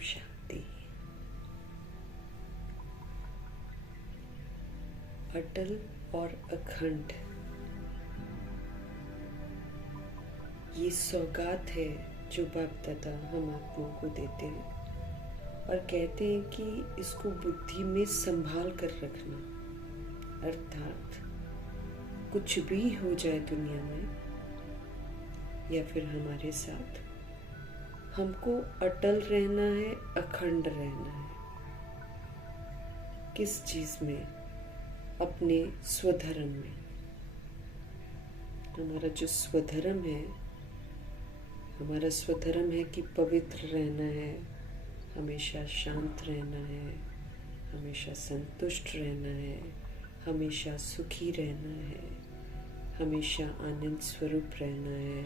शांति। अटल और अखंड, ये सौगात है जो बाप दादा हम आत्माओं को देते हैं और कहते हैं कि इसको बुद्धि में संभाल कर रखना। अर्थात कुछ भी हो जाए दुनिया में या फिर हमारे साथ, हमको अटल रहना है, अखंड रहना है। किस चीज में? अपने स्वधर्म में। हमारा जो स्वधर्म है, हमारा स्वधर्म है कि पवित्र रहना है, हमेशा शांत रहना है, हमेशा संतुष्ट रहना है, हमेशा सुखी रहना है, हमेशा आनंद स्वरूप रहना है,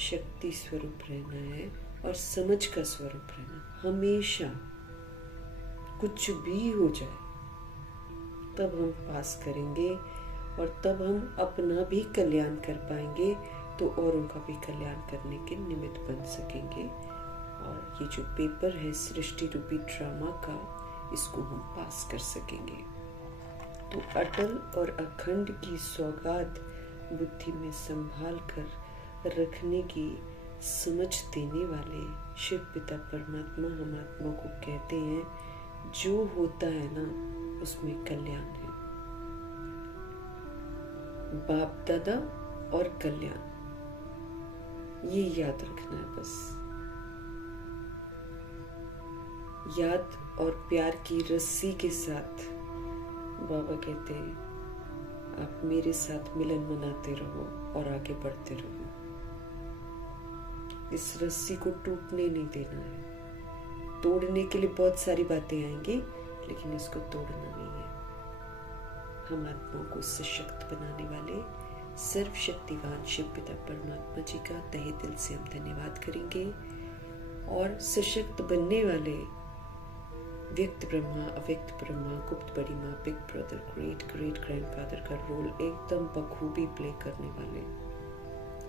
शक्ति स्वरूप रहना है और समझ का स्वरूप रहना। हमेशा कुछ भी हो जाए तब हम पास करेंगे और तब हम अपना भी कल्याण कर पाएंगे तो औरों का भी कल्याण करने के निमित्त बन सकेंगे। और ये जो पेपर है सृष्टि रूपी ड्रामा का, इसको हम पास कर सकेंगे। तो अटल और अखंड की सौगात बुद्धि में संभाल कर रखने की समझ देने वाले शिव पिता परमात्मा हम आत्मा को कहते हैं, जो होता है ना उसमें कल्याण है। बाप दादा और कल्याण, ये याद रखना है बस। याद और प्यार की रस्सी के साथ बाबा कहते हैं, आप मेरे साथ मिलन मनाते रहो और आगे बढ़ते रहो। इस रस्सी को टूटने नहीं देना है। तोड़ने के लिए बहुत सारी बातें आएंगी, लेकिन इसको तोड़ना नहीं है। हम आत्माओं को सशक्त बनाने वाले सर्वशक्तिवान शिव पिता परमात्मा जी का तहे दिल से हम धन्यवाद करेंगे। और सशक्त बनने वाले व्यक्त ब्रह्मा, अव्यक्त ब्रह्मा, गुप्त बड़ी माँ, big brother, great great grandfather का रोल एकदम बखूबी प्ले करने वाले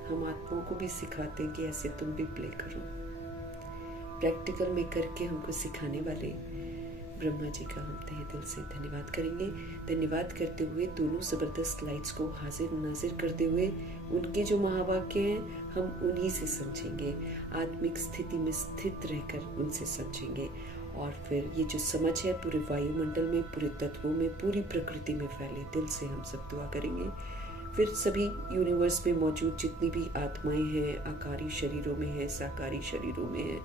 हम आत्माओं को भी सिखाते हैं कि ऐसे तुम भी प्ले करो। प्रैक्टिकल में करके हमको सिखाने वाले ब्रह्मा जी का हम तहे दिल से धन्यवाद करेंगे। धन्यवाद करते हुए दोनों जबरदस्त लाइट्स को हाजिर नाजिर करते हुए उनके जो महावाक्य हैं हम उन्हीं से समझेंगे, आत्मिक स्थिति में स्थित रहकर उनसे समझेंगे। और फिर ये जो समझ है पूरे वायुमंडल में, पूरे तत्वों में, पूरी प्रकृति में फैले। दिल से हम सब दुआ करेंगे। फिर सभी यूनिवर्स में मौजूद जितनी भी आत्माएं हैं, आकारी शरीरों में हैं, साकारी शरीरों में हैं,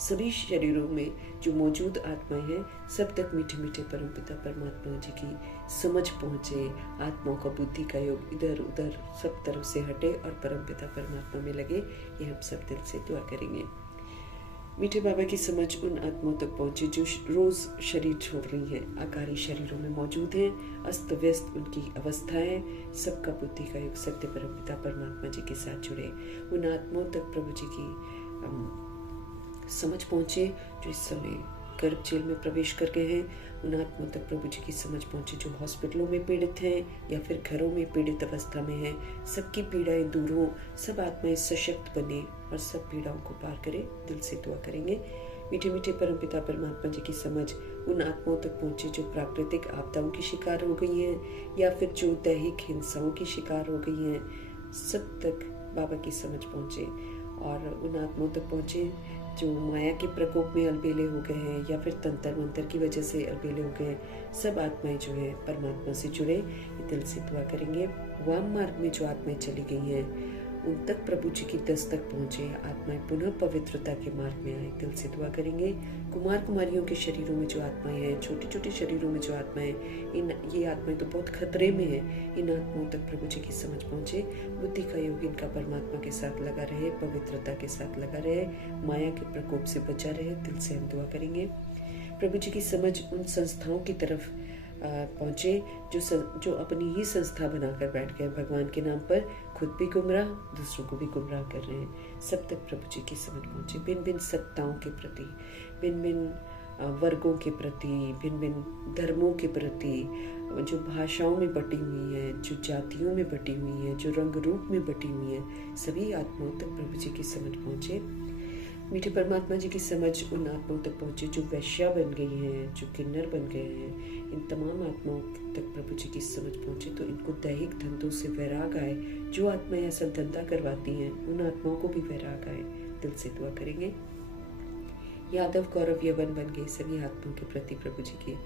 सभी शरीरों में जो मौजूद आत्माएं हैं, सब तक मीठे मीठे परमपिता परमात्मा जी की समझ पहुँचे। आत्माओं का बुद्धि का योग इधर उधर सब तरफ से हटे और परमपिता परमात्मा में लगे। ये हम सब दिल से दुआ करेंगे। मीठे बाबा की समझ उन आत्माओं तक पहुंचे जो रोज शरीर छोड़ रही हैं, आकारी शरीरों में मौजूद हैं, अस्त व्यस्त उनकी अवस्थाएं, सबका बुद्धि का योग सत्य परमपिता परमात्मा जी के साथ जुड़े। उन आत्माओं तक प्रभु जी की समझ पहुंचे जो इस समय गर्भ जेल में प्रवेश कर गए हैं। उन आत्माओं तक प्रभु जी की समझ पहुंचे जो हॉस्पिटलों में पीड़ित हैं या फिर घरों में पीड़ित अवस्था में हैं। सबकी पीड़ाएं दूर हो, सब आत्माएं सशक्त बने और सब पीड़ाओं को पार करें। दिल से दुआ करेंगे। मीठे मीठे परमपिता परमात्मा जी की समझ उन आत्माओं तक पहुंचे जो प्राकृतिक आपदाओं की शिकार हो गई हैं या फिर जो दैहिक हिंसाओं की शिकार हो गई हैं। सब तक बाबा की समझ पहुंचे और उन आत्माओं तक पहुंचे जो माया के प्रकोप में अलबेले हो गए हैं या फिर तंत्र मंत्र की वजह से अलबेले हो गए हैं। सब आत्माएं जो है परमात्मा से जुड़े। ये दिल से दुआ करेंगे। वाम मार्ग में जो आत्माएं चली गई हैं उन तक प्रभु जी की दस्तक पहुंचे, आत्माएं पुनः पवित्रता के मार्ग में आए। दिल से दुआ करेंगे। कुमार कुमारियों के शरीरों में जो आत्माएं हैं, छोटे छोटे शरीरों में जो आत्माएं, ये आत्माएं तो बहुत खतरे में हैं। इन आत्माओं तक प्रभु जी की समझ पहुंचे। बुद्धि का योग इनका परमात्मा के साथ लगा रहे, पवित्रता के साथ लगा रहे, माया के प्रकोप से बचा रहे। दिल से हम दुआ करेंगे। प्रभु जी की समझ उन संस्थाओं की तरफ पहुंचे जो अपनी ही संस्था बनाकर बैठ गए भगवान के नाम पर, खुद भी गुमराह, दूसरों को भी गुमराह कर रहे हैं। सब तक प्रभु जी की समझ पहुंचे। भिन्न भिन्न सत्ताओं के प्रति, भिन्न भिन्न वर्गों के प्रति, भिन्न भिन्न धर्मों के प्रति, जो भाषाओं में बटी हुई हैं, जो जातियों में बटी हुई हैं, जो रंग रूप में बटी हुई हैं, सभी आत्माओं तक प्रभु जी की समझ पहुंचे। मीठे परमात्मा जी की समझ उन आत्माओं तक पहुँचे जो वैश्या बन गई हैं, जो किन्नर बन गए हैं। इन तमाम आत्माओं तक प्रभु जी की समझ पहुँचे तो इनको दैहिक धंधों से वैराग आए। जो आत्माएं ऐसा धंधा करवाती हैं उन आत्माओं को भी वैराग आए। दिल से दुआ करेंगे। यादव गौरव यवन बन गए सभी आत्माओं के प्रति प्रभु जी की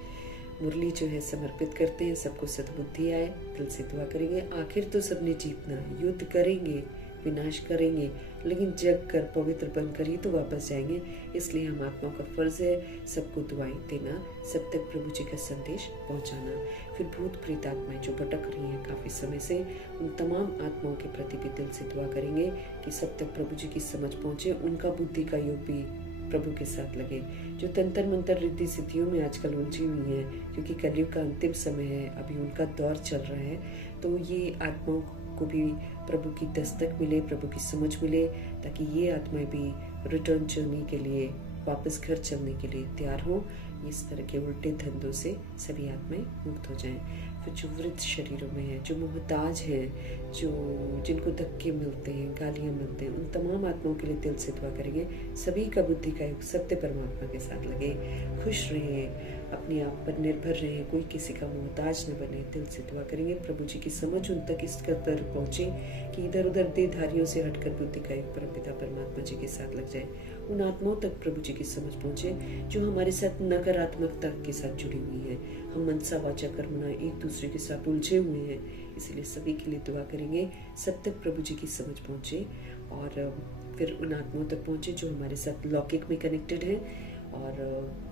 मुरली जो है समर्पित करते हैं। सबको सद्बुद्धि आए। दिल से दुआ करेंगे। आखिर तो सबने जीतना है, युद्ध करेंगे, विनाश करेंगे, लेकिन जग कर पवित्र बनकर ही तो वापस जाएंगे। इसलिए हम आत्माओं का फर्ज है सबको दुआएं देना, सब तक प्रभु जी का संदेश पहुंचाना। फिर भूत प्रेत आत्माएं जो भटक रही हैं काफी समय से, उन तमाम आत्माओं के प्रति भी दिल से दुआ करेंगे कि सब तक प्रभु जी की समझ पहुंचे, उनका बुद्धि का योग भी प्रभु के साथ लगे। जो तंत्र मंत्र रिद्धि सिद्धियों में आजकल उलझी हुई हैं, क्योंकि कलयुग का अंतिम समय है, अभी उनका दौर चल रहा है, तो ये आत्माओं को भी प्रभु की दस्तक मिले, प्रभु की समझ मिले, ताकि ये आत्माएं भी रिटर्न जर्नी के लिए, वापस घर चलने के लिए तैयार हों। इस तरह के उल्टे धंधों से सभी आत्माएं मुक्त हो जाएं। फिर जो वृद्ध शरीरों में है, जो मोहताज हैं, जो जिनको धक्के मिलते हैं, गालियां मिलते हैं, उन तमाम आत्माओं के लिए दिल से दुआ करेंगे। सभी का बुद्धि का योग सत्य परमात्मा के साथ लगे, खुश रहें, अपने आप पर निर्भर रहें, कोई किसी का मोहताज न बने। दिल से दुआ करेंगे प्रभु जी की समझ उन तक इस कदर पहुंचे कि इधर उधर देहधारियों से हटकर बुद्धि का योग परमपिता परमात्मा जी के साथ लग जाए। उन आत्माओं तक प्रभु जी की समझ पहुंचे जो हमारे साथ नकारात्मकता के साथ जुड़ी हुई है। हम मनसा वाचा कर्मणा एक दूसरे के साथ उलझे हुए हैं, इसीलिए सभी के लिए दुआ करेंगे सब तक प्रभु जी की समझ पहुंचे और फिर उन आत्माओं तक पहुंचे जो हमारे साथ लौकिक में कनेक्टेड है और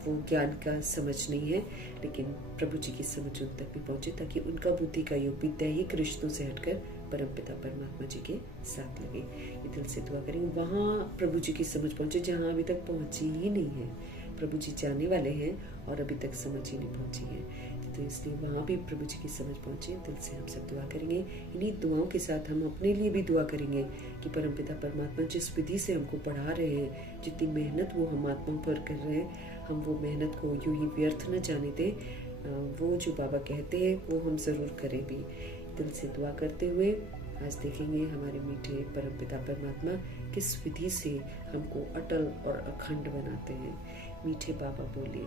वो ज्ञान का समझ नहीं है, लेकिन प्रभु जी की समझ उन तक भी पहुंचे, ताकि उनका बुद्धि का योग भी दैहिक रिश्तों से हटकर परमपिता परमात्मा जी के साथ लगे। ये दिल से दुआ करेंगे वहाँ प्रभु जी की समझ पहुंचे जहाँ अभी तक पहुंची ही नहीं है। प्रभु जी जाने वाले हैं और अभी तक समझ ही नहीं पहुंची है, तो इसलिए वहाँ भी प्रभु जी की समझ पहुंचे। दिल से हम सब दुआ करेंगे। इन्हीं दुआओं के साथ हम अपने लिए भी दुआ करेंगे कि परमपिता परमात्मा जिस विधि से हमको पढ़ा रहे हैं, जितनी मेहनत वो हम आत्माओं पर कर रहे हैं, हम वो मेहनत को यूं ही व्यर्थ न जाने दें। वो जो बाबा कहते हैं वो हम ज़रूर करें भी। दिल से दुआ करते हुए आज देखेंगे हमारे मीठे परमपिता परमात्मा किस विधि से हमको अटल और अखंड बनाते हैं। मीठे बाबा बोले,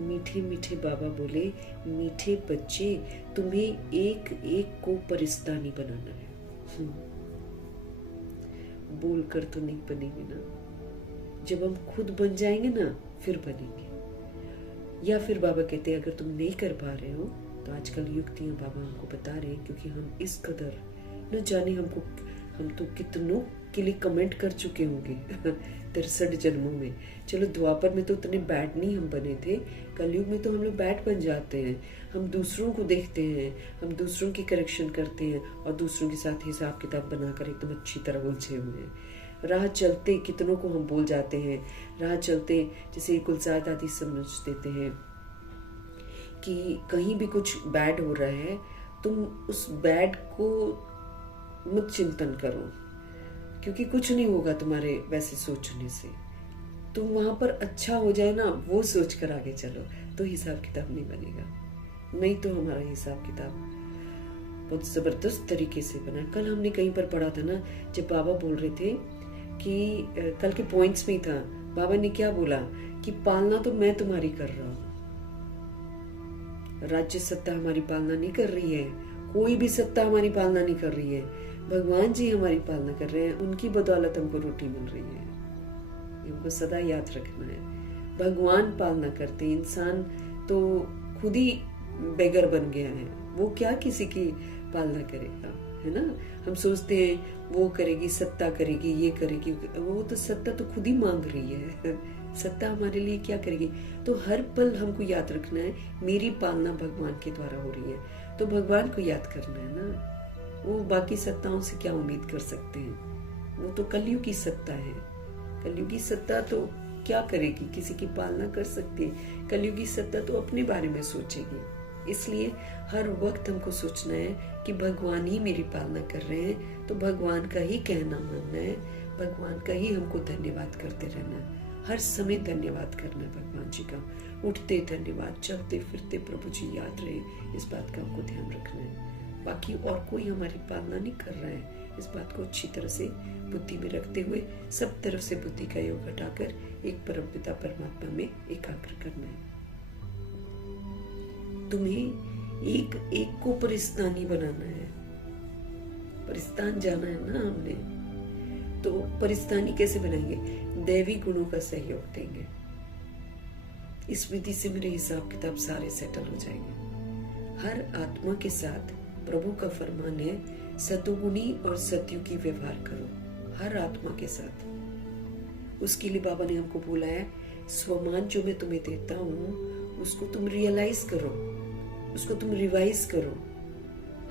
मीठे मीठे बाबा बोले, मीठे बच्चे तुम्हें एक एक को परिस्तानी बनाना है। बोल कर तो नहीं बनेंगे ना, जब हम खुद बन जाएंगे ना फिर बनेंगे। या फिर बाबा कहते हैं अगर तुम नहीं कर पा रहे हो तो आजकल युक्तियां बाबा हमको बता रहे हैं, क्योंकि हम इस कदर न जाने हम तो कितनों के लिए कमेंट कर चुके होंगे 63 जन्मों में। चलो द्वापर में तो उतने बैड नहीं हम बने थे, कलयुग में तो हम लोग बैड बन जाते हैं। हम दूसरों को देखते हैं, हम दूसरों की करेक्शन करते हैं और दूसरों के साथ हिसाब किताब बनाकर एकदम अच्छी तरह उलझे हुए हैं। राह चलते कितनों को हम बोल जाते हैं, राह चलते जैसे गुलजार दादी समझ देते हैं कि कहीं भी कुछ बैड हो रहा है, तुम उस बैड को मत चिंतन करो, क्योंकि कुछ नहीं होगा तुम्हारे वैसे सोचने से। तुम वहां पर अच्छा हो जाए ना, वो सोच कर आगे चलो, तो हिसाब किताब नहीं बनेगा। नहीं तो हमारा हिसाब किताब बहुत जबरदस्त तरीके से बना। कल हमने कहीं पर पढ़ा था ना, जब बाबा बोल रहे थे कि कल के पॉइंट्स में था, बाबा ने क्या बोला कि पालना तो मैं तुम्हारी कर रहा हूं, राज्य सत्ता हमारी पालना नहीं कर रही है, कोई भी सत्ता हमारी पालना नहीं कर रही है, भगवान जी हमारी पालना कर रहे हैं, उनकी बदौलत हमको रोटी मिल रही है। हमको सदा याद रखना है, भगवान पालना करते, इंसान तो खुद ही बेगर बन गया है, वो क्या किसी की पालना करेगा, है ना। हम सोचते हैं वो करेगी, सत्ता करेगी, ये करेगी, वो तो सत्ता तो खुद ही मांग रही है, सत्ता हमारे लिए क्या करेगी। तो हर पल हमको याद रखना है मेरी पालना भगवान के द्वारा हो रही है, तो भगवान को याद करना है ना। वो बाकी सत्ताओं से क्या उम्मीद कर सकते हैं, वो तो कलयुग की सत्ता है। कलयुग की सत्ता तो क्या करेगी, किसी की पालना कर सकती है। कलयुग की सत्ता तो अपने बारे में सोचेगी। इसलिए हर वक्त हमको सोचना है कि भगवान ही मेरी पालना कर रहे हैं, तो भगवान का ही कहना मानना है, भगवान का ही हमको धन्यवाद करते रहना है। हर समय धन्यवाद करना है भगवान जी का, उठते धन्यवाद, चलते फिरते प्रभु जी याद रहे, इस बात का हमको ध्यान रखना है। बाकी और कोई हमारी पालना नहीं कर रहा है, इस बात को अच्छी तरह से बुद्धि में रखते हुए सब तरफ से बुद्धि का योग हटाकर एक परमपिता परमात्मा में एकाग्र करना है। तुम्हें एक एक को परिस्तानी बनाना है। परिस्तान जाना है ना हमने, तो परिस्तानी कैसे बनाएंगे? दैवी गुणों का सहयोग देंगे। इस विधि से मेरे हिसाब किताब सारे सेटल हो जाएंगे। हर आत्मा के साथ प्रभु का फरमान है, सतोगुणी और सतयुगी व्यवहार करो हर आत्मा के साथ। उसके लिए बाबा ने हमको बोला है, स्वमान जो मैं तुम्हें देता हूं उसको तुम रियलाइज करो, उसको तुम रिवाइज करो,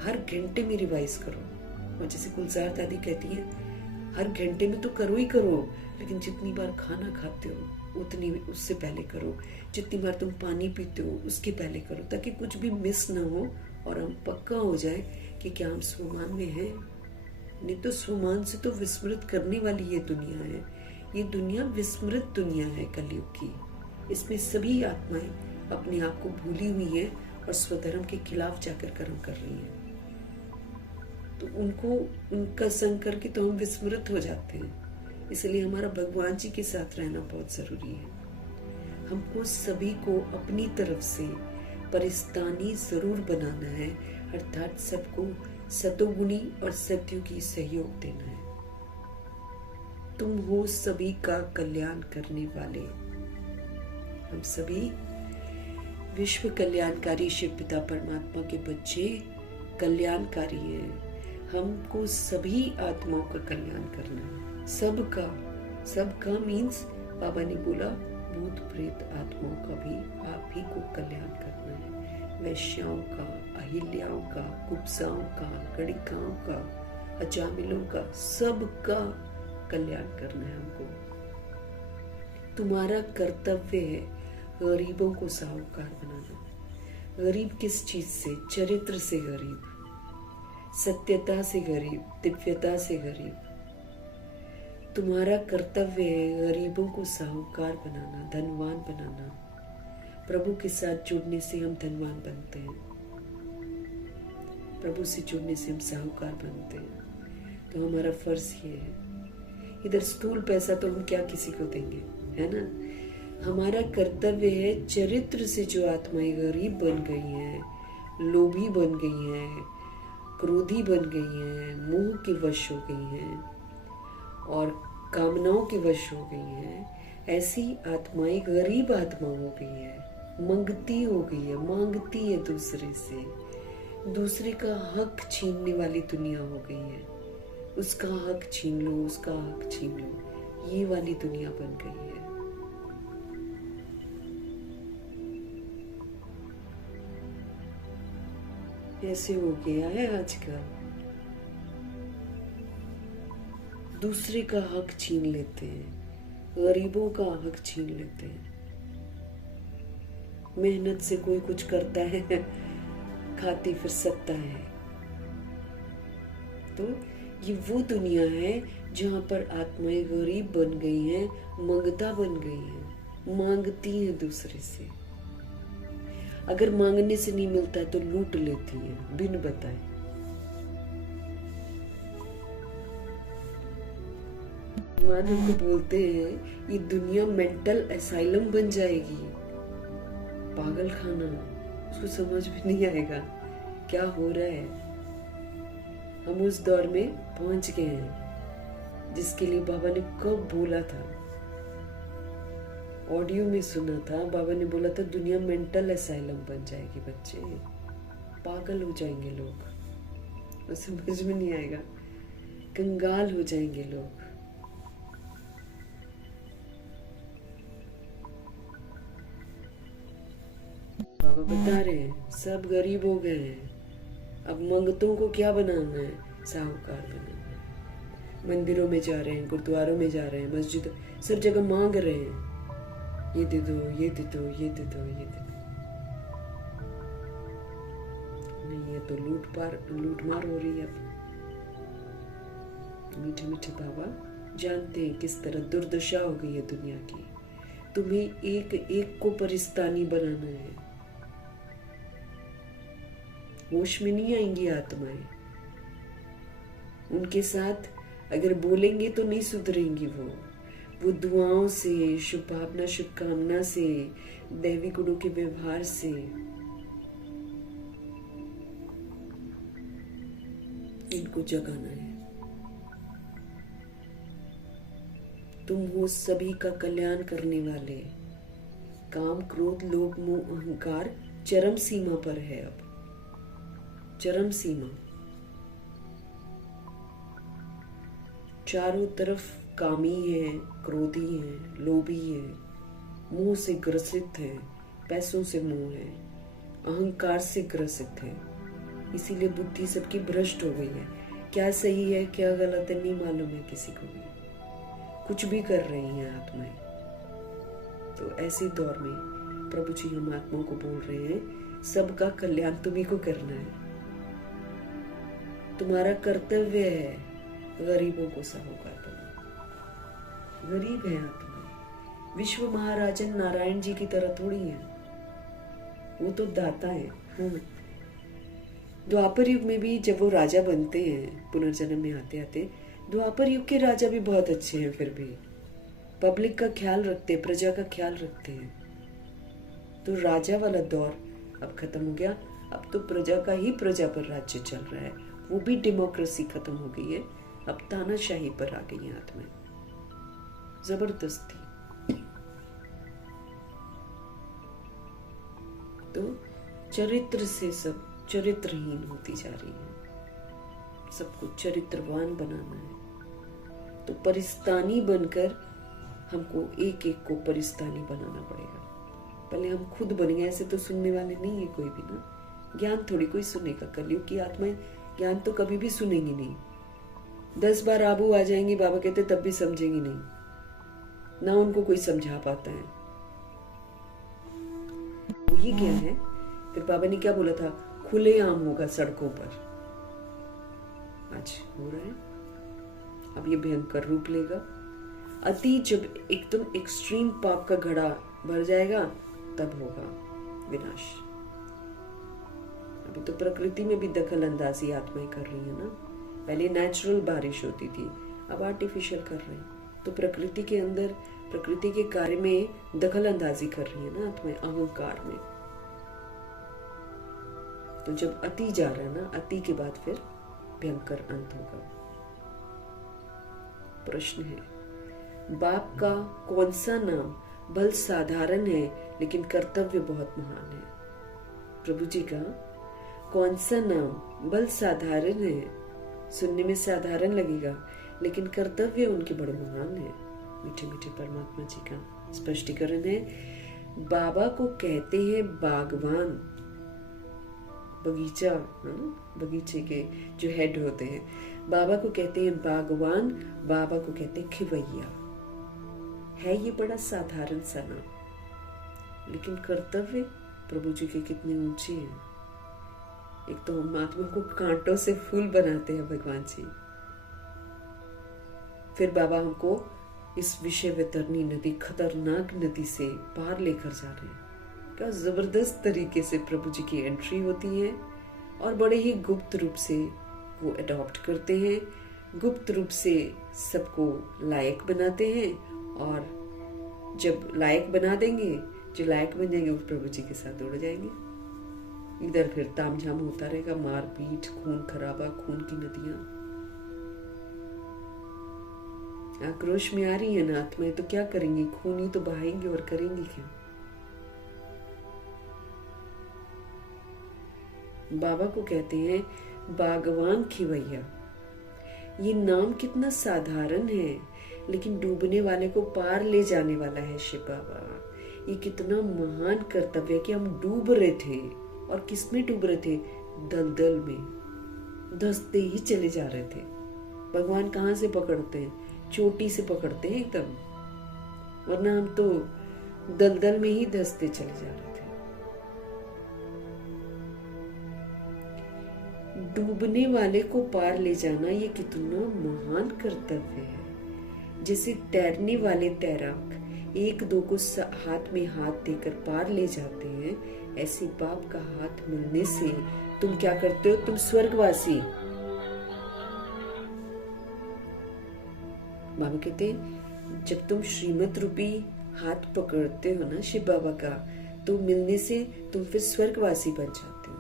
हर घंटे में रिवाइज करो। और जैसे गुलजार दादी कहती है, हर घंटे में तो करो ही करो, लेकिन जितनी बार खाना खाते हो उतनी उससे पहले करो, जितनी बार तुम पानी पीते हो उसके पहले करो, ताकि कुछ भी मिस ना हो और हम पक्का हो जाए कि क्या हम स्वमान में हैं। नहीं तो स्वमान से तो विस्मृत करने वाली ये दुनिया है। ये दुनिया विस्मृत दुनिया है कलयुग की। इसमें सभी आत्माएं अपने आप को भूली हुई हैं और स्वधर्म के खिलाफ जाकर कर्म कर रही हैं। तो उनका संग करके तो हम विस्मृत हो जाते हैं। इसलिए हमारा भगवान जी के साथ रहना बहुत जरूरी है। हमको सभी को अपनी तरफ से परिस्तानी जरूर बनाना है, अर्थात सबको सतोगुणी और सतयुगी सहयोग देना है। तुम हो सभी का कल्याण करने वाले। हम सभी विश्व कल्याणकारी शिव पिता परमात्मा के बच्चे कल्याणकारी हैं। हमको सभी आत्माओं का कल्याण करना है, सबका मीन्स बाबा ने बोला भूत प्रेत आत्माओं का भी आप ही को कल्याण करना है। वैश्याओं का, अहिल्याओं का, कुब्जाओं का, गणिकाओं का, अजामिलों का, सबका कल्याण करना है हमको। तुम्हारा कर्तव्य है गरीबों को साहूकार बनाना। गरीब किस चीज से? चरित्र से गरीब, सत्यता से गरीब, दिव्यता से गरीब। तुम्हारा कर्तव्य है गरीबों को साहूकार बनाना, धनवान बनाना। प्रभु के साथ जुड़ने से हम धनवान बनते हैं, प्रभु से जुड़ने से हम साहूकार बनते हैं। तो हमारा फर्ज ये है। इधर स्थूल पैसा तो हम क्या किसी को देंगे, है ना। हमारा कर्तव्य है चरित्र से जो आत्माएं गरीब बन गई हैं, लोभी बन गई हैं, क्रोधी बन गई हैं, मोह के वश हो गई हैं और कामनाओं के वश हो गई हैं, ऐसी आत्माएं गरीब आत्मा हो गई है, मंगती हो गई है, मांगती है दूसरे से, दूसरे का हक छीनने वाली दुनिया हो गई है। उसका हक छीन लो, उसका हक छीन लो, ये वाली दुनिया बन गई है। ऐसे हो गया है आजकल, दूसरे का हक छीन लेते हैं, गरीबों का हक छीन लेते हैं। मेहनत से कोई कुछ करता है, खाती फिर सकता है। तो ये वो दुनिया है जहां पर आत्माएं गरीब बन गई हैं, मंगता बन गई हैं, मांगती हैं दूसरे से। अगर मांगने से नहीं मिलता है तो लूट लेती है बिन बताए। भगवान हमको बोलते हैं ये दुनिया मेंटल असाइलम बन जाएगी, पागल खाना। उसको समझ में नहीं आएगा क्या हो रहा है। हम उस दौर में पहुंच गए हैं जिसके लिए बाबा ने कब बोला था, ऑडियो में सुना था। बाबा ने बोला था दुनिया मेंटल असाइलम बन जाएगी, बच्चे पागल हो जाएंगे लोग, समझ में नहीं आएगा, कंगाल हो जाएंगे लोग। बाबा बता रहे हैं सब गरीब हो गए हैं, अब मंगतों को क्या बनाना है? साहूकार बनाना है। मंदिरों में जा रहे हैं, गुरुद्वारों में जा रहे हैं, मस्जिद, सब जगह मांग रहे हैं, ये दे दो, ये दे दो, ये दे दो, ये दे दो। नहीं, ये तो लूटमार हो रही है। मीठे मीठे बाबा जानते हैं किस तरह दुर्दशा हो गई है दुनिया की। तुम्हें एक एक को परिस्तानी बनाना है। होश में नहीं आएंगी आत्माएं, उनके साथ अगर बोलेंगे तो नहीं सुधरेंगी वो दुआओं से, शुभ भावना, शुभकामना से, दैवी गुणों के व्यवहार से। इनको जगाना है। तुम हो सभी का कल्याण करने वाले। काम, क्रोध, लोभ, मोह, अहंकार चरम सीमा पर है अब, चरम सीमा। चारों तरफ कामी है, क्रोधी है, लोभी है, मोह से ग्रसित है, पैसों से मोह है, अहंकार से ग्रसित है। इसीलिए बुद्धि सबकी भ्रष्ट हो गई है। क्या सही है क्या गलत है नहीं मालूम है किसी को भी। कुछ भी कर रही हैं आत्माएं। तो ऐसे दौर में प्रभु जी हम आत्माओं को बोल रहे हैं, सबका कल्याण तुम्हीं को करना है। तुम्हारा कर्तव्य है गरीबों को साहूकार बनाना। गरीब है आत्मा। विश्व महाराजन नारायण जी की तरह थोड़ी है, वो तो दाता है। द्वापर युग में भी जब वो राजा बनते हैं, पुनर्जन्म में आते आते, द्वापर युग के राजा भी बहुत अच्छे हैं। फिर भी पब्लिक का ख्याल रखते हैं, प्रजा का ख्याल रखते हैं। तो राजा वाला दौर अब खत्म हो गया। अब तो प्रजा का ही प्रजा पर राज्य चल रहा है। वो भी डेमोक्रेसी खत्म हो गई है। अब तानाशाही पर आ गई है आत्माएं, जबरदस्ती। तो चरित्र से सब चरित्रहीन होती जा रही है। सबको चरित्रवान बनाना है। तो परिस्तानी बनकर हमको एक एक को परिस्तानी बनाना पड़ेगा। पहले हम खुद बन गए। ऐसे तो सुनने वाले नहीं है कोई भी ना। ज्ञान थोड़ी कोई सुनेगा। कलयुग की आत्माएं ज्ञान तो कभी भी सुनेंगी नहीं। 10 बार आबू आ जाएंगी, बाबा कहते तब भी समझेंगी नहीं, ना उनको कोई समझा पाता है। वही क्या है। फिर बाबा ने क्या बोला था, खुलेआम होगा सड़कों पर। आज हो रहा है। अब ये भयंकर रूप लेगा। अति जब एकदम एक्सट्रीम पाप का घड़ा भर जाएगा तब होगा विनाश। अभी तो प्रकृति में भी दखल अंदाजी आत्माएं कर रही है ना। पहले नेचुरल बारिश होती थी, अब आर्टिफिशियल कर रहे हैं। तो प्रकृति के अंदर, प्रकृति के कार्य में दखल अंदाजी कर रही है ना आत्माएं, अहंकार में। तो जब अति जा रहा है ना, अति के बाद फिर भयंकर अंत होगा। प्रश्न है, बाप का कौन सा नाम बल साधारण है लेकिन कर्तव्य बहुत महान है? प्रभु जी का कौन सा नाम बल साधारण है, सुनने में साधारण लगेगा, लेकिन कर्तव्य उनके बड़े महान है। मीठे मीठे परमात्मा जी का स्पष्टीकरण है। बाबा को कहते हैं बागवान, बगीचा, बगीचे के जो हेड होते हैं, बाबा को कहते हैं बागवान, बाबा को कहते हैं खिवैया। है ये बड़ा साधारण सा नाम, लेकिन कर्तव्य प्रभु जी के कितने ऊंचे हैं। एक तो हम आत्मा को कांटों से फूल बनाते हैं भगवान जी, फिर बाबा हमको इस विषय वितरणी नदी, खतरनाक नदी से पार लेकर जा रहे हैं। क्या जबरदस्त तरीके से प्रभु जी की एंट्री होती है और बड़े ही गुप्त रूप से वो अडॉप्ट करते हैं, गुप्त रूप से सबको लायक बनाते हैं। और जब लायक बना देंगे, जो लायक बन जाएंगे वो प्रभु जी के साथ उड़ जाएंगे। इधर फिर तामझाम होता रहेगा, मारपीट, खून खराबा, खून की नदियां। आक्रोश में आ रही है ना आत्माएं, तो क्या करेंगी? खून ही तो बहाएंगे और करेंगे क्या? बाबा को कहते हैं बागवान खिवैया। ये नाम कितना साधारण है, लेकिन डूबने वाले को पार ले जाने वाला है शिव बाबा। ये कितना महान कर्तव्य है कि हम डूब रहे थे, और किस में डूब रहे थे? दलदल में धंसते ही चले जा रहे थे। भगवान कहाँ से पकड़ते हैं? चोटी से पकड़ते हैं एकदम, वरना हम तो दलदल में ही धंसते चले जा रहे थे। डूबने वाले को पार ले जाना ये कितना महान कर्तव्य है। जैसे तैरने वाले तैराक एक दो को हाथ में हाथ देकर पार ले जाते हैं, ऐसे बाप का हाथ मिलने से तुम क्या करते हो? तुम स्वर्गवासी, बाबा कहते हैं जब तुम श्रीमत रूपी हाथ पकड़ते हो ना शिव बाबा का, तो मिलने से तुम फिर स्वर्गवासी बन जाते हो।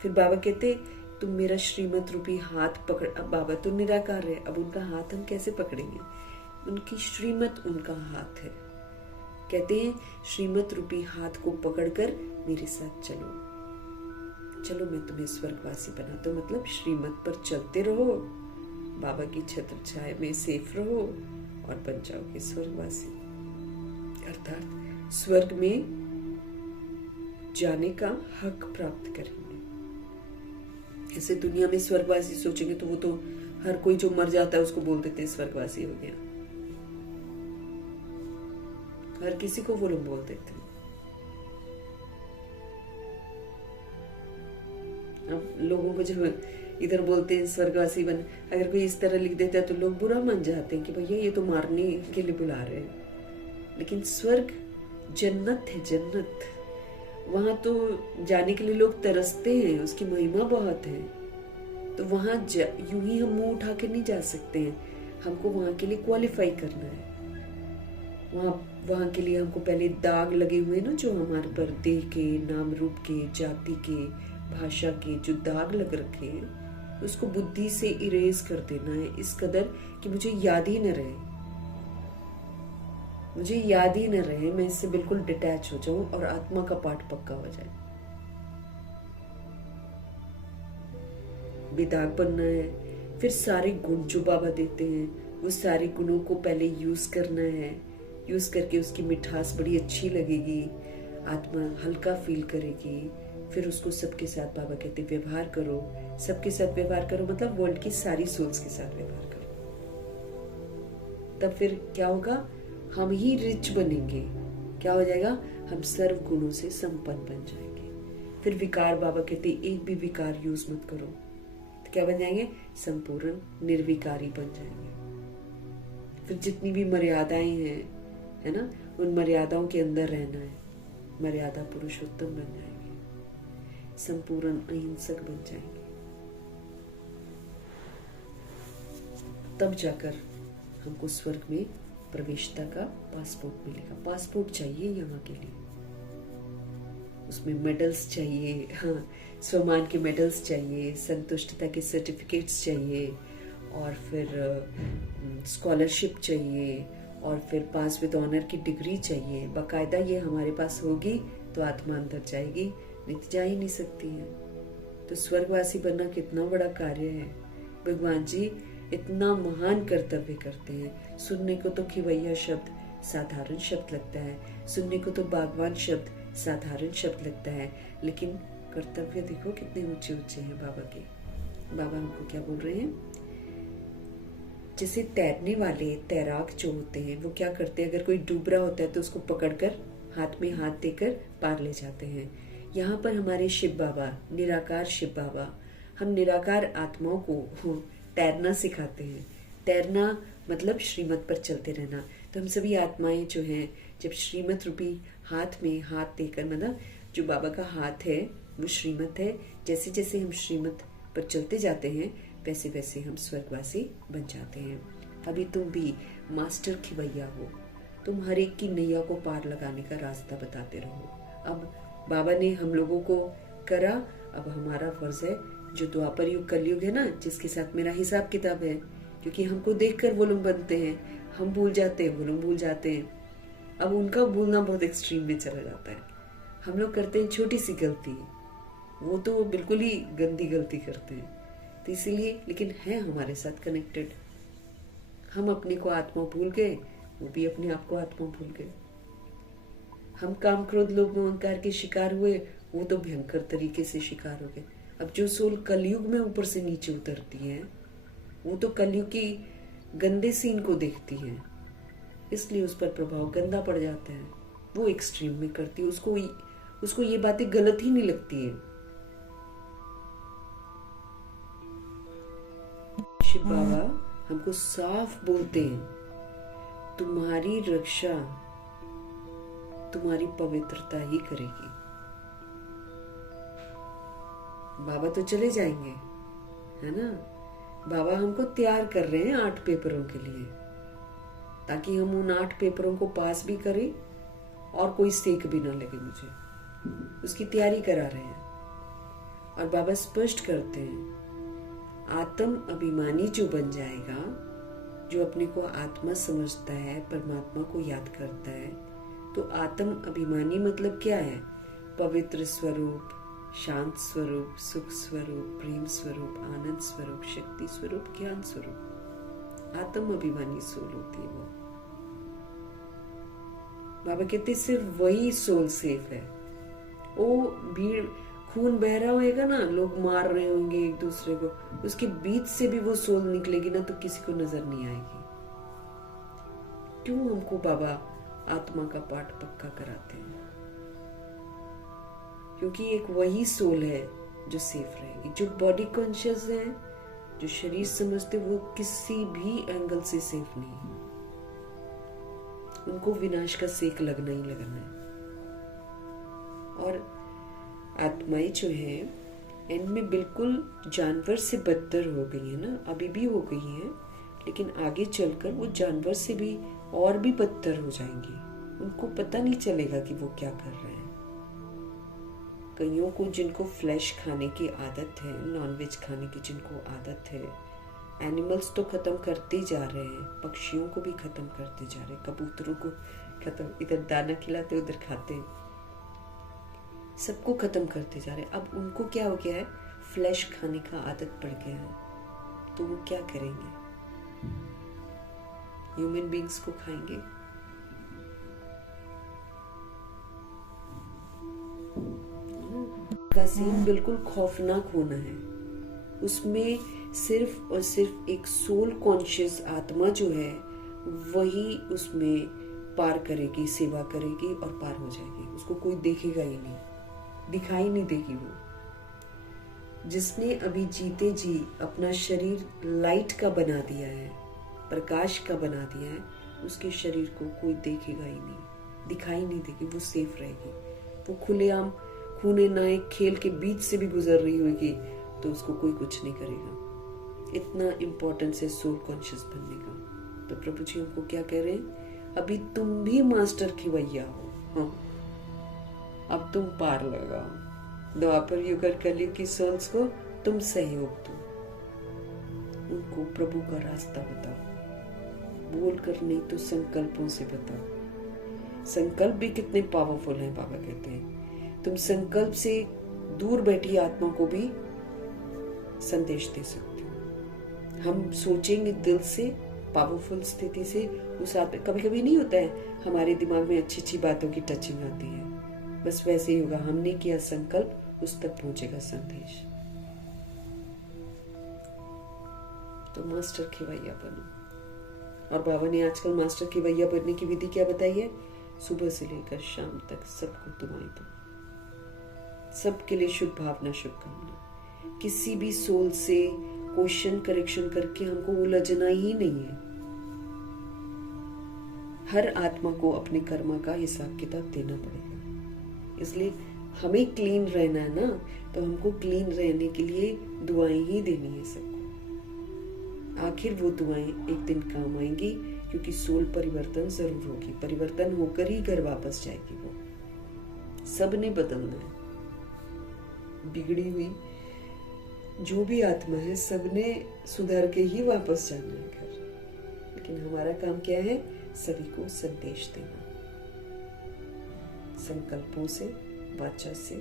फिर बाबा कहते तुम मेरा श्रीमत रूपी हाथ पकड़। अब बाबा तो निराकार है, अब उनका हाथ हम कैसे पकड़ेंगे? उनकी श्रीमत उनका हाथ है। कहते हैं श्रीमत रूपी हाथ को पकड़कर मेरे साथ चलो, चलो मैं तुम्हें स्वर्गवासी बनाता हूं। मतलब श्रीमत पर चलते रहो, बाबा की छत्र छाया में सेफ रहो और बन जाओगे स्वर्गवासी, अर्थात स्वर्ग में जाने का हक प्राप्त करेंगे। ऐसे दुनिया में स्वर्गवासी सोचेंगे तो वो तो हर कोई जो मर जाता है उसको बोल देते हैं स्वर्गवासी हो गया, हर किसी को वो लोग बोल देते हैं। अब लोगों को जब इधर बोलते हैं स्वर्गवासी बन, अगर कोई इस तरह लिख देता है तो लोग बुरा मान जाते हैं कि भैया ये तो मारने के लिए बुला रहे हैं। लेकिन स्वर्ग जन्नत है, जन्नत। वहां तो जाने के लिए लोग तरसते हैं, उसकी महिमा बहुत है। तो वहां यूं ही हम मुंह उठा के नहीं जा सकते हैं, हमको वहां के लिए क्वालिफाई करना है। वहां के लिए हमको पहले दाग लगे हुए ना, जो हमारे पर देह के, नाम रूप के, जाति के, भाषा के जो दाग लग रखे हैं, उसको बुद्धि से इरेज कर देना है, इस कदर कि मुझे याद ही न रहे, मुझे याद ही न रहे, मैं इससे बिल्कुल डिटैच हो जाऊं और आत्मा का पाठ पक्का हो जाए। बेदाग बनना है। फिर सारे गुण जो बाबा देते हैं, वो सारे गुणों को पहले यूज करना है। यूज करके उसकी मिठास बड़ी अच्छी लगेगी, आत्मा हल्का फील करेगी। फिर उसको सबके साथ बाबा कहते व्यवहार करो, सबके साथ व्यवहार करो, मतलब वर्ल्ड की सारी सोल्स के साथ व्यवहार करो। तब फिर क्या होगा? हम ही रिच बनेंगे। क्या हो जाएगा? हम सर्व गुणों से संपन्न बन जाएंगे। फिर विकार, बाबा कहते एक भी विकार यूज मत करो, तो क्या बन जाएंगे? संपूर्ण निर्विकारी बन जाएंगे। फिर जितनी भी मर्यादाएं हैं, है ना, उन मर्यादाओं के अंदर रहना है। मर्यादा पुरुषोत्तम बन जाएंगे, संपूर्ण अहिंसक बन जाएंगे। तब जाकर हमको स्वर्ग में प्रवेशता का पासपोर्ट मिलेगा। पासपोर्ट चाहिए यहाँ के लिए, उसमें मेडल्स चाहिए, हाँ, स्वमान के मेडल्स चाहिए, संतुष्टता के सर्टिफिकेट्स चाहिए, और फिर स्कॉलरशिप चाहिए, और फिर पास विद ऑनर की डिग्री चाहिए। बाकायदा ये हमारे पास होगी तो आत्मा अंदर जाएगी, नहीं तो जा ही नहीं सकती है। तो स्वर्गवासी बनना कितना बड़ा कार्य है। भगवान जी इतना महान कर्तव्य करते हैं। सुनने को तो खिवैया शब्द साधारण शब्द लगता है, सुनने को तो बागवान शब्द साधारण शब्द लगता है, लेकिन कर्तव्य देखो कितने ऊंचे ऊंचे हैं बाबा के। बाबा हमको क्या बोल रहे हैं? जैसे तैरने वाले तैराक जो होते हैं, वो क्या करते हैं? अगर कोई डूब रहा होता है तो उसको पकड़कर हाथ में हाथ देकर पार ले जाते हैं। यहाँ पर हमारे शिव बाबा, निराकार शिव बाबा, हम निराकार आत्माओं को तैरना सिखाते हैं। तैरना मतलब श्रीमत पर चलते रहना। तो हम सभी आत्माएं जो हैं, जब श्रीमत रूपी हाथ में हाथ देकर, मतलब जो बाबा का हाथ है वो श्रीमत है, जैसे जैसे हम श्रीमत पर चलते जाते हैं वैसे वैसे हम स्वर्गवासी बन जाते हैं। अभी तुम भी मास्टर खिवैया हो, तुम हर एक की नैया को पार लगाने का रास्ता बताते रहो। अब बाबा ने हम लोगों को करा, अब हमारा फर्ज है, जो द्वापर युग कलयुग है ना, जिसके साथ मेरा हिसाब किताब है, क्योंकि हमको देखकर वो लोग बनते हैं, हम भूल जाते हैं, वो लोग भूल जाते हैं। अब उनका भूलना बहुत एक्सट्रीम में चला जाता है। हम लोग करते हैं छोटी सी गलती, वो तो बिल्कुल ही गंदी गलती करते हैं। तो इसीलिए, लेकिन है हमारे साथ कनेक्टेड। हम अपने को आत्मा भूल गए, वो भी अपने आप को आत्मा भूल गए। हम काम क्रोध लोभ मोह अहंकार के शिकार हुए, वो तो भयंकर तरीके से शिकार हो गए। अब जो सोल कलयुग में ऊपर से नीचे उतरती है, वो तो कलयुग की गंदे सीन को देखती है, इसलिए उस पर प्रभाव गंदा पड़ जाता है। वो एक्सट्रीम में करती है, उसको ये बातें गलत ही नहीं लगती है। शिव बाबा हमको साफ बोलते हैं, तुम्हारी रक्षा तुम्हारी पवित्रता ही करेगी। बाबा तो चले जाएंगे, है ना। बाबा हमको तैयार कर रहे हैं 8 पेपरों के लिए, ताकि हम उन 8 पेपरों को पास भी करें और कोई सेक भी ना लगे मुझे। उसकी तैयारी करा रहे हैं। और बाबा स्पष्ट करते हैं, आत्म अभिमानी जो बन जाएगा, जो अपने को आत्मा समझता है, परमात्मा को याद करता है, तो आत्म अभिमानी मतलब क्या है? पवित्र स्वरूप, शांत स्वरूप, सुख स्वरूप, प्रेम स्वरूप, आनंद स्वरूप, शक्ति स्वरूप, ज्ञान स्वरूप। आत्म अभिमानी सोल होती है वो। बाबा कहते सिर्फ वही सोल सेफ है। वो भीड़, खून बह रहा होगा ना, लोग मार रहे होंगे एक दूसरे को, उसके बीच से भी वो सोल निकलेगी ना तो किसी को नजर नहीं आएगी। क्यों हमको बाबा आत्मा का पाठ पक्का कराते हैं? क्योंकि एक वही सोल है जो सेफ रहेगी। जो बॉडी कॉन्शियस है, जो शरीर समझते, वो किसी भी एंगल से सेफ नहीं है। उनको विनाश का सेक लगना ही लगना है। और आत्माएं जो है, इनमें बिल्कुल जानवर से बदतर हो गई है ना, अभी भी हो गई है, लेकिन आगे चलकर वो जानवर से भी और भी बदतर हो जाएंगी। उनको पता नहीं चलेगा कि वो क्या कर रहे हैं। कईयों को जिनको फ्लैश खाने की आदत है, नॉनवेज खाने की जिनको आदत है, एनिमल्स तो खत्म करते जा रहे हैं, पक्षियों को भी खत्म करते जा रहे हैं, कबूतरों को खत्म, इधर दाना खिलाते उधर खाते, सबको खत्म करते जा रहे हैं। अब उनको क्या हो गया है? फ्लैश खाने का आदत पड़ गया है। तो वो क्या करेंगे? ह्यूमन बीइंग्स को खाएंगे। का सीन बिल्कुल खौफनाक होना है। उसमें सिर्फ और सिर्फ एक सोल कॉन्शियस आत्मा जो है, वही उसमें पार करेगी, सेवा करेगी और पार हो जाएगी। उसको कोई देखेगा ही नहीं, दिखाई नहीं देगी वो। जिसने अभी जीते जी अपना शरीर लाइट का बना दिया है, प्रकाश का बना दिया है, उसके शरीर को कोई देखेगा ही नहीं, दिखाई नहीं देगी, वो सेफ रहेगी। वो खुलेआम खूने नाए खेल के बीच से भी गुजर रही होगी तो उसको कोई कुछ नहीं करेगा। इतना इम्पोर्टेंस है सोल कॉन्शियस बनने का। तो प्रभु जी हमको क्या कह रहे हैं? अभी तुम भी मास्टर खिवैया हो। हाँ, अब तुम पार लगाओ। द्वापर युग और कलयुग की सोल्स को तुम सहयोग दो, उनको प्रभु का रास्ता बताओ। बोल कर नहीं तो संकल्पों से बताओ। संकल्प भी कितने पावरफुल हैं। बाबा कहते हैं तुम संकल्प से दूर बैठी आत्मा को भी संदेश दे सकते हो। हम सोचेंगे दिल से, पावरफुल स्थिति से, उस आत्मा, कभी कभी नहीं होता है हमारे दिमाग में अच्छी अच्छी बातों की टचिंग आती है, बस वैसे ही होगा। हमने किया संकल्प, उस तक पहुंचेगा संदेश। तो मास्टर खिवैया बनो। और बाबा ने आजकल मास्टर खिवैया बनने की विधि क्या बताई है? सुबह से लेकर शाम तक सबको दुआएं दो, सबके लिए शुभ भावना, शुभकामना। किसी भी सोल से क्वेश्चन करेक्शन करके हमको उलझना ही नहीं है। हर आत्मा को अपने कर्मा का हिसाब किताब देना पड़ेगा। इसलिए हमें क्लीन रहना है ना, तो हमको क्लीन रहने के लिए दुआएं ही देनी है सबको। आखिर वो दुआएं एक दिन काम आएंगी, क्योंकि सोल परिवर्तन जरूर होगी। परिवर्तन होकर ही घर वापस जाएगी। वो सबने बदलना है। बिगड़ी हुई जो भी आत्मा है, सबने सुधर के ही वापस जाना है घर। लेकिन हमारा काम क्या है? सभी को संदेश देना, संकल्पों से, वाचा से,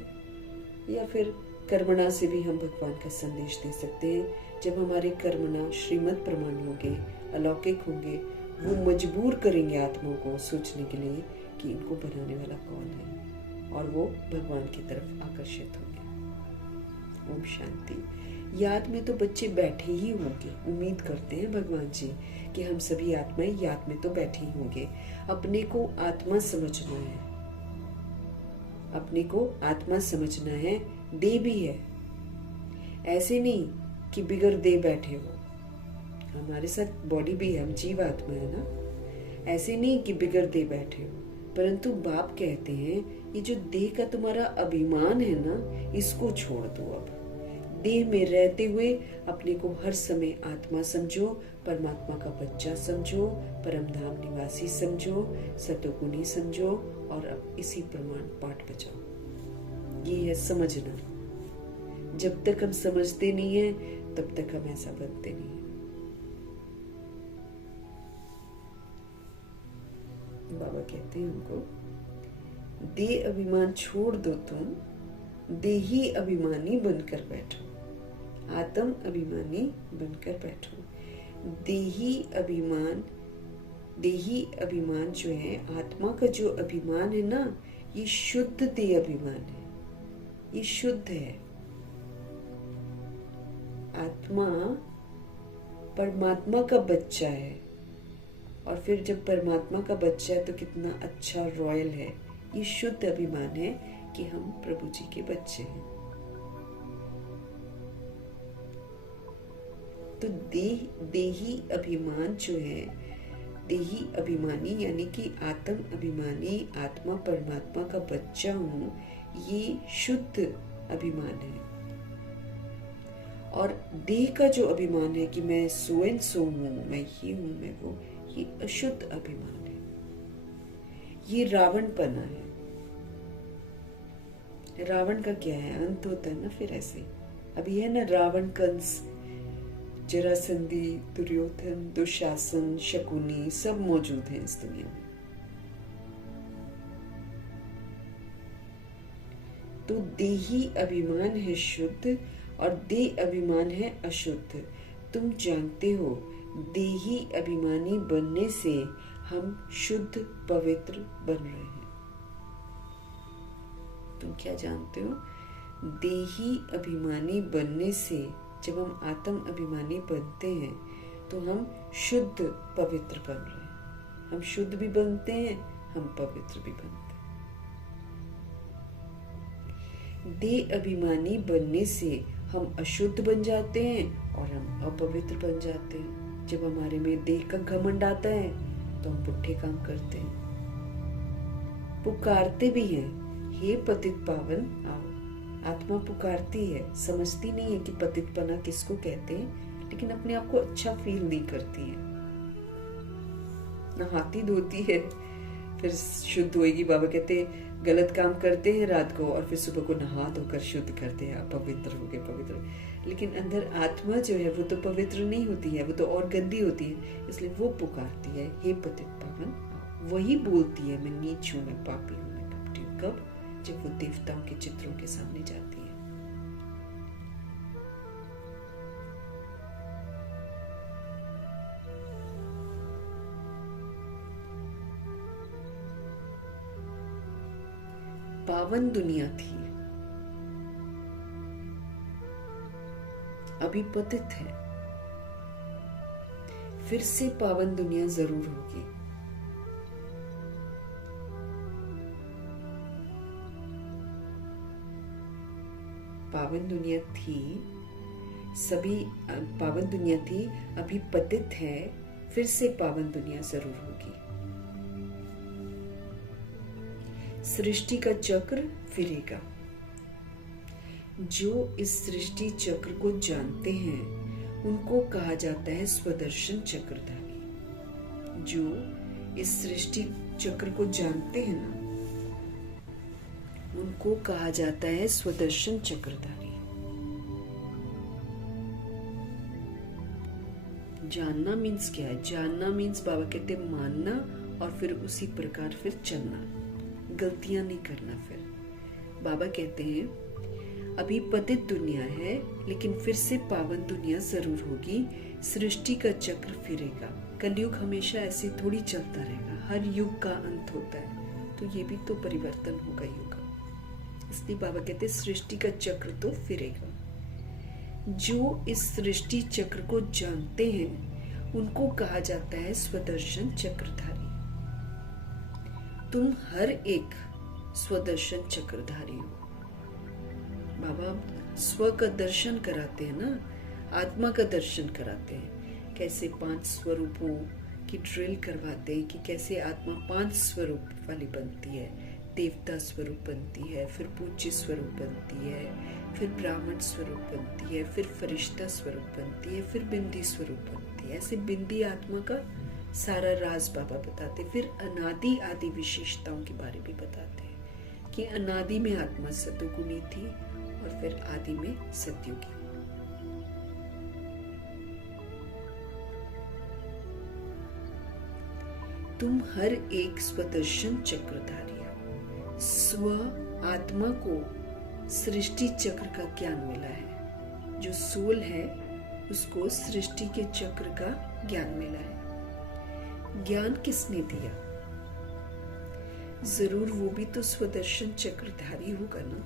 या फिर कर्मणा से भी हम भगवान का संदेश दे सकते हैं। जब हमारे कर्मणा श्रीमत प्रमाण होंगे, अलौकिक होंगे, वो मजबूर करेंगे आत्माओं को सोचने के लिए कि इनको बनाने वाला कौन है, और वो भगवान की तरफ आकर्षित होंगे। ओम शांति। याद में तो बच्चे बैठे ही होंगे। उम्मीद करते हैं भगवान जी कि हम सभी आत्माएं याद में तो बैठे ही होंगे। अपने को आत्मा समझना है, अपने को आत्मा समझना है। दे भी है, ऐसे नहीं कि बिगड़ दे बैठे हो। हमारे साथ बॉडी भी है, हम जीव आत्मा है ना। ऐसे नहीं कि बिगड़ दे बैठे हो, परंतु बाप कहते हैं ये जो देह का तुम्हारा अभिमान है ना, इसको छोड़ दो। अब देह में रहते हुए अपने को हर समय आत्मा समझो, परमात्मा का बच्चा समझो, परम धाम निवासी समझो, सतोगुणी समझो और अब इसी प्रमाण पाठ बजाओ। ये है समझना। जब तक हम समझते नहीं है तब तक हम ऐसा बनते नहीं है। बाबा कहते हैं हमको, देह अभिमान छोड़ दो, तुम देही अभिमानी बनकर बैठो। आत्म अभिमानी बनकर बैठो। देही अभिमान जो है, आत्मा का जो अभिमान है ना, ये शुद्ध देह अभिमान है, ये शुद्ध है। आत्मा परमात्मा का बच्चा है, और फिर जब परमात्मा का बच्चा है तो कितना अच्छा रॉयल है। ये शुद्ध अभिमान है कि हम प्रभु जी के बच्चे हैं। तो देही अभिमान जो है, देही अभिमानी यानी कि आत्म अभिमानी, आत्मा परमात्मा का बच्चा हूं, ये शुद्ध अभिमान है। और देह का जो अभिमान है कि मैं सो एंड सो हूं, मैं ये हूं, मैं वो, ये अशुद्ध अभिमान है। ये रावणपना है। रावण का क्या है, अंत होता है ना फिर ऐसे। अभी है ना रावण, कंस, जरासंधी, दुर्योधन, दुशासन, शकुनी, सब मौजूद हैं इस दुनिया में। तो देही अभिमान है शुद्ध और देह अभिमान है अशुद्ध। तुम जानते हो, देही अभिमानी बनने से हम शुद्ध पवित्र बन रहे हैं। तुम क्या जानते हो? देही अभिमानी बनने से जब हम आत्म अभिमानी बनते हैं तो हम शुद्ध पवित्र बन रहे हैं। हम शुद्ध भी बनते हैं, हम पवित्र भी बनते हैं। देह अभिमानी बनने से हम अशुद्ध बन जाते हैं और हम अपवित्र बन जाते हैं। जब हमारे में देह का घमंड आता है तो हम पुट्ठे काम करते हैं, पुकारते भी हैं, हे पतित पावन आओ। आत्मा पुकारती है, समझती नहीं है कि पतितपना किसको कहते हैं, लेकिन अपने आप को अच्छा फील नहीं करती है। नहाती धोती है, फिर शुद्ध होएगी। बाबा कहते गलत काम करते हैं रात को और फिर सुबह को नहा धोकर शुद्ध करते हैं, पवित्र हो गए, पवित्र। लेकिन अंदर आत्मा जो है वो तो पवित्र नहीं होती है, वो तो और गंदी होती है। इसलिए वो पुकारती है, हे पतित पावन। वही बोलती है, मैं नीच हूं, मैं पापी हूं, मैं कपटी हूं। कब? जब वो देवताओं के चित्रों के सामने जाती है। पावन दुनिया थी, अभी पतित है, फिर से पावन दुनिया जरूर होगी। पावन दुनिया थी, सभी पावन दुनिया थी, अभी पतित है, फिर से पावन दुनिया जरूर होगी। सृष्टि का चक्र फिरेगा। जो इस सृष्टि चक्र को जानते हैं उनको कहा जाता है स्वदर्शन चक्रधारी। जो इस सृष्टि चक्र को जानते हैं ना, उनको कहा जाता है स्वदर्शन चक्रधारी। जानना मीन्स क्या है? जानना मीन्स बाबा कहते मानना और फिर उसी प्रकार फिर चलना, गलतियां नहीं करना। फिर बाबा कहते हैं अभी पतित दुनिया है, लेकिन फिर से पावन दुनिया जरूर होगी। सृष्टि का चक्र फिरेगा। कलयुग हमेशा ऐसे थोड़ी चलता रहेगा, हर युग का अंत होता है, तो ये भी तो परिवर्तन होगा युग का। इसलिए बाबा कहते सृष्टि का चक्र तो फिरेगा। जो इस सृष्टि चक्र को जानते हैं उनको कहा जाता है स्वदर्शन चक्रधारी। तुम हर एक स्वदर्शन चक्रधारी हो। बाबा स्व का दर्शन कराते हैं ना, आत्मा का दर्शन कराते हैं। कैसे 5 स्वरूपों की ड्रिल करवाते हैं कि कैसे आत्मा 5 स्वरूप वाली बनती है। देवता स्वरूप बनती है, फिर पूज्य स्वरूप बनती है, फिर ब्राह्मण स्वरूप बनती है, फिर फरिश्ता स्वरूप बनती है, फिर बिंदी स्वरूप बनती है। ऐसे बिंदी आत्मा का सारा राज बाबा बताते। फिर अनादि आदि विशेषताओं के बारे में बताते हैं कि अनादि में आत्मा सतोगुणी थी और फिर आदि में सतयुगी। तुम हर एक स्वदर्शन चक्रधारी हो। स्व आत्मा को सृष्टि चक्र का ज्ञान मिला है। जो सोल है उसको सृष्टि के चक्र का ज्ञान मिला है। ज्ञान किसने दिया? जरूर वो भी तो स्वदर्शन चक्रधारी होगा ना।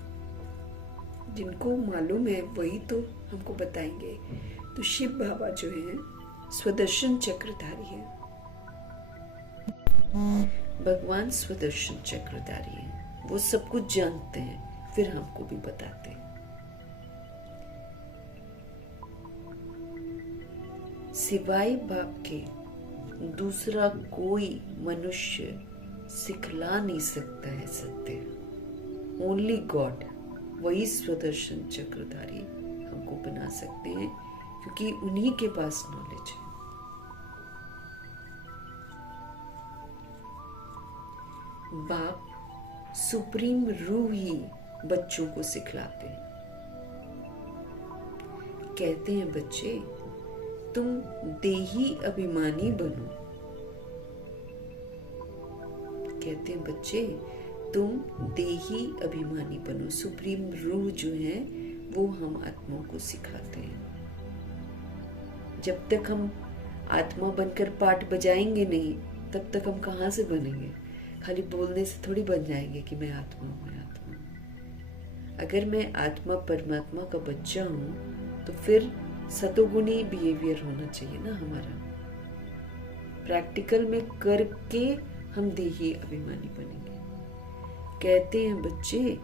जिनको मालूम है वही तो हमको बताएंगे। तो शिव बाबा जो है स्वदर्शन चक्रधारी है। भगवान स्वदर्शन चक्रधारी है। वो सब कुछ जानते हैं, फिर हमको भी बताते हैं। सिवाय बाप के दूसरा कोई मनुष्य सिखला नहीं सकता है सत्य। ओनली गॉड, वही स्वदर्शन चक्रधारी हमको बना सकते हैं, क्योंकि उन्हीं के पास नॉलेज है। बाप सुप्रीम रूह ही बच्चों को सिखलाते हैं। कहते हैं बच्चे तुम देही अभिमानी बनो। कहते हैं बच्चे तुम देही अभिमानी बनो। सुप्रीम रूह जो है वो हम आत्माओं को सिखाते हैं। जब तक हम आत्मा बनकर पाठ बजाएंगे नहीं, तब तक हम कहाँ से बनेंगे? खाली बोलने से थोड़ी बन जाएंगे कि मैं आत्मा हूं, मैं आत्मा हूं। अगर मैं आत्मा परमात्मा का बच्चा हूं तो फिर सतोगुणी बिहेवियर होना चाहिए ना हमारा। प्रैक्टिकल में करके हम देही अभिमानी बनेंगे। कहते हैं बच्चे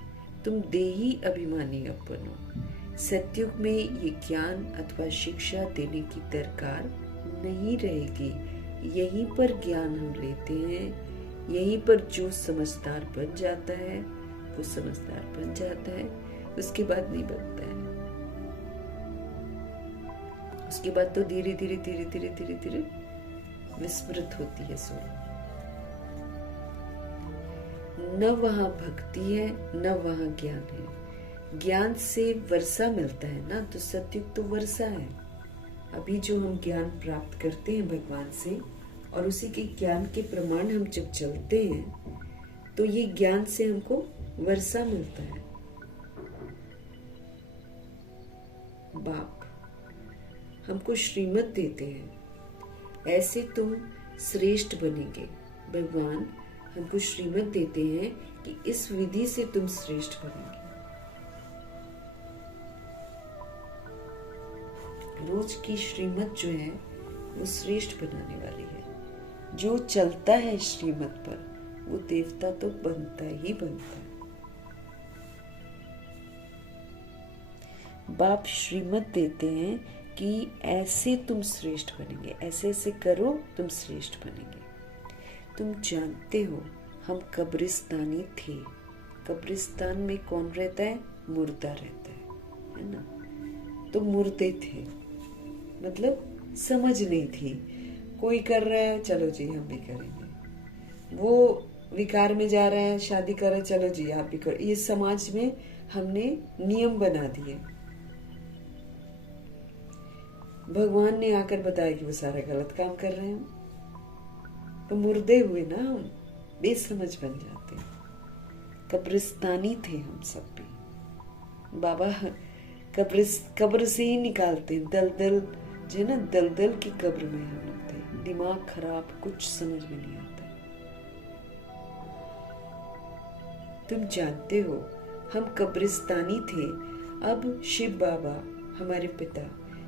तुम देही अभिमानी अब बनो। सतयुग में ये ज्ञान अथवा शिक्षा देने की दरकार नहीं रहेगी। यहीं पर ज्ञान हम लेते हैं। यहीं पर जो समझदार बन जाता है वो समझदार बन जाता है, उसके बाद नहीं बनता है। उसके बाद तो धीरे धीरे धीरे धीरे धीरे धीरे विस्मृत होती है सोल। न वहां भक्ति है न वहां ज्ञान है। ज्ञान से वर्षा मिलता है ना, तो सतयुग तो वर्षा है। अभी जो हम ज्ञान प्राप्त करते हैं भगवान से और उसी के ज्ञान के प्रमाण हम जब चलते हैं तो ये ज्ञान से हमको वर्षा मिलता है। बाप हमको श्रीमत देते हैं, ऐसे तुम श्रेष्ठ बनेंगे। भगवान हमको श्रीमत देते हैं कि इस विधि से तुम श्रेष्ठ बनेंगे। रोज की श्रीमत जो है वो श्रेष्ठ बनाने वाली है। जो चलता है श्रीमत पर वो देवता तो बनता ही बनता है। बाप श्रीमत देते हैं कि ऐसे तुम श्रेष्ठ बनेंगे, ऐसे ऐसे करो तुम श्रेष्ठ बनेंगे। तुम जानते हो हम कब्रिस्तानी थे। कब्रिस्तान में कौन रहता है? मुर्दा रहता है ना। तो मुर्दे थे, मतलब समझ नहीं थी। कोई कर रहा है चलो जी हम भी करेंगे, वो विकार में जा रहा है शादी कर रहा है चलो जी आप भी करो। ये समाज में हमने नियम बना दिए। भगवान ने आकर बताया कि वो सारा गलत काम कर रहे हैं, तो मुर्दे हुए ना हम, बेसमझ बन जाते हैं। कब्रिस्तानी थे हम सब भी। बाबा कब्र से ही निकालते हैं। दलदल जो है ना, दलदल की कब्र में हम लोग थे। दिमाग खराब, कुछ समझ में नहीं आता। तुम जानते हो हम कब्रिस्तानी थे। अब शिव बाबा हमारे पिता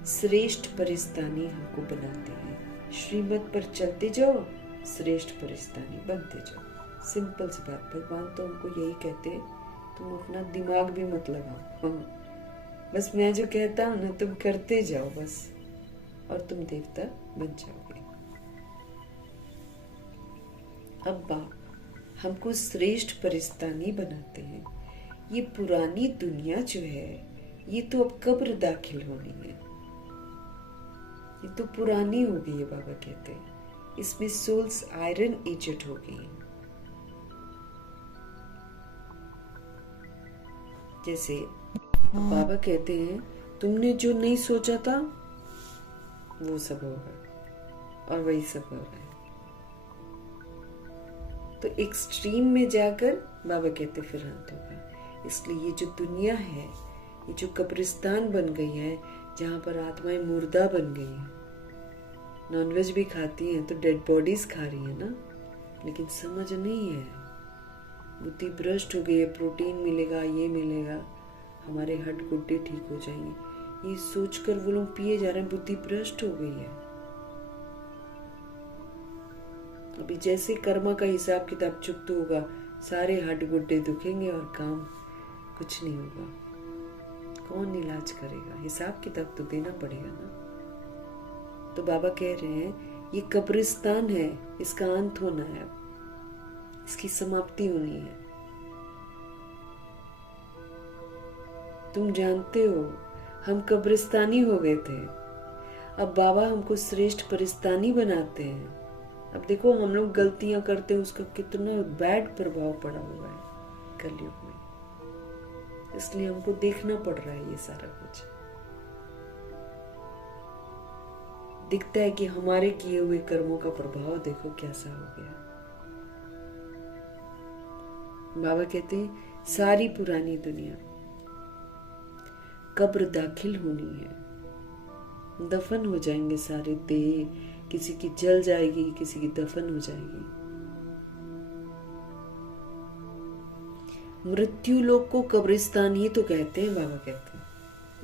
श्रेष्ठ परिस्तानी हमको बनाते हैं। श्रीमत पर चलते जाओ, श्रेष्ठ परिस्तानी बनते जाओ। सिंपल सी बात। भगवान तो हमको यही कहते हैं, तुम अपना दिमाग भी मत लगाओ। बस मैं जो कहता हूँ ना तुम करते जाओ बस, और तुम देवता बन जाओगे। अब बाप हमको श्रेष्ठ परिस्तानी बनाते हैं। ये पुरानी दुनिया जो है ये तो अब कब्र दाखिल होनी है, ये तो पुरानी हो गई है। बाबा कहते हैं इसमें सोल्स आयरन एजेड हो गई हैं। जैसे बाबा कहते हैं तुमने जो नहीं सोचा था वो सब होगा, और वही सब हो रहा है। तो एक्सट्रीम में जाकर बाबा कहते फिर अंत होगा। इसलिए ये जो दुनिया है, ये जो कब्रिस्तान बन गई है, जहां पर आत्माएं मुर्दा बन गई है, नॉनवेज भी खाती हैं तो डेड बॉडीज खा रही है ना, लेकिन समझ नहीं है, बुद्धि भ्रष्ट हो गई है। प्रोटीन मिलेगा, ये मिलेगा, हमारे हड्ड गुड्डे ठीक हो जाएंगे, ये सोचकर वो लोग पिए जा रहे हैं। बुद्धि भ्रष्ट हो गई है। अभी जैसे कर्मा का हिसाब किताब चुकता होगा, सारे हड्ड गुड्डे दुखेंगे और काम कुछ नहीं होगा। कौन इलाज करेगा? हिसाब किताब तो देना पड़ेगा ना। तो बाबा कह रहे हैं ये कब्रिस्तान है, इसका अंत होना है, अब इसकी समाप्ति होनी है। तुम जानते हो हम कब्रिस्तानी हो गए थे, अब बाबा हमको श्रेष्ठ परिस्तानी बनाते हैं। अब देखो हम लोग गलतियां करते हैं, उसका कितना बैड प्रभाव पड़ा हुआ है कलयुग में। इसलिए हमको देखना पड़ रहा है ये सारा कुछ। दिखता है कि हमारे किए हुए कर्मों का प्रभाव देखो कैसा हो गया। बाबा कहते हैं सारी पुरानी दुनिया कब्र दाखिल होनी है, दफन हो जाएंगे सारे देह, किसी की जल जाएगी, किसी की दफन हो जाएगी। मृत्यु लोक को कब्रिस्तान ही तो कहते हैं। बाबा कहते हैं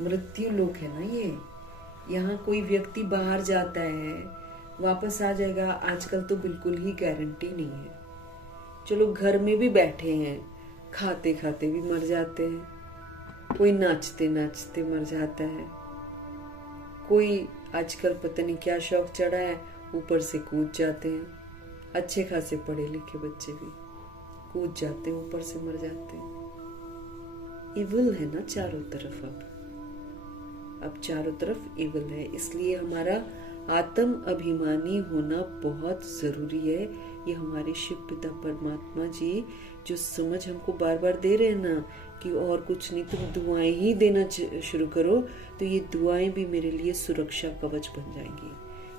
मृत्यु लोक है ना ये, यहाँ कोई व्यक्ति बाहर जाता है वापस आ जाएगा, आजकल तो बिल्कुल ही गारंटी नहीं है। चलो घर में भी बैठे हैं, खाते खाते भी मर जाते हैं, कोई नाचते नाचते मर जाता है, कोई आजकल पता नहीं क्या शौक चढ़ा है, ऊपर से कूद जाते हैं। अच्छे खासे पढ़े लिखे बच्चे भी कूद जाते हैं, ऊपर से मर जाते हैं। इविल है ना चारों तरफ। अब चारों तरफ इविल है, इसलिए हमारा आत्म अभिमानी होना बहुत जरूरी है। ये हमारे शिव पिता परमात्मा जी जो समझ हमको बार बार दे रहे हैं ना कि और कुछ नहीं, तुम दुआएं ही देना शुरू करो, तो ये दुआएं भी मेरे लिए सुरक्षा कवच बन जाएंगी।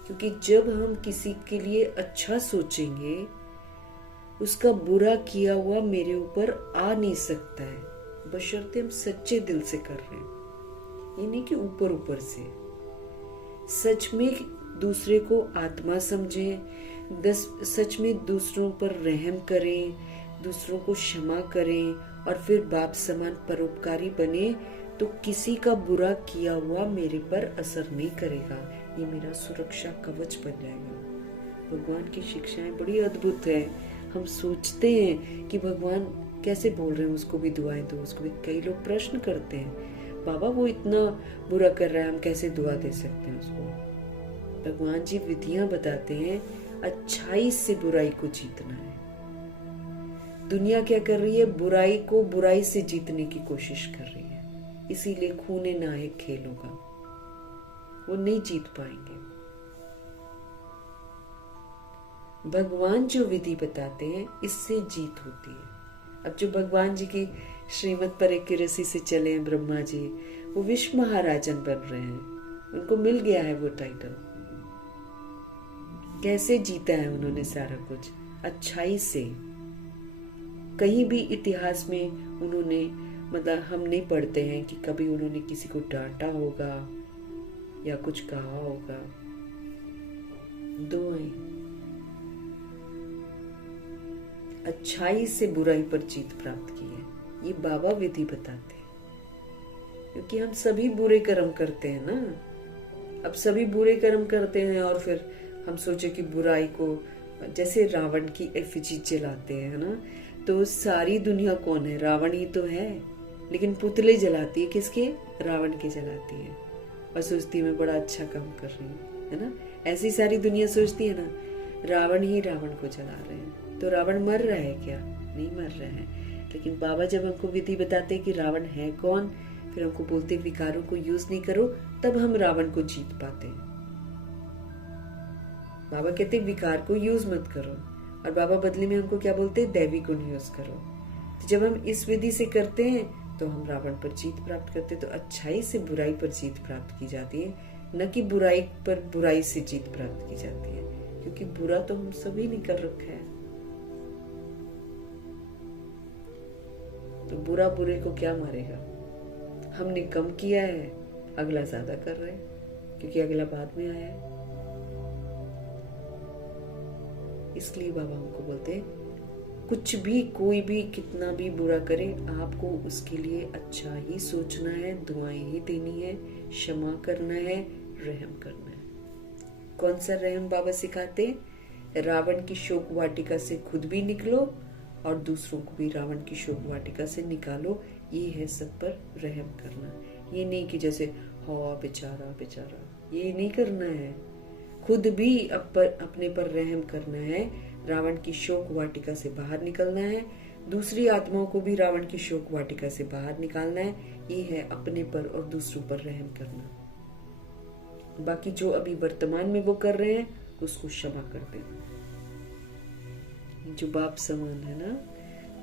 क्योंकि जब हम किसी के लिए अच्छा सोचेंगे, उसका बुरा किया हुआ मेरे ऊपर आ नहीं सकता है, बशर्ते हम सच्चे दिल से कर रहे हैं। ये नहीं कि ऊपर ऊपर से। सच में दूसरे को आत्मा समझें, सच में दूसरों पर रहम करें, दूसरों को क्षमा करें और फिर बाप समान परोपकारी बने, तो किसी का बुरा किया हुआ मेरे पर असर नहीं करेगा। ये मेरा सुरक्षा कवच बन जाएगा। भगवान की शिक्षाएं बड़ी अद्भुत है। हम सोचते हैं कि भगवान कैसे बोल रहे हैं, उसको भी दुआएं दो, उसको भी। कई लोग प्रश्न करते हैं बाबा वो इतना बुरा कर रहा है, हम कैसे दुआ दे सकते हैं उसको। भगवान जी विधियां बताते हैं, अच्छाई से बुराई को जीतना है। दुनिया क्या कर रही है? बुराई को बुराई से जीतने की कोशिश कर रही है, इसीलिए खूने नायक खेल होगा, वो नहीं जीत पाएंगे। भगवान जो विधि बताते हैं इससे जीत होती है। अब जो भगवान जी की श्रीमत पर एक्यूरेसी से चले हैं ब्रह्मा जी, वो विश्व महाराजन बन रहे हैं, उनको मिल गया है वो टाइटल। कैसे जीता है उन्होंने सारा कुछ? अच्छाई से। कहीं भी इतिहास में उन्होंने, मतलब हम नहीं पढ़ते हैं कि कभी उन्होंने किसी को डांटा होगा या कुछ कहा होगा। दुआएं, अच्छाई से बुराई पर जीत प्राप्त की है, ये बाबा विधि बताते हैं। क्योंकि हम सभी बुरे कर्म करते हैं ना। अब सभी बुरे कर्म करते हैं और फिर हम सोचे कि बुराई को, जैसे रावण की एफिजी जलाते हैं ना, तो सारी दुनिया कौन है? रावण ही तो है, लेकिन पुतले जलाती है किसके? रावण के जलाती है, और सोचती है मैं बड़ा अच्छा काम कर रही हूँ, है ना। ऐसी सारी दुनिया सोचती है ना, रावण ही रावण को जला रहे हैं। तो रावण मर रहा है क्या? नहीं मर रहा है। लेकिन बाबा जब हमको विधि बताते हैं कि रावण है कौन, फिर हमको बोलते विकारों को यूज नहीं करो, तब हम रावण को जीत पाते हैं। बाबा कहते विकार को यूज मत करो, और बाबा बदले में हमको क्या बोलते हैं? दैवी गुण यूज करो। तो जब हम इस विधि से करते हैं तो हम रावण पर जीत प्राप्त करते हैं। तो अच्छाई से बुराई पर जीत प्राप्त की जाती है, न कि बुराई पर बुराई से जीत प्राप्त की जाती है, क्योंकि बुरा तो हम सभी ने कर रखा है। तो बुरा बुरे को क्या मारेगा? हमने कम किया है, अगला ज्यादा कर रहा है, क्योंकि अगला बाद में आया है। इसलिए बाबा हमको बोलते हैं कुछ भी, कोई भी कितना भी बुरा करे, आपको उसके लिए अच्छा ही सोचना है, दुआएं ही देनी है, क्षमा करना है, रहम करना है। कौन सा रहम बाबा सिखाते? रावण की शोक वाटिका से खुद भी निकलो और दूसरों को भी रावण की शोक वाटिका से निकालो। ये है सब पर रहम करना। ये नहीं कि जैसे हाँ बेचारा बेचारा, ये नहीं करना है। खुद भी अपने पर रहम करना है, रावण की शोक वाटिका से बाहर निकलना है, दूसरी आत्माओं को भी रावण की शोक वाटिका से बाहर निकालना है। ये है अपने पर और दूसरों पर रहम करना। बाकी जो अभी वर्तमान में वो कर रहे हैं उसको क्षमा कर देना। जो बाप समान है ना,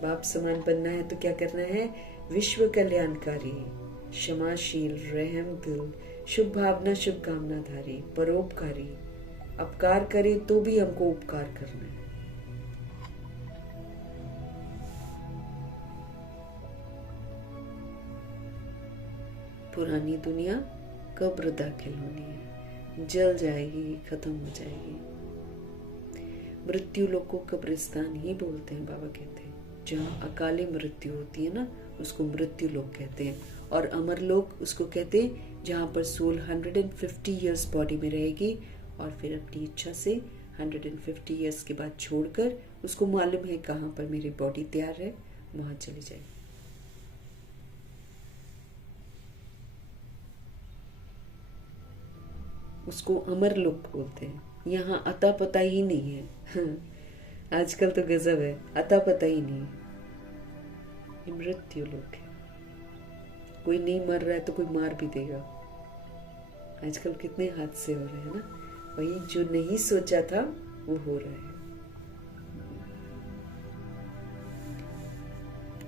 बाप समान बनना है तो क्या करना है? विश्व कल्याणकारी, क्षमाशील, रहम दिल, शुभ भावना, शुभकामनाधारी, परोपकारी। अपकार करे तो भी हमको उपकार करना है। पुरानी दुनिया कब्र दाखिल होनी है, जल जाएगी, खत्म हो जाएगी। मृत्यु लोग को कब्रिस्तान ही बोलते हैं। बाबा कहते हैं जहाँ अकाली मृत्यु होती है ना, उसको मृत्यु लोग कहते हैं। और अमर लोग उसको कहते हैं जहाँ पर सोल 150 ईयर्स बॉडी में रहेगी और फिर अपनी इच्छा से 150 ईयर्स के बाद छोड़कर, उसको मालूम है कहाँ पर मेरी बॉडी तैयार है, वहां चली जाएगी। उसको अमर लोग बोलते हैं। यहाँ अता पता ही नहीं है। आजकल तो गजब है, अता पता ही नहीं है। ये मृत्यु लोग है। कोई नहीं मर रहा है तो कोई मार भी देगा। आजकल कितने हादसे हो रहे हैं ना, वही जो नहीं सोचा था वो हो रहा है।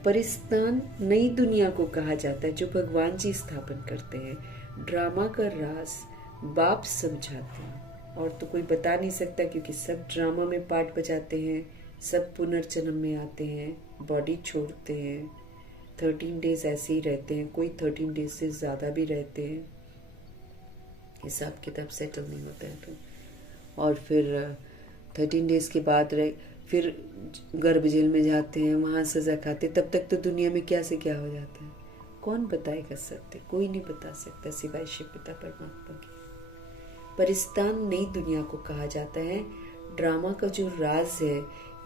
परिस्तान नई दुनिया को कहा जाता है जो भगवान जी स्थापन करते हैं। ड्रामा का राज बाप समझाते हैं, और तो कोई बता नहीं सकता, क्योंकि सब ड्रामा में पार्ट बजाते हैं, सब पुनर्जन्म में आते हैं, बॉडी छोड़ते हैं, 13 डेज ऐसे ही रहते हैं, कोई 13 डेज से ज्यादा भी रहते हैं, हिसाब किताब सेटल नहीं होता है तो। और फिर 13 डेज के बाद फिर गर्भ जेल में जाते हैं, वहां सजा खाते। तब तक तो दुनिया में क्या से क्या हो जाता है, कौन बताएगा सत्य? कोई नहीं बता सकता सिवाय शिव पिता परमात्मा के। परिस्तान नई दुनिया को कहा जाता है। ड्रामा का जो राज है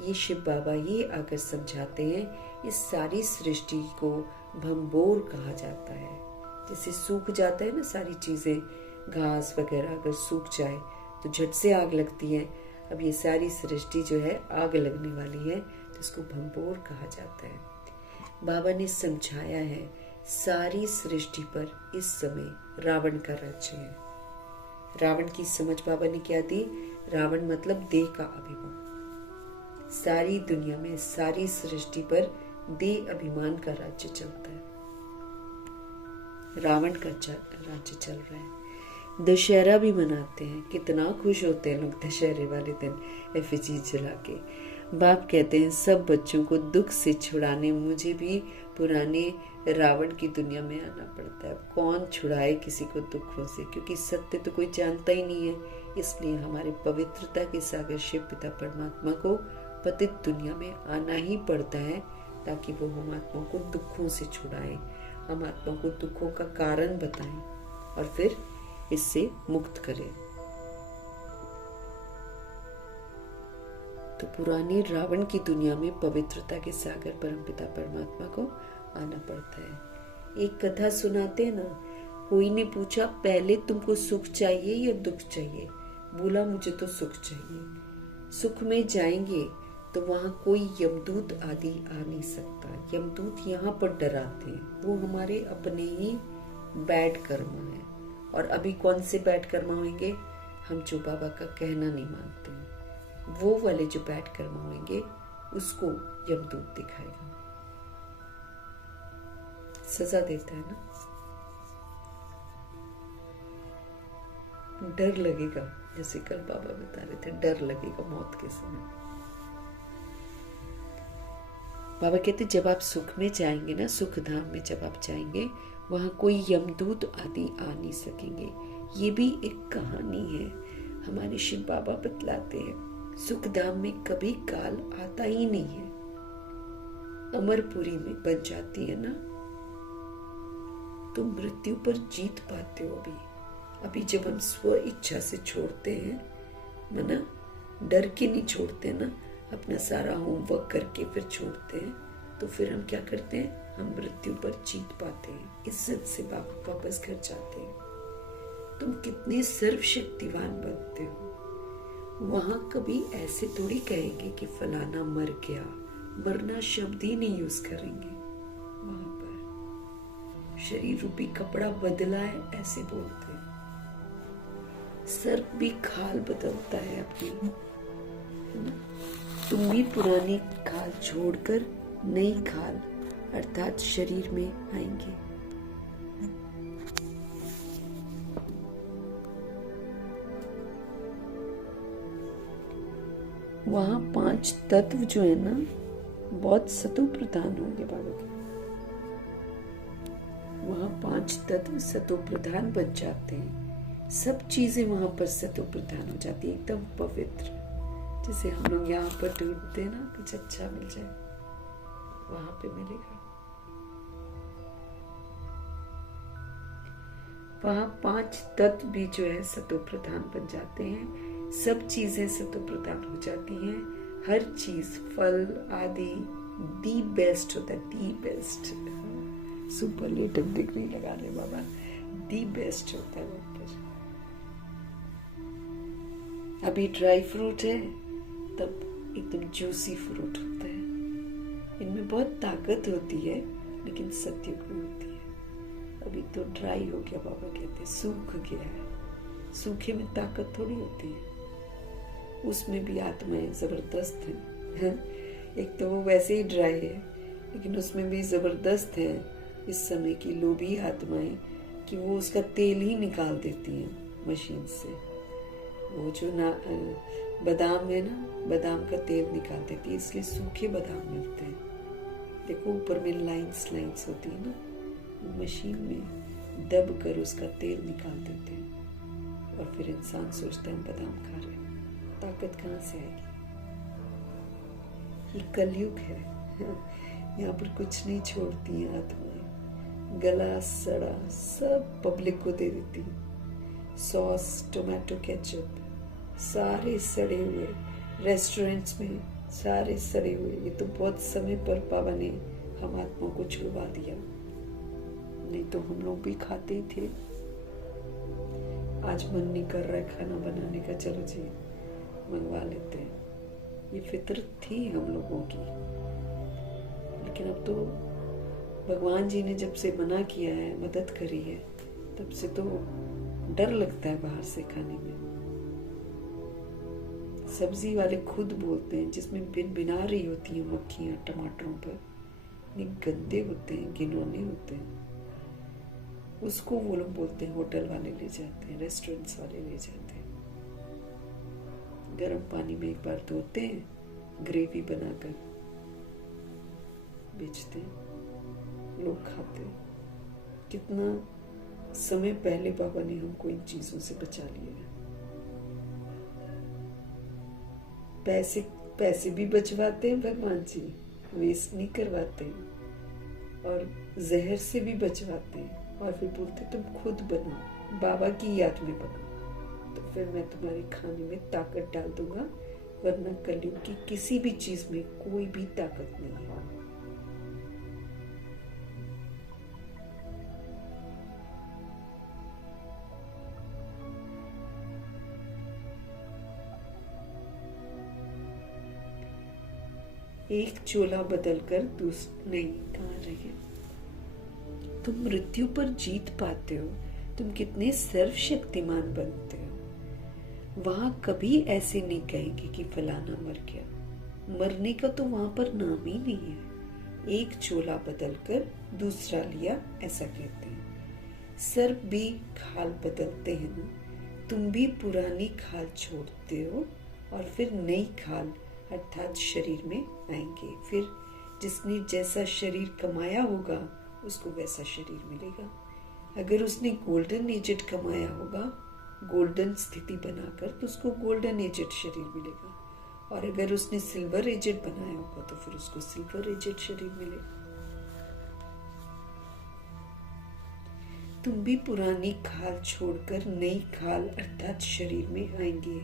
ये शिव बाबा ये आकर समझाते हैं। इस सारी सृष्टि को भंबोर कहा जाता है। जैसे सूख जाता है ना सारी चीजें, घास वगैरह अगर सूख जाए तो झट से आग लगती है। अब ये सारी सृष्टि जो है आग लगने वाली है, तो इसको भंबोर कहा जाता है। बाबा ने समझाया है सारी सृष्टि पर इस समय रावण का राज्य है। रावण की समझ बाबा ने क्या दी? रावण मतलब देह का अभिमान। सारी दुनिया में सारी सृष्टि पर देह अभिमान का राज्य चलता है, रावण का राज्य चल रहा है। दशहरा भी मनाते हैं, कितना खुश होते हैं लोग दशहरे वाले दिन एफिजी जला के। बाप कहते हैं सब बच्चों को दुख से छुड़ाने मुझे भी पुराने रावण की दुनिया में आना पड़ता है। कौन छुड़ाए किसी को दुखों से, क्योंकि सत्य तो कोई जानता ही नहीं है। इसलिए हमारे पवित्रता के सागर शिव पिता परमात्मा को पतित दुनिया में आना ही पड़ता है, ताकि वो हम आत्माओं को दुखों से छुड़ाएं, हम आत्माओं को दुखों का कारण बताएं और फिर इससे मुक्त करें। तो पुरानी रावण की दुनिया में पवित्रता के सागर परमपिता परमात्मा को आना पड़ता है। एक कथा सुनाते हैं ना, कोई ने पूछा पहले तुमको सुख चाहिए या दुख चाहिए? बोला मुझे तो सुख चाहिए। सुख में जाएंगे तो वहाँ कोई यमदूत आदि आ नहीं सकता। यमदूत यहाँ पर डराते हैं, वो हमारे अपने ही बैड कर्म है। और अभी कौन से बैड कर्म होंगे? हम जो बाबा का कहना नहीं मानते हैं, वो वाले जो बैड कर्म होंगे उसको यमदूत दिखाएगा, सजा देता है ना। डर लगेगा, जैसे कल बाबा बता रहे थे, डर लगेगा मौत के समय। बाबा कहते जब आप सुख में जाएंगे ना, सुख धाम में जब आप जाएंगे, वहां कोई यमदूत आदि आ नहीं सकेंगे। ये भी एक कहानी है, हमारे शिव बाबा बतलाते हैं। सुख धाम में कभी काल आता ही नहीं है। अमरपुरी में बन जाती है ना, तो मृत्यु पर जीत पाते हो। अभी जब हम स्व इच्छा से छोड़ते हैं, मना डर के नहीं छोड़ते ना, अपना सारा होमवर्क करके फिर छोड़ते हैं, तो फिर हम क्या करते हैं? हम मृत्यु पर जीत पाते हैं, इज्जत से वापस घर जाते हैं। तुम कितने सर्वशक्तिवान बनते हो। वहां कभी ऐसे थोड़ी कहेंगे कि फलाना मर गया, मरना शब्द ही नहीं यूज करेंगे। वहां पर शरीर रूपी कपड़ा बदला है ऐसे बोलते हैं। सर्प भी खाल बदलता है अपनी, है ना? तुम भी पुरानी खाल छोड़कर नई खाल अर्थात शरीर में आएंगे। वहां 5 तत्व जो है ना, बहुत सतो प्रधान होंगे बाबा के। वहां 5 तत्व सतो प्रधान बन जाते हैं। सब चीजें वहां पर सतो प्रधान हो जाती है, एकदम पवित्र। जैसे हम लोग यहाँ पर ढूंढते हैं ना कुछ अच्छा मिल जाए, वहां पे मिलेगा। वहां 5 तत्व भी जो है सतो प्रधान बन जाते हैं। सब चीजें सतो प्रधान हो जाती हैं। हर चीज, फल आदि दी बेस्ट होता है, दी बेस्ट। सुपरलेटिव डिग्री लगा रहे बाबा, दी बेस्ट होता है वहां पर। अभी ड्राई फ्रूट है, तब एकदम जूसी फ्रूट होता है। इनमें बहुत ताकत होती है, लेकिन सत्युग में होती है। अभी तो ड्राई हो गया, बाबा कहते हैं सूख गया है। सूखे में ताकत थोड़ी होती है, उसमें भी आत्माएं जबरदस्त हैं। एक तो वो वैसे ही ड्राई है, लेकिन उसमें भी जबरदस्त है इस समय की लोभी आत्माएं, कि वो उसका तेल ही निकाल देती हैं मशीन से। वो जो ना बादाम है ना, बादाम का तेल निकाल देती है, इसलिए सूखे बादाम मिलते हैं। देखो ऊपर में लाइंस लाइंस होती है ना, मशीन में दब कर उसका तेल निकाल देते हैं। और फिर इंसान सोचता है हम बादाम खा रहे हैं, ताकत कहाँ से आएगी? ये कलयुग है। यहाँ पर कुछ नहीं छोड़ती है आत्माएं। गला सड़ा सब पब्लिक को दे देती है। सॉस, टोमेटो केचप सारे सड़े हुए, रेस्टोरेंट्स में सारे सड़े हुए। ये तो बहुत समय पर बाबा ने हम आत्मा को छुड़वा दिया, नहीं तो हम लोग भी खाते ही थे। आज मन नहीं कर रहा है खाना बनाने का, चलो जी मंगवा लेते हैं। ये फितरत थी हम लोगों की, लेकिन अब तो भगवान जी ने जब से मना किया है, मदद करी है, तब से तो डर लगता है बाहर से खाने में। सब्जी वाले खुद बोलते हैं, जिसमें बिन बिना रही होती हैं मक्खियां टमाटरों पर, इतने गंदे होते हैं, घिनौने होते हैं। उसको वो लोग बोलते हैं होटल वाले ले जाते हैं, रेस्टोरेंट्स वाले ले जाते हैं। गर्म पानी में एक बार धोते हैं, ग्रेवी बनाकर बेचते हैं, लोग खाते हैं। कितना समय पहले बाबा ने हमको इन चीजों से बचा लिया है। पैसे भी बचवाते हैं भगवान जी, वेस्ट नहीं करवाते हैं। और जहर से भी बचवाते हैं, और फिर बोलते तुम खुद बनाओ, बाबा की याद में बनाओ, तो फिर मैं तुम्हारे खाने में ताकत डाल दूंगा, वरना कलयुग की किसी भी चीज में कोई भी ताकत नहीं है। एक चोला बदलकर दूसरा नहीं, कहाँ रहे? तुम मृत्यु पर जीत पाते हो, तुम कितने सर्वशक्तिमान बनते हो। वहां कभी ऐसे नहीं कहेंगे कि फलाना मर गया। मरने का तो वहां पर नाम ही नहीं है। एक चोला बदलकर दूसरा लिया, ऐसा कहते हैं। सर्प भी खाल बदलते हैं ना। तुम भी पुरानी खाल छोड़ते हो और फिर नई खाल अर्थात शरीर में आएंगे। फिर जिसने जैसा शरीर कमाया होगा उसको वैसा शरीर मिलेगा। अगर उसने गोल्डन एजेड कमाया होगा, गोल्डन स्थिति बनाकर, तो उसको गोल्डन एजेड शरीर मिलेगा। और अगर उसने सिल्वर एजेड बनाया होगा तो फिर उसको सिल्वर एजेड शरीर मिलेगा। तुम भी पुरानी खाल छोड़कर नई खाल अर्थात शरीर में आएंगे।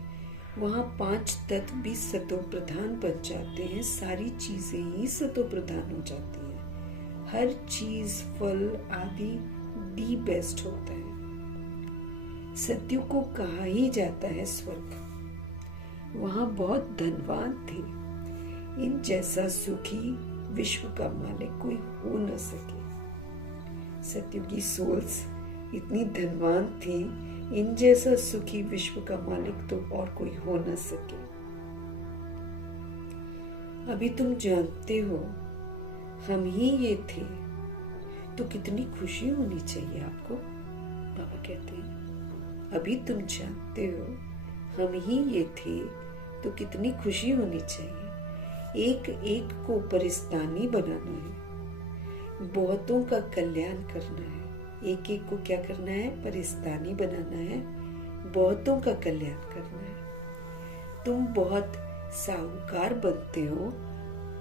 वहां 5 तत्व भी सतो प्रधान बन जाते हैं। सारी चीजें ही सतो प्रधान हो जाती हैं। हर चीज, फल आदि दी बेस्ट होता है। सत्य को कहा ही जाता है स्वर्ग। वहां बहुत धनवान थे। इन जैसा सुखी विश्व का मालिक कोई हो न सके। सत्युगी सोल्स इतनी धनवान थी, इन जैसा सुखी विश्व का मालिक तो और कोई हो न सके। अभी तुम जानते हो हम ही ये थे, तो कितनी खुशी होनी चाहिए आपको। बाबा कहते हैं अभी तुम जानते हो हम ही ये थे, तो कितनी खुशी होनी चाहिए। एक एक को परिस्तानी बनाना है, बहुतों का कल्याण करना है। एक एक को क्या करना है? परिस्तानी बनाना है, बहुतों का कल्याण करना है। तुम बहुत साहूकार बनते हो,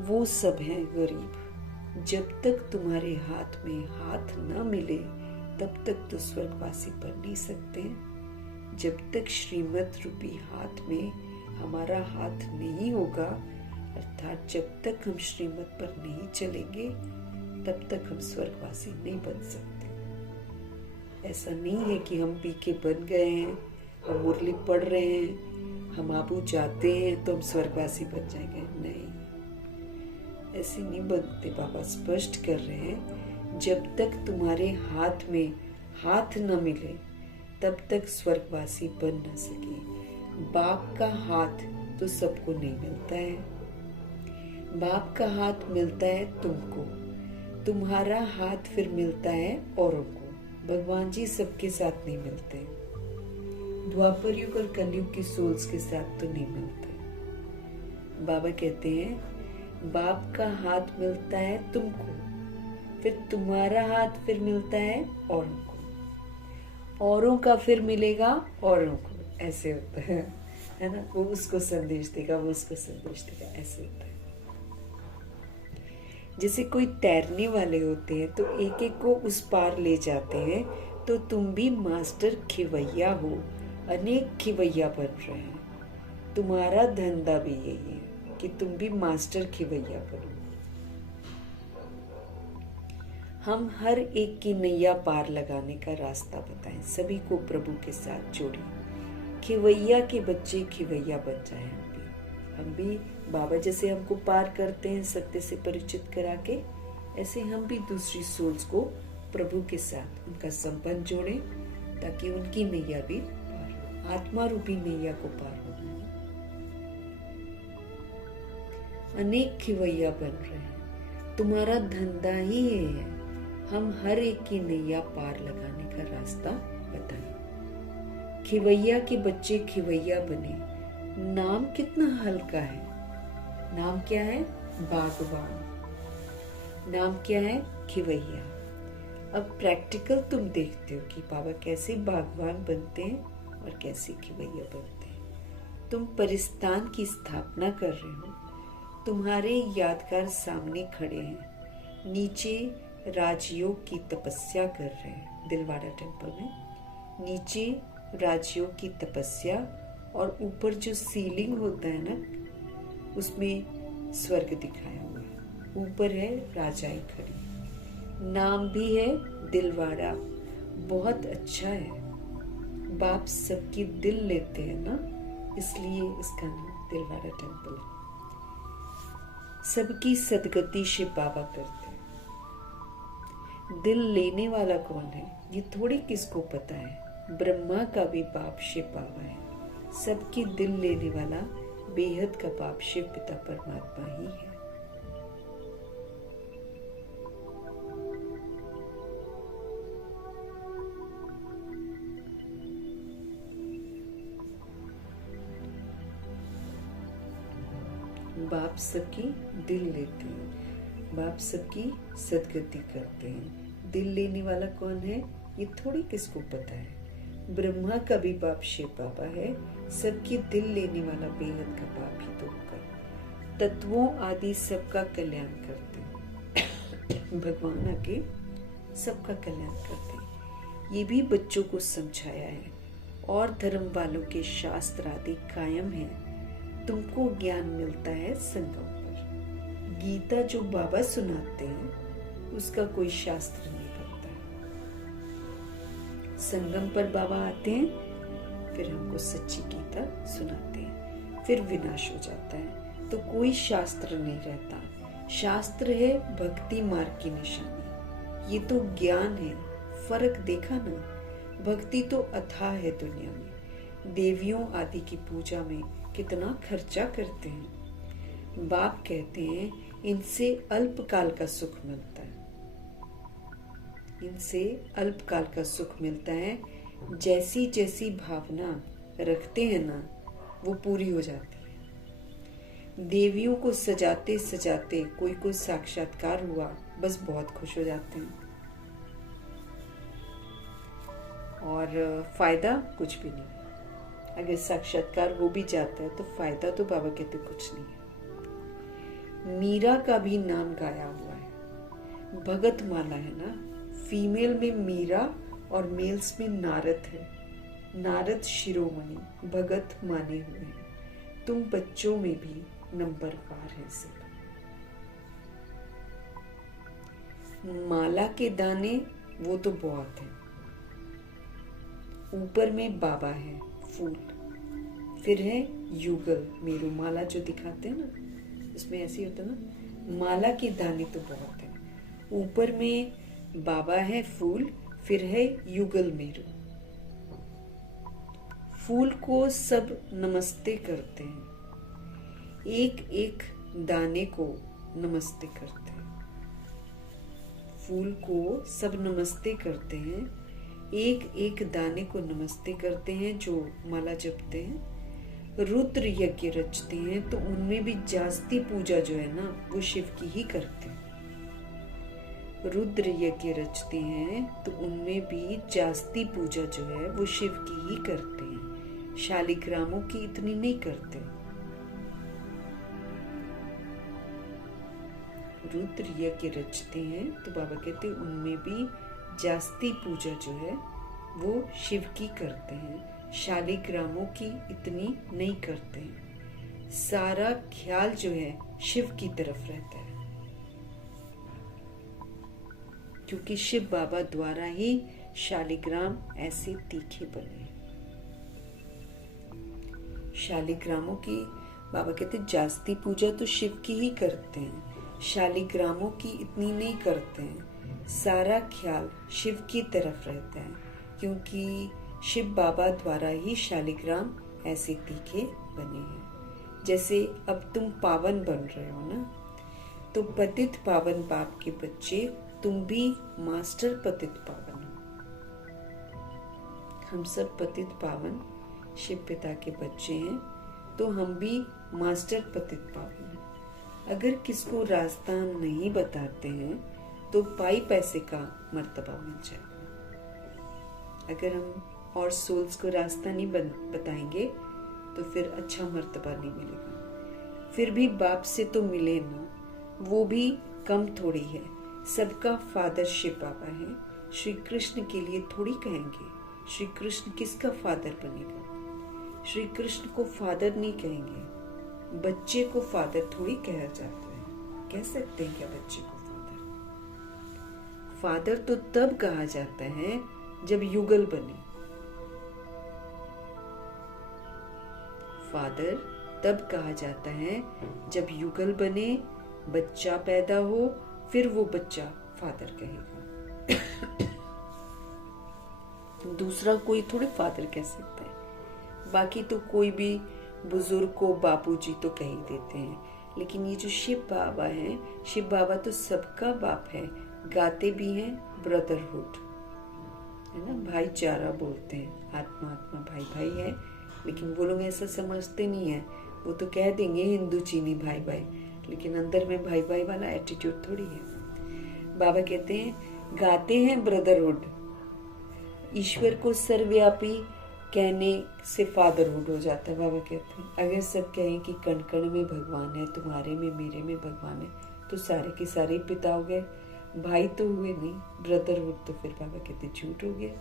वो सब हैं गरीब। जब तक तुम्हारे हाथ में हाथ न मिले तब तक तो स्वर्गवासी बन नहीं सकते। जब तक श्रीमत रूपी हाथ में हमारा हाथ नहीं होगा, अर्थात जब तक हम श्रीमत पर नहीं चलेंगे, तब तक हम स्वर्गवासी नहीं बन सकते। ऐसा नहीं है कि हम पी के बन गए हैं, हम मुरली पढ़ रहे हैं, हम आबू जाते हैं तो हम स्वर्गवासी बन जाएंगे। नहीं, ऐसे नहीं बनते। बाबा स्पष्ट कर रहे हैं जब तक तुम्हारे हाथ में हाथ न मिले तब तक स्वर्गवासी बन न सके। बाप का हाथ तो सबको नहीं मिलता है। बाप का हाथ मिलता है तुमको, तुम्हारा हाथ फिर मिलता है औरों को। भगवान जी सबके साथ नहीं मिलते। द्वापर युग और कलयुग की सोल्स के साथ तो नहीं मिलते। बाबा कहते हैं बाप का हाथ मिलता है तुमको, फिर तुम्हारा हाथ फिर मिलता है औरों को, औरों का फिर मिलेगा औरों को। ऐसे होता है ना। वो उसको संदेश देगा, वो उसको संदेश देगा, ऐसे होता है। जैसे कोई तैरने वाले होते हैं तो एक एक को उस पार ले जाते हैं, तो तुम भी मास्टर खिवैया हो, अनेक खिवैया बन रहे हैं। तुम्हारा धंधा भी यही है कि तुम भी मास्टर खिवैया बनो। हम हर एक की नैया पार लगाने का रास्ता बताएं, सभी को प्रभु के साथ जोड़ें। खिवैया के बच्चे खिवैया बन जाए। हम भी बाबा जैसे हमको पार करते हैं सत्य से परिचित करा के, ऐसे हम भी दूसरी सोल्स को प्रभु के साथ उनका संबंध जोड़ें, ताकि उनकी नैया भी पार हो। आत्मा रूपी नैया को पार होना है। अनेक खिवैया बन रहे हैं, तुम्हारा धंधा ही ये है। हम हर एक की नैया पार लगाने का रास्ता बताएं। खिवैया के बच्चे खिवैया बने। नाम कितना हल्का है। नाम क्या है? बागवान। नाम क्या है? खिवैया। अब प्रैक्टिकल तुम देखते हो कि बाबा कैसे बागवान बनते हैं और कैसे खिवैया बनते हैं। तुम परिस्तान की स्थापना कर रहे हो। तुम्हारे यादगार सामने खड़े हैं। नीचे राजयोग की तपस्या कर रहे हैं। दिलवाड़ा टेम्पल में नीचे राजयोग की तपस्या, और ऊपर जो सीलिंग होता है ना, उसमें स्वर्ग दिखाया हुआ है। ऊपर है राजाई खड़ी। नाम भी है दिलवाड़ा। बहुत अच्छा है। बाप सबकी दिल लेते हैं ना, इसलिए इसका नाम दिलवाड़ा टेम्पल है। सबकी सदगति शिव बाबा करते हैं। दिल लेने वाला कौन है ये थोड़ी किसको पता है। ब्रह्मा का भी बाप शिव बाबा है। सबकी दिल लेने वाला बेहद का बाप शिव पिता परमात्मा ही है। बाप सबकी दिल लेते हैं, बाप सबकी सदगति करते हैं। दिल लेने वाला कौन है ये थोड़ी किसको पता है। ब्रह्मा का भी बाप शिव बाबा है। सबकी दिल लेने वाला बेहद का बाप ही तो होगा। तत्वों आदि सबका कल्याण करते हैं। भगवान आके सबका कल्याण करते हैं। ये भी बच्चों को समझाया है। और धर्म वालों के शास्त्र आदि कायम है। तुमको ज्ञान मिलता है संगम पर। गीता जो बाबा सुनाते हैं उसका कोई शास्त्र नहीं बनता है। संगम पर बाबा आते हैं, फिर हमको सच्ची गीता सुनाते हैं, फिर विनाश हो जाता है। तो कोई शास्त्र नहीं रहता। शास्त्र है भक्ति मार्ग की निशानी। ये तो ज्ञान है। फर्क देखा ना। भक्ति तो अथाह है दुनिया में। देवियों आदि की पूजा में कितना खर्चा करते हैं। बाप कहते हैं इनसे अल्पकाल का सुख मिलता है। इनसे अल्पकाल का सुख मिलता है। जैसी जैसी भावना रखते हैं ना वो पूरी हो जाती है। देवियों को सजाते सजाते कोई साक्षात्कार हुआ बस बहुत खुश हो जाते हैं। और फायदा कुछ भी नहीं। अगर साक्षात्कार हो भी जाता है तो फायदा तो बाबा कहते कुछ नहीं है। मीरा का भी नाम गाया हुआ है। भगत माला है ना। फीमेल में मीरा और मेल्स में नारद है। नारद शिरोमणि भगत माने हुए हैं। तुम बच्चों में भी नंबरवार है सब। माला के दाने वो तो बहुत है। ऊपर में बाबा है फूल, फिर है युगल मेरू माला जो दिखाते हैं ना उसमें ऐसे होता है ना। माला के दाने तो बहुत है। ऊपर में बाबा है फूल, फिर है युगल मेरू। फूल को सब नमस्ते करते हैं। एक एक दाने को नमस्ते करते हैं। फूल को सब नमस्ते करते हैं। एक एक दाने को नमस्ते करते हैं जो माला जपते हैं। रुद्र यज्ञ रचते हैं तो उनमें भी जास्ती पूजा जो है ना वो शिव की ही करते हैं। रुद्र यज्ञ रचते हैं तो उनमें भी जास्ती पूजा जो है वो शिव की ही करते हैं। शालिग्रामों की इतनी नहीं करते। रुद्र यज्ञ रचते हैं तो बाबा कहते हैं उनमें भी जास्ती पूजा जो है वो शिव की करते हैं। शालिग्रामों की इतनी नहीं करते हैं। सारा ख्याल जो है शिव की तरफ रहता है क्योंकि शिव बाबा द्वारा ही शालिग्राम ऐसे तीखे बने। शालिग्रामों की बाबा कहते जास्ती पूजा तो शिव की ही करते हैं। शालिग्रामों की इतनी नहीं करते हैं। सारा ख्याल शिव की तरफ रहता है क्योंकि शिव बाबा द्वारा ही शालिग्राम ऐसे तीखे बने हैं। जैसे अब तुम पावन बन रहे हो ना, तो पतित पावन बाप के बच्चे तुम भी मास्टर पतित पावन हो। हम सब पतित पावन शिव पिता के बच्चे हैं तो हम भी मास्टर पतित पावन हैं। अगर किसको रास्ता नहीं बताते हैं तो पाई पैसे का मर्तबा मिल जाएगा। अगर हम और सोल्स को रास्ता नहीं बताएंगे तो फिर अच्छा मर्तबा नहीं मिलेगा। फिर भी बाप से तो मिले ना, वो भी कम थोड़ी है। सबका फादर शिव बाबा है। श्री कृष्ण के लिए थोड़ी कहेंगे श्री कृष्ण किसका फादर बनेगा। श्री कृष्ण को फादर नहीं कहेंगे। बच्चे को फादर थोड़ी कहा जाता है। कह सकते हैं क्या बच्चे को फादर तो तब कहा जाता है जब युगल बने। फादर तब कहा जाता है जब युगल बने, बच्चा पैदा हो, फिर वो बच्चा फादर कहेगा। दूसरा कोई थोड़े फादर कह सकता है। बाकी तो कोई भी बुजुर्ग को बापूजी तो कह ही देते हैं, लेकिन ये जो शिव बाबा हैं, शिव बाबा तो सबका बाप है। गाते भी हैं ब्रदरहुड, है ना, भाईचारा बोलते हैं। आत्मा आत्मा भाई भाई है, लेकिन वो लोग ऐसा समझते नहीं है। वो तो कह देंगे हिंदू चीनी भाई भाई, लेकिन अंदर में भाई भाई वाला एटीट्यूड थोड़ी है। बाबा कहते हैं गाते हैं ब्रदरहुड। ईश्वर को सर्वव्यापी कहने से फादरहुड हो जाता है। बाबा कहते हैं अगर सब कहें कि कण कण में भगवान है, तुम्हारे में मेरे में भगवान है, तो सारे के सारे पिता हो गए, भाई तो हुए नहीं। ब्रदरहुड तो फिर बाबा कहते झूठ हो गया।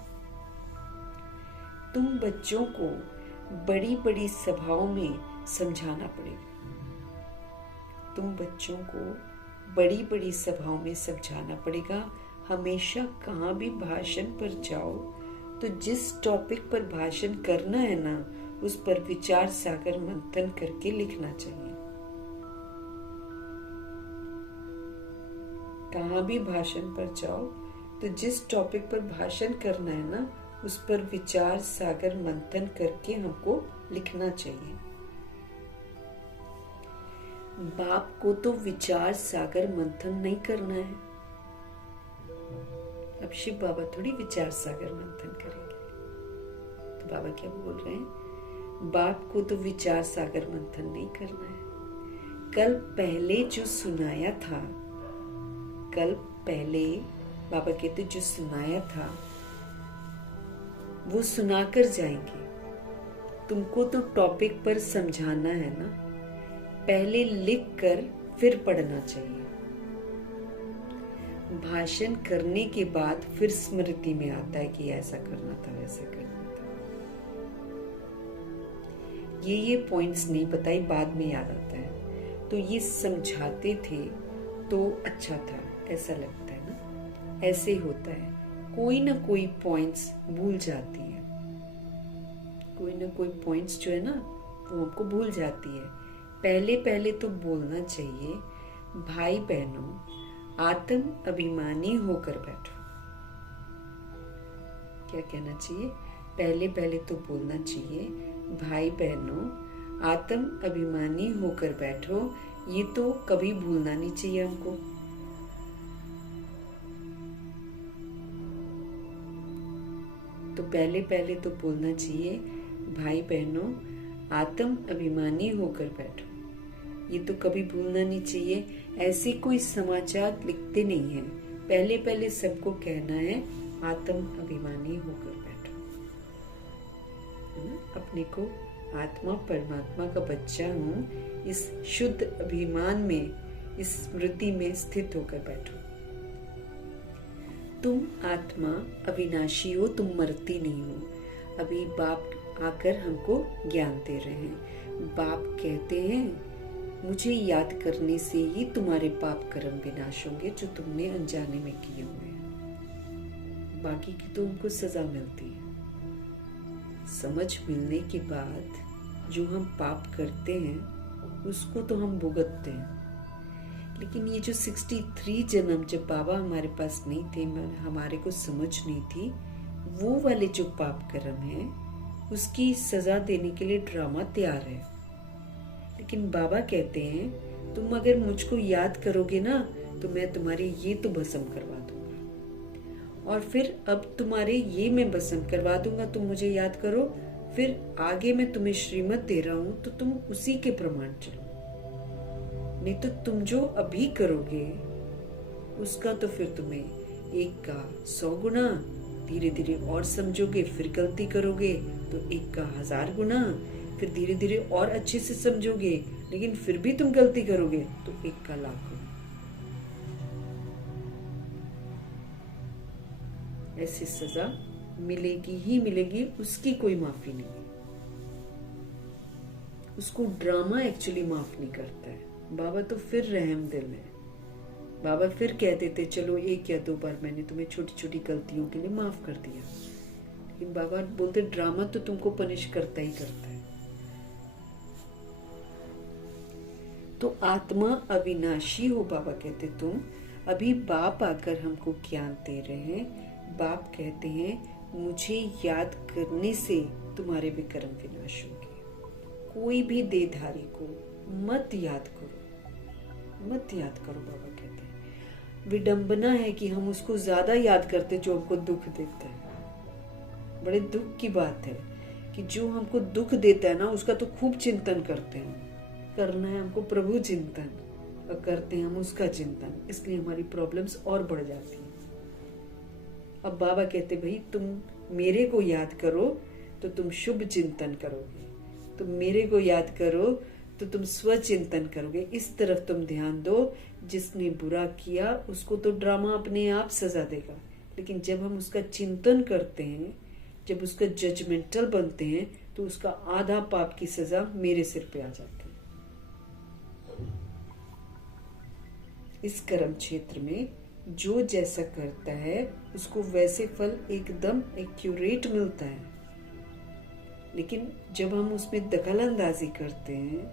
तुम बच्चों को बड़ी बड़ी सभाओं में समझाना पड़ेगा। तुम बच्चों को बड़ी बड़ी सभाओं में समझाना पड़ेगा। हमेशा कहाँ भी भाषण पर जाओ तो जिस टॉपिक पर भाषण करना है ना, उस पर विचार सागर मंथन करके लिखना चाहिए। कहाँ भी भाषण पर जाओ तो जिस टॉपिक पर भाषण करना है ना, उस पर विचार सागर मंथन करके हमको लिखना चाहिए। बाप को तो विचार सागर मंथन नहीं करना है। अब शिव बाबा थोड़ी विचार सागर मंथन करेंगे। तो बाबा क्या बोल रहे हैं, बाप को तो विचार सागर मंथन नहीं करना है। कल पहले जो सुनाया था, कल पहले बाबा कहते जो सुनाया था वो सुनाकर जाएंगे। तुमको तो टॉपिक पर समझाना है ना, पहले लिख कर फिर पढ़ना चाहिए। भाषण करने के बाद फिर स्मृति में आता है कि ऐसा करना था, वैसा करना था। ये पॉइंट्स नहीं बताई, बाद में याद आता है। तो ये समझाते थे तो अच्छा था, ऐसा लगता है ना। ऐसे होता है, कोई ना कोई पॉइंट्स भूल जाती है। कोई ना कोई पॉइंट्स जो है ना, वो हमको भूल जाती है। पहले पहले तो बोलना चाहिए, भाई बहनों आत्म अभिमानी होकर बैठो। क्या कहना चाहिए, पहले पहले तो बोलना चाहिए, भाई बहनों आत्म अभिमानी होकर बैठो। ये तो कभी भूलना नहीं चाहिए हमको। तो पहले पहले तो बोलना चाहिए, भाई बहनों आत्म अभिमानी होकर बैठो। ये तो कभी भूलना नहीं चाहिए। ऐसे कोई समाचार लिखते नहीं है, पहले पहले सबको कहना है आत्म अभिमानी होकर बैठो। अपने को आत्मा परमात्मा का बच्चा हूँ, इस शुद्ध अभिमान में, इस स्मृति में स्थित होकर बैठो। तुम आत्मा अविनाशी हो, तुम मरती नहीं हो। अभी बाप आकर हमको ज्ञान दे रहे हैं। बाप कहते हैं मुझे याद करने से ही तुम्हारे पाप कर्म विनाश होंगे जो तुमने अनजाने में किए हुए हैं। बाकी की तो उनको सजा मिलती है। समझ मिलने के बाद जो हम पाप करते हैं उसको तो हम भुगतते हैं। लेकिन ये जो 63 जन्म जब बाबा हमारे पास नहीं थे, हमारे को समझ नहीं थी, वो वाले जो पाप कर्म है उसकी सजा देने के लिए ड्रामा तैयार है। लेकिन बाबा कहते हैं तुम अगर मुझको याद करोगे ना, तो मैं तुम्हारे ये तो भस्म करवा दूंगा, और फिर अब तुम्हारे ये मैं भस्म करवा दूंगा, तुम मुझे याद करो, फिर आगे मैं तुम्हें श्रीमत दे रहा हूं तो तुम उसी के प्रमाण चलो। नहीं तो तुम जो अभी करोगे उसका तो फिर तुम्हें 1 का 100 गुना, धीरे धीरे और समझोगे, फिर गलती करोगे तो 1 का 1000 गुना, फिर धीरे धीरे और अच्छे से समझोगे, लेकिन फिर भी तुम गलती करोगे तो 1 का 1,00,000 गुना। ऐसी सजा मिलेगी ही मिलेगी, उसकी कोई माफी नहीं है। उसको ड्रामा एक्चुअली माफ नहीं करता है। बाबा तो फिर रहम दिल है। बाबा फिर कहते थे चलो 1 या 2 बार मैंने तुम्हें छोटी छोटी गलतियों के लिए माफ कर दिया, लेकिन बाबा बोलते ड्रामा तो तुमको पनिश करता ही करता है। तो आत्मा अविनाशी हो बाबा कहते तुम। अभी बाप आकर हमको ज्ञान दे रहे हैं। बाप कहते हैं मुझे याद करने से तुम्हारे विक्रम विनाश होंगे। कोई भी देहधारी को मत याद करो, मत याद करो। बाबा कहते हैं विडंबना है कि हम उसको ज्यादा याद करते जो हमको दुख देता है। बड़े दुख की बात है कि जो हमको दुख देता है ना उसका तो खूब चिंतन करते हैं। करना है हमको प्रभु चिंतन और करते हैं हम उसका चिंतन, इसलिए हमारी प्रॉब्लम्स और बढ़ जाती हैं। अब बाबा कहते भाई तुम मेरे को याद करो तो तुम शुभ चिंतन करोगे, तुम मेरे को याद करो तो तुम स्वचिंतन करोगे। इस तरफ तुम ध्यान दो। जिसने बुरा किया उसको तो ड्रामा अपने आप सजा देगा, लेकिन जब हम उसका चिंतन करते हैं, जब उसका जजमेंटल बनते हैं, तो उसका आधा पाप की सजा मेरे सिर पे आ जाती है। इस कर्म क्षेत्र में जो जैसा करता है उसको वैसे फल एकदम एक्यूरेट मिलता है। लेकिन जब हम उसमें दखलंदाजी करते हैं,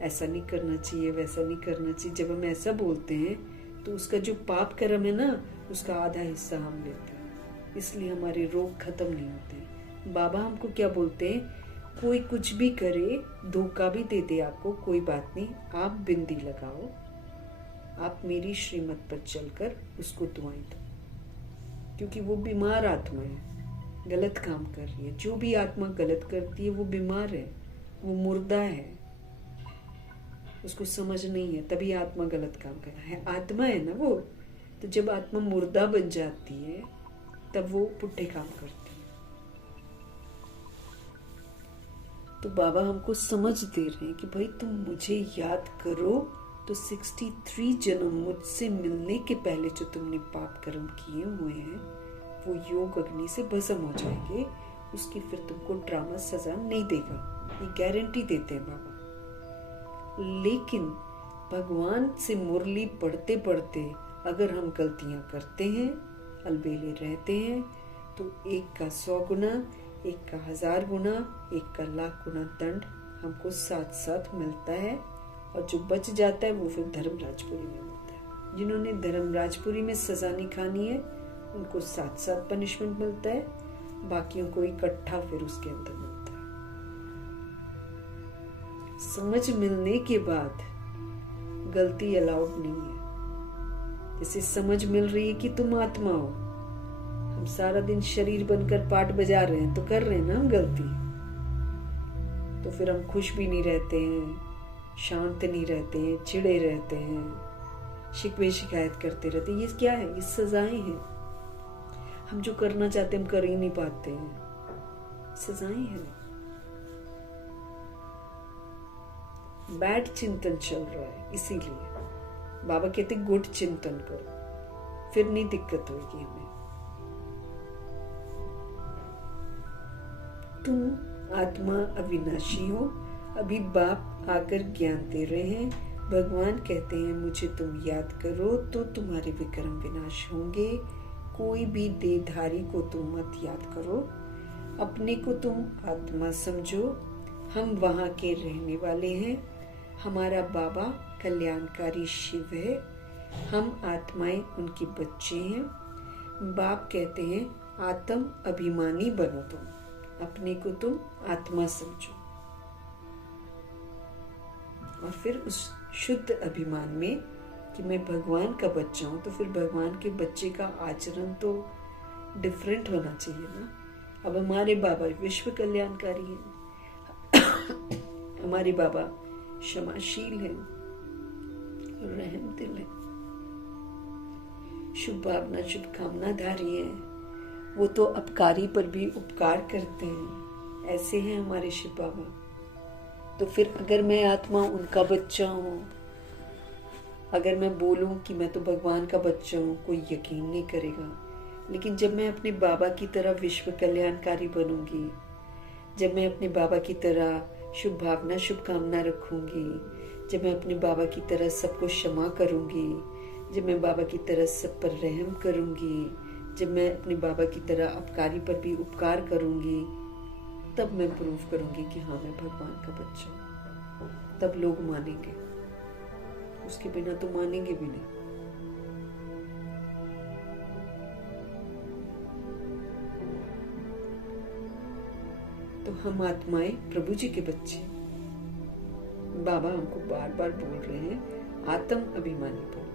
ऐसा नहीं करना चाहिए, वैसा नहीं करना चाहिए, जब हम ऐसा बोलते हैं तो उसका जो पाप कर्म है ना उसका आधा हिस्सा हम लेते हैं, इसलिए हमारे रोग खत्म नहीं होते। बाबा हमको क्या बोलते हैं, कोई कुछ भी करे, धोखा भी दे दे आपको, कोई बात नहीं, आप बिंदी लगाओ, आप मेरी श्रीमत पर चलकर उसको दुआएं दो, क्योंकि वो बीमार आत्मा है, गलत काम कर रही है। जो भी आत्मा गलत करती है वो बीमार है, वो मुर्दा है, उसको समझ नहीं है, तभी आत्मा गलत काम कर रहा है। आत्मा है ना वो, तो जब आत्मा मुर्दा बन जाती है तब वो पुट्ठे काम करती है। तो बाबा हमको समझ दे रहे हैं कि भाई तुम मुझे याद करो तो 63 जन्म मुझसे मिलने के पहले जो तुमने पाप कर्म किए हुए हैं वो योग अग्नि से भस्म हो जाएंगे। उसकी फिर तुमको ड्रामा सजा नहीं देगा, ये गारंटी देते हैं बाबा। लेकिन भगवान से मुरली पढ़ते पढ़ते अगर हम गलतियां करते हैं, अलबेले रहते हैं, तो एक का 100 गुना, एक का 1000 गुना, एक का 1,00,000 गुना दंड हमको साथ साथ मिलता है। और जो बच जाता है वो फिर धर्मराजपुरी में मिलता है। जिन्होंने धर्मराजपुरी में सजा नहीं खानी है उनको साथ साथ पनिशमेंट मिलता है, बाकियों को इकट्ठा फिर उसके अंदर मिलता है। समझ मिलने के बाद गलती अलाउड नहीं है। जैसे समझ मिल रही है कि तुम आत्मा हो, हम सारा दिन शरीर बनकर पाठ बजा रहे हैं तो कर रहे हैं ना हम गलती, तो फिर हम खुश भी नहीं रहते हैं, शांत नहीं रहते हैं, चिड़े रहते हैं, शिकवे शिकायत करते रहते हैं। ये क्या है? ये सजाएं हैं। हम जो करना चाहते हैं हम कर ही नहीं पाते हैं, सजाएं हैं। बैड चिंतन चल रहा है, इसीलिए बाबा कहते गुड चिंतन करो, फिर नहीं दिक्कत होगी हमें। तुम आत्मा अविनाशी हो। अभी बाप आकर ज्ञान दे रहे हैं। भगवान कहते हैं मुझे तुम याद करो तो तुम्हारे विक्रम विनाश होंगे। कोई भी देहधारी को तुम मत याद करो, अपने को तुम आत्मा समझो। हम वहाँ के रहने वाले हैं। हमारा बाबा कल्याणकारी शिव है, हम आत्माएं उनके बच्चे हैं। बाप कहते हैं आत्म अभिमानी बनो, तुम अपने को तुम आत्मा समझो। और फिर उस शुद्ध अभिमान में कि मैं भगवान का बच्चा हूं, तो फिर भगवान के बच्चे का आचरण तो डिफरेंट होना चाहिए ना। अब हमारे बाबा विश्व कल्याणकारी हैं, हमारे बाबा क्षमाशील हैं, रहम दिल हैं, शुभ भावना शुभकामनाधारी हैं। वो तो अपकारी पर भी उपकार करते हैं, ऐसे हैं हमारे शिव बाबा। तो फिर अगर मैं आत्मा उनका बच्चा हूँ, अगर मैं बोलूं कि मैं तो भगवान का बच्चा हूँ, कोई यकीन नहीं करेगा। लेकिन जब मैं अपने बाबा की तरह विश्व कल्याणकारी बनूंगी, जब मैं अपने बाबा की तरह शुभ भावना शुभकामना रखूंगी, जब मैं अपने बाबा की तरह सबको क्षमा करूंगी, जब मैं बाबा की तरह सब पर रहम करूंगी, जब मैं अपने बाबा की तरह अपकारी पर भी उपकार करूंगी, तब मैं प्रूव करूंगी कि हाँ मैं भगवान का बच्चा हूँ। तब लोग मानेंगे। उसके बिना तो मानेंगे भी नहीं। तो हम आत्माएं प्रभु जी के बच्चे, बाबा हमको बार बार बोल रहे हैं आत्म अभिमानी बनो।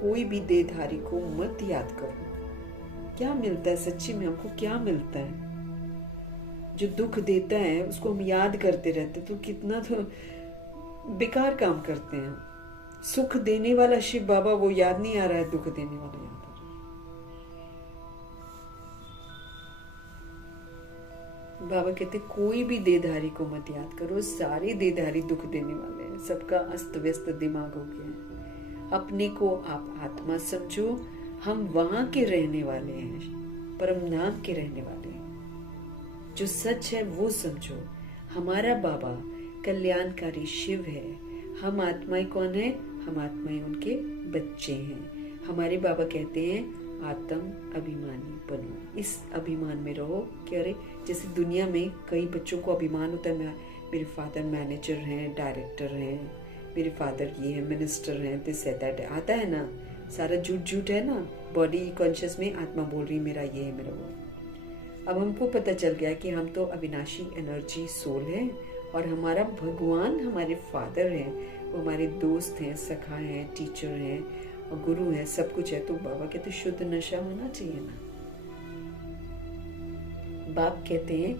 कोई भी देहधारी को मत याद करो। क्या मिलता है सच्ची में, हमको क्या मिलता है? जो दुख देता है उसको हम याद करते रहते तो कितना तो बेकार काम करते हैं। सुख देने वाला शिव बाबा वो याद नहीं आ रहा है, दुख देने वाला याद आ रहा है। बाबा कहते कोई भी देहधारी को मत याद करो, सारे देहधारी दुख देने वाले हैं। सबका अस्त व्यस्त दिमाग हो गया है। अपने को आप आत्मा समझो, हम वहां के रहने वाले हैं, परम नाम के रहने वाले हैं। जो सच है वो समझो। हमारा बाबा कल्याणकारी शिव है। हम आत्माएं कौन है? हम आत्माएं उनके बच्चे हैं। हमारे बाबा कहते हैं आत्म अभिमानी बनो। इस अभिमान में रहो कि अरे जैसे दुनिया में कई बच्चों को अभिमान होता है, मेरे फादर मैनेजर हैं, डायरेक्टर हैं, मेरे फादर ये है, मिनिस्टर हैं, दिस है दैट है, आता है ना, सारा झूठ है ना। बॉडी कॉन्शियस में आत्मा बोल रही मेरा ये है, मेरा वो है। अब हमको पता चल गया कि हम तो अविनाशी एनर्जी सोल है और हमारा भगवान हमारे फादर हैं, वो हमारे दोस्त हैं, सखा हैं, टीचर हैं और गुरु हैं, सब कुछ है। तो बाबा कहते शुद्ध नशा होना चाहिए ना। बाप कहते हैं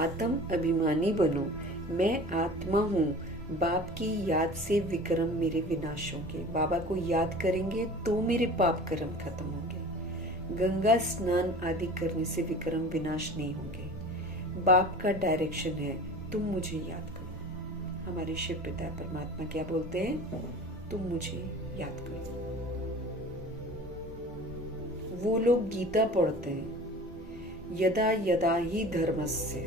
आत्म अभिमानी बनो। मैं आत्मा हूँ, बाप की याद से विक्रम मेरे विनाश होंगे। बाबा को याद करेंगे तो मेरे पाप कर्म खत्म होंगे। गंगा स्नान आदि करने से विक्रम विनाश नहीं होंगे। बाप का डायरेक्शन है तुम मुझे याद करो। हमारे शिव पिता परमात्मा क्या बोलते हैं? तुम मुझे याद करो। वो लोग गीता पढ़ते हैं, यदा यदा ही धर्मस्य,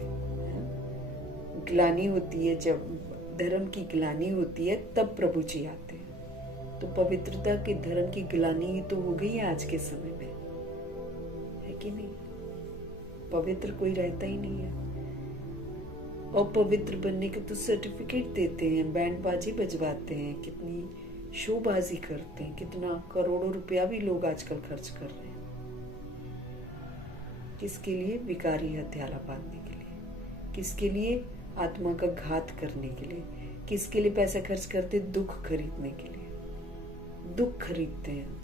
ग्लानि होती है, जब धर्म की ग्लानि होती है तब प्रभु जी आते हैं। तो पवित्रता के धर्म की ग्लानि ही तो हो गई है आज के समय में, है कि नहीं? पवित्र कोई रहता ही नहीं है। और पवित्र बनने के तो सर्टिफिकेट देते हैं, बैंड बाजी बजवाते हैं, कितनी शोबाजी करते हैं, कितना करोड़ों रुपया भी लोग आजकल खर्च कर रहे हैं। किसके लिए? विकारी हत्यारा बांधने के लिए। किसके लिए? आत्मा का घात करने के लिए। किसके लिए पैसा खर्च करते? दुख खरीदने के लिए। दुख खरीदते हैं।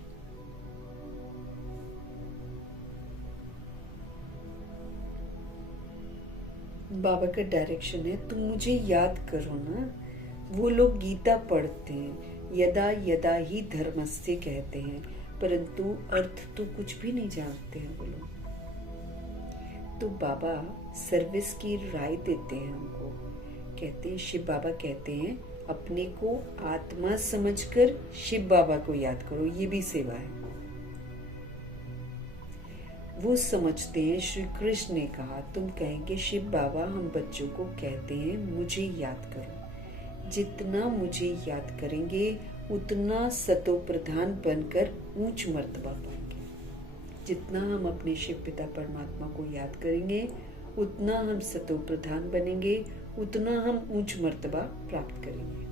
बाबा का डायरेक्शन है तुम मुझे याद करो ना। वो लोग गीता पढ़ते हैं, यदा यदा ही धर्मस्य कहते हैं, परंतु अर्थ तो कुछ भी नहीं जानते हैं वो लोग। तो बाबा सर्विस की राय देते हैं हमको। कहते हैं, शिव बाबा कहते हैं अपने को आत्मा समझकर शिव बाबा को याद करो। ये भी सेवा है। वो समझते हैं, श्री कृष्ण ने कहा, तुम कहेंगे शिव बाबा हम बच्चों को कहते हैं मुझे याद करो। जितना मुझे याद करेंगे उतना सतो प्रधान बनकर ऊंच मर्तबा पाएंगे। जितना हम अपने शिव पिता परमात्मा को याद करेंगे उतना हम सतो प्रधान बनेंगे, उतना हम ऊंच मर्तबा प्राप्त करेंगे।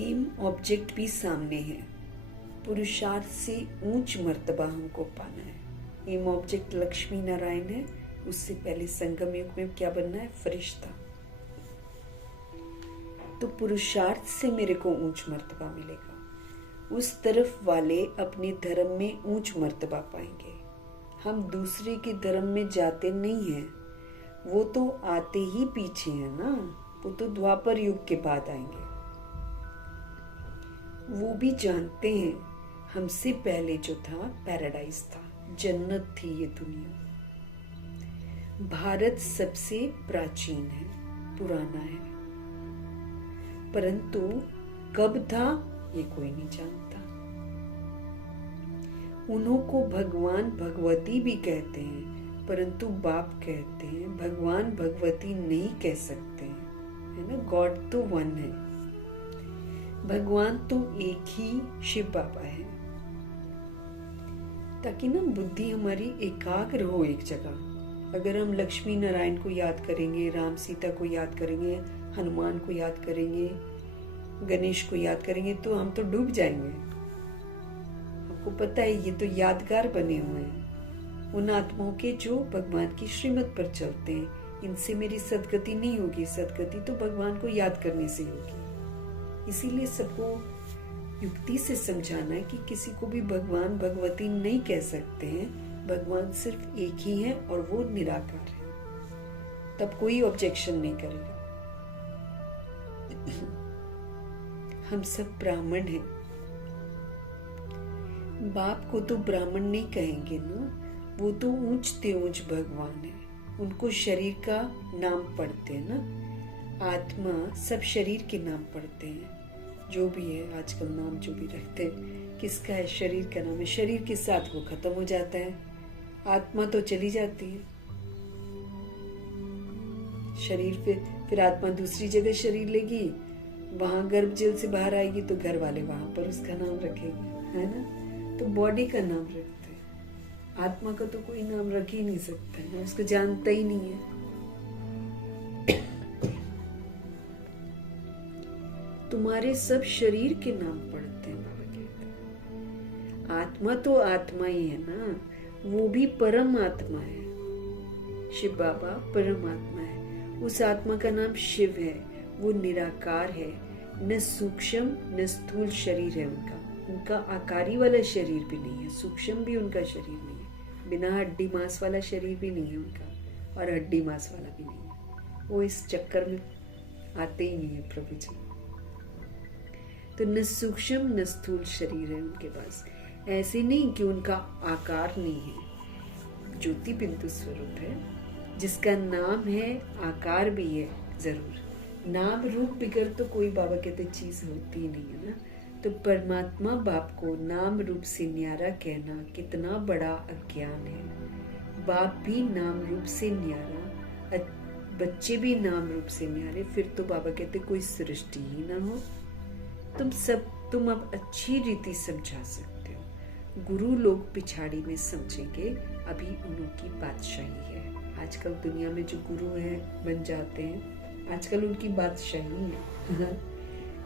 एम ऑब्जेक्ट भी सामने है। पुरुषार्थ से ऊंच मर्तबा हमको पाना है। एम ऑब्जेक्ट लक्ष्मी नारायण है। उससे पहले संगम युग में क्या बनना है? फरिश्ता। तो पुरुषार्थ से मेरे को ऊंच मर्तबा मिलेगा। उस तरफ वाले अपने धर्म में ऊंच मर्तबा पाएंगे। हम दूसरे के धर्म में जाते नहीं हैं, वो तो आते ही पीछे हैं ना। वो तो द्वापर युग के बाद आएंगे। वो भी जानते हैं हमसे पहले जो था पैराडाइज था, जन्नत थी ये दुनिया। भारत सबसे प्राचीन है, पुराना है, परंतु कब था ये कोई नहीं जानता। उन्हों को भगवान भगवती भी कहते हैं, परंतु बाप कहते हैं भगवान भगवती नहीं कह सकते हैं, है ना। गॉड तो वन है, भगवान तो एक ही शिव बाबा है। ताकि ना बुद्धि हमारी एकाग्र हो एक जगह, अगर हम लक्ष्मी नारायण को याद करेंगे, राम सीता को याद करेंगे, हनुमान को याद करेंगे, गणेश को याद करेंगे तो हम तो डूब जाएंगे। हमको पता है ये तो यादगार बने हुए हैं उन आत्माओं के जो भगवान की श्रीमत पर चलते हैं। इनसे मेरी सदगति नहीं होगी, सदगति तो भगवान को याद करने से होगी। इसीलिए सबको युक्ति से समझाना है कि किसी को भी भगवान भगवती नहीं कह सकते हैं। भगवान सिर्फ एक ही है और वो निराकार है, तब कोई ऑब्जेक्शन नहीं करेगा। हम सब ब्राह्मण हैं। बाप को तो ब्राह्मण नहीं कहेंगे ना, वो तो ऊंच ते ऊंच भगवान है। उनको शरीर का नाम पढ़ते हैं ना। आत्मा सब शरीर के नाम पढ़ते हैं। जो भी है आजकल नाम जो भी रखते हैं, किसका है? शरीर का नाम है। शरीर के साथ वो खत्म हो जाता है, आत्मा तो चली जाती है। शरीर फिर आत्मा दूसरी जगह शरीर लेगी, वहां गर्भ जल से बाहर आएगी तो घर वाले वहां पर उसका नाम रखेंगे, है ना। तो बॉडी का नाम रखते हैं, आत्मा का तो कोई नाम रख ही नहीं सकता है, उसको जानता ही नहीं है। तुम्हारे सब शरीर के नाम पढ़ते हैं, बाबा कहते हैं। आत्मा तो आत्मा ही है ना, वो भी परम आत्मा है। शिव बाबा परम आत्मा है। उस आत्मा का नाम शिव है। वो निराकार है, न सूक्ष्म न स्थूल शरीर है उनका आकारी वाला शरीर भी नहीं है, सूक्ष्म भी उनका शरीर नहीं है, बिना हड्डी मांस वाला शरीर भी नहीं है उनका, और हड्डी मांस वाला भी नहीं है। वो इस चक्कर में आते ही नहीं है प्रभु जी। तो न सूक्ष्म न स्थूल शरीर है उनके पास। ऐसे नहीं कि उनका आकार नहीं है, ज्योति बिंदु स्वरूप है, जिसका नाम है आकार भी है। जरूर नाम रूप बिगड़ तो कोई बाबा कहते चीज होती ही नहीं है ना। तो परमात्मा बाप को नाम रूप से न्यारा कहना कितना बड़ा अज्ञान है। बाप भी नाम रूप से न्यारा, बच्चे भी नाम रूप से न्यारे, फिर तो बाबा कहते कोई सृष्टि ही ना हो। तुम अब अच्छी रीति समझा सकते हो। गुरु लोग पिछाड़ी में समझेंगे, अभी उनकी बादशाही है। आजकल दुनिया में जो गुरु हैं बन जाते हैं, आजकल उनकी बादशाही है।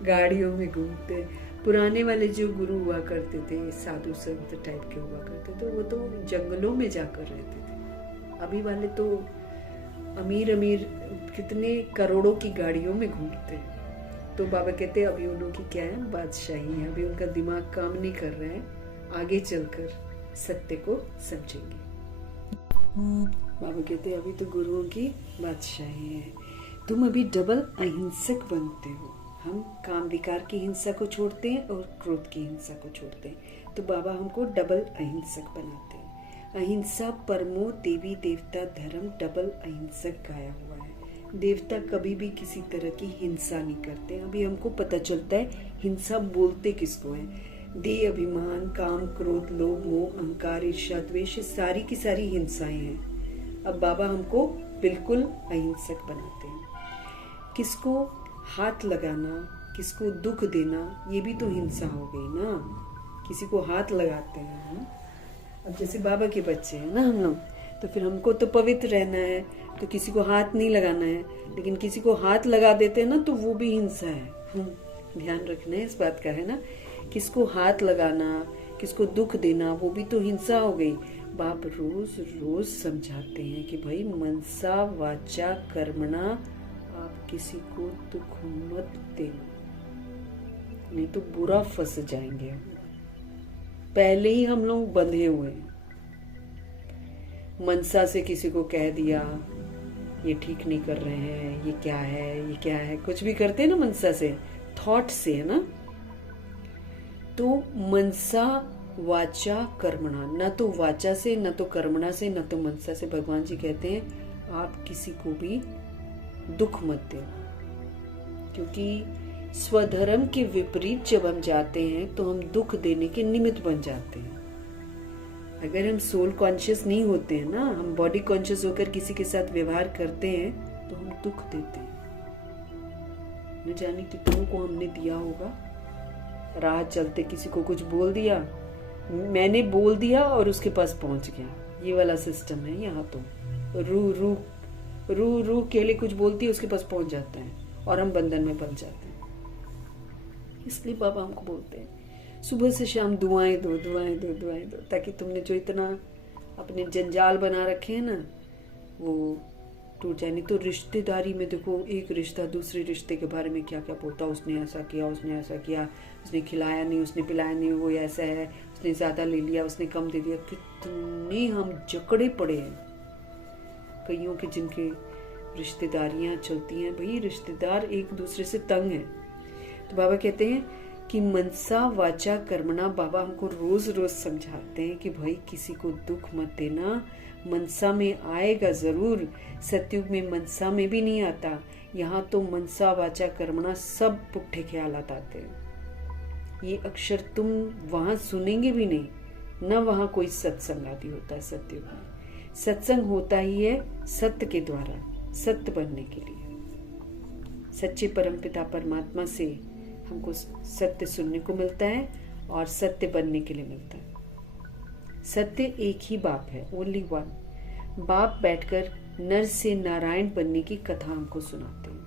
गाड़ियों में घूमते। पुराने वाले जो गुरु हुआ करते थे, साधु संत टाइप के हुआ करते थे, वो तो जंगलों में जाकर रहते थे। अभी वाले तो अमीर अमीर कितने करोड़ों की गाड़ियों में घूमते हैं। तो बाबा कहते हैं अभी उनकी क्या है? बादशाही है। अभी उनका दिमाग काम नहीं कर रहा है, आगे चलकर सत्य को समझेंगे। बाबा कहते हैं अभी तो गुरुओं की बादशाही है। तुम अभी डबल अहिंसक बनते हो। हम काम विकार की हिंसा को छोड़ते हैं और क्रोध की हिंसा को छोड़ते हैं, तो बाबा हमको डबल अहिंसक बनाते हैं। अहिंसा परमो देवी देवता धर्म, डबल अहिंसक गाया हुआ है। देवता कभी भी किसी तरह की हिंसा नहीं करते। अभी हमको पता चलता है हिंसा बोलते किसको है। देह अभिमान, काम, क्रोध, लोभ, मोह, अहंकार, ईर्ष्या, द्वेष, सारी की सारी हिंसाएं हैं। अब बाबा हमको बिल्कुल अहिंसक बनाते हैं। किसको हाथ लगाना, किसको दुख देना, ये भी तो हिंसा हो गई ना। किसी को हाथ लगाते हैं हम। अब जैसे बाबा के बच्चे हैं ना हम लोग, तो फिर हमको तो पवित्र रहना है, तो किसी को हाथ नहीं लगाना है। लेकिन किसी को हाथ लगा देते हैं ना, तो वो भी हिंसा है। ध्यान रखना है इस बात का, है ना। किसको हाथ लगाना, किसको दुख देना, वो भी तो हिंसा हो गई। बाप रोज रोज समझाते हैं कि भाई मनसा वाचा कर्मणा, आप किसी को दुख मत देना, नहीं तो बुरा फंस जाएंगे। पहले ही हम लोग बंधे हुए हैं। मनसा से किसी को कह दिया ये ठीक नहीं कर रहे हैं, ये क्या है, ये क्या है, कुछ भी करते हैं ना मनसा से, थॉट से, है ना। तो मनसा वाचा कर्मणा, न तो वाचा से, न तो कर्मणा से, न तो मनसा से। भगवान जी कहते हैं आप किसी को भी दुख मत दो, क्योंकि स्वधर्म के विपरीत जब हम जाते हैं तो हम दुख देने के निमित्त बन जाते हैं। अगर हम सोल कॉन्शियस नहीं होते हैं ना, हम बॉडी कॉन्शियस होकर किसी के साथ व्यवहार करते हैं तो हम दुख देते हैं। न जाने कितनों को हमने दिया होगा। राह चलते किसी को कुछ बोल दिया, मैंने बोल दिया और उसके पास पहुंच गया, ये वाला सिस्टम है यहाँ तो। रू के लिए कुछ बोलती है, उसके पास पहुंच जाता है और हम बंधन में बंध जाते हैं। इसलिए बाबा हमको बोलते हैं सुबह से शाम दुआएं दो, ताकि तुमने जो इतना अपने जंजाल बना रखे हैं ना वो टूट जाए। नहीं तो रिश्तेदारी में देखो, एक रिश्ता दूसरे रिश्ते के बारे में क्या क्या बोलता, उसने ऐसा किया, उसने खिलाया नहीं, उसने पिलाया नहीं, वो ऐसा है, उसने ज्यादा ले लिया, उसने कम दे दिया। कितने हम जकड़े पड़े हैं कईयों के, जिनके रिश्तेदारियां चलती हैं। भाई रिश्तेदार एक दूसरे से तंग है। तो बाबा कहते हैं कि मनसा वाचा कर्मणा, बाबा हमको रोज रोज समझाते हैं कि भाई किसी को दुख मत देना। मनसा में आएगा जरूर, सतयुग में मनसा में भी नहीं आता। यहाँ तो मनसा वाचा कर्मणा सब पुट्ठे ख्यालात आते हैं। ये अक्षर तुम वहां सुनेंगे भी नहीं, न वहां कोई सत्संग आदि होता है। सतयुग में सत्संग होता ही है सत्य के द्वारा, सत्य बनने के लिए। सच्चे परमपिता परमात्मा से हमको सत्य सुनने को मिलता है और सत्य बनने के लिए मिलता है। सत्य एक ही बाप है, ओनली वन। बाप बैठकर नर से नारायण बनने की कथा हमको सुनाते हैं।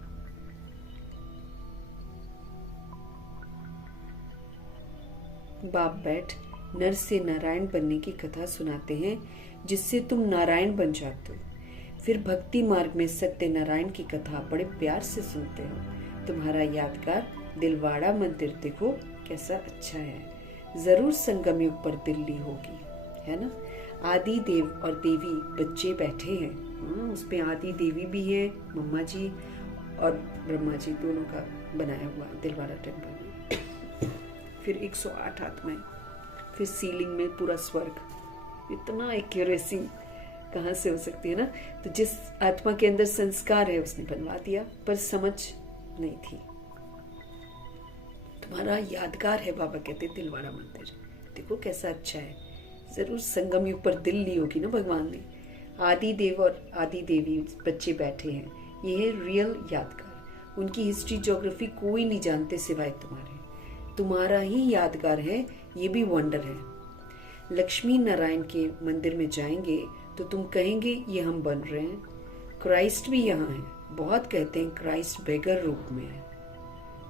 बाप बैठ नर से नारायण बनने की कथा सुनाते हैं, जिससे तुम नारायण बन जाते हो। फिर भक्ति मार्ग में सत्य नारायण की कथा बड़े प्यार से सुनते हो। तुम्हारा यादगार दिलवाड़ा मंदिर देखो कैसा अच्छा है। जरूर संगम युग पर दिल्ली होगी, है ना। आदि देव और देवी बच्चे बैठे हैं। उस पे आदि देवी भी है, मम्मा जी और ब्रह्मा जी दोनों का बनाया हुआ दिलवाड़ा टेम्पल में। फिर 108 आत्माएं, फिर सीलिंग में पूरा स्वर्ग। इतना एक्यूरेसी कहाँ से हो सकती है ना। तो जिस आत्मा के अंदर संस्कार है उसने बनवा दिया, पर समझ नहीं थी। तुम्हारा यादगार है, बाबा कहते दिलवाड़ा मंदिर देखो कैसा अच्छा है। जरूर संगम युग पर दिल ली होगी ना भगवान ने। आदि देव और आदि देवी बच्चे बैठे हैं, ये है रियल यादगार। उनकी हिस्ट्री ज्योग्राफी कोई नहीं जानते सिवाय तुम्हारे। तुम्हारा ही यादगार है, ये भी वंडर है। लक्ष्मी नारायण के मंदिर में जाएंगे तो तुम कहेंगे ये हम बन रहे हैं। क्राइस्ट भी यहाँ है। बहुत कहते हैं क्राइस्ट बेगर रूप में है।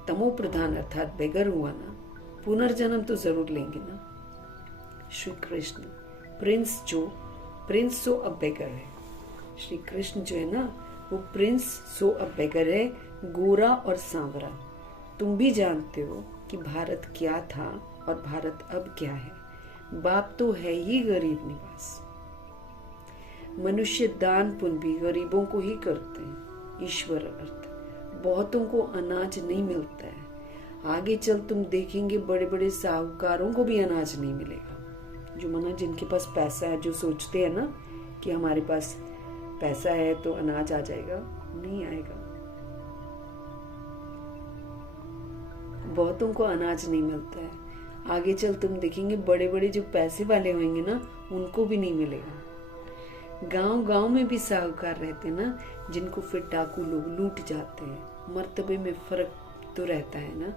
तमो प्रधान अर्थात बेगर हुआ ना, पुनर्जन्म तो जरूर लेंगे ना। श्री कृष्ण प्रिंस सो अब बेगर है। श्री कृष्ण जो है ना वो प्रिंस सो अब बेगर है, गोरा और सांवरा। तुम भी जानते हो कि भारत क्या था और भारत अब क्या है। बाप तो है ही गरीब निवास। मनुष्य दान पुण्य भी गरीबों को ही करते हैं। ईश्वर अर्थ बहुतों को अनाज नहीं मिलता है। आगे चल तुम देखेंगे बड़े बड़े साहूकारों को भी अनाज नहीं मिलेगा। जो मना जिनके पास पैसा है, जो सोचते हैं ना कि हमारे पास पैसा है तो अनाज आ जाएगा, नहीं आएगा। बहुतों को अनाज नहीं मिलता है। आगे चल तुम देखेंगे बड़े बड़े जो पैसे वाले होंगे ना उनको भी नहीं मिलेगा। गांव गांव में भी साहूकार रहते हैं ना, जिनको फिर डाकू लोग लूट जाते हैं। मर्तबे में फर्क तो रहता है ना।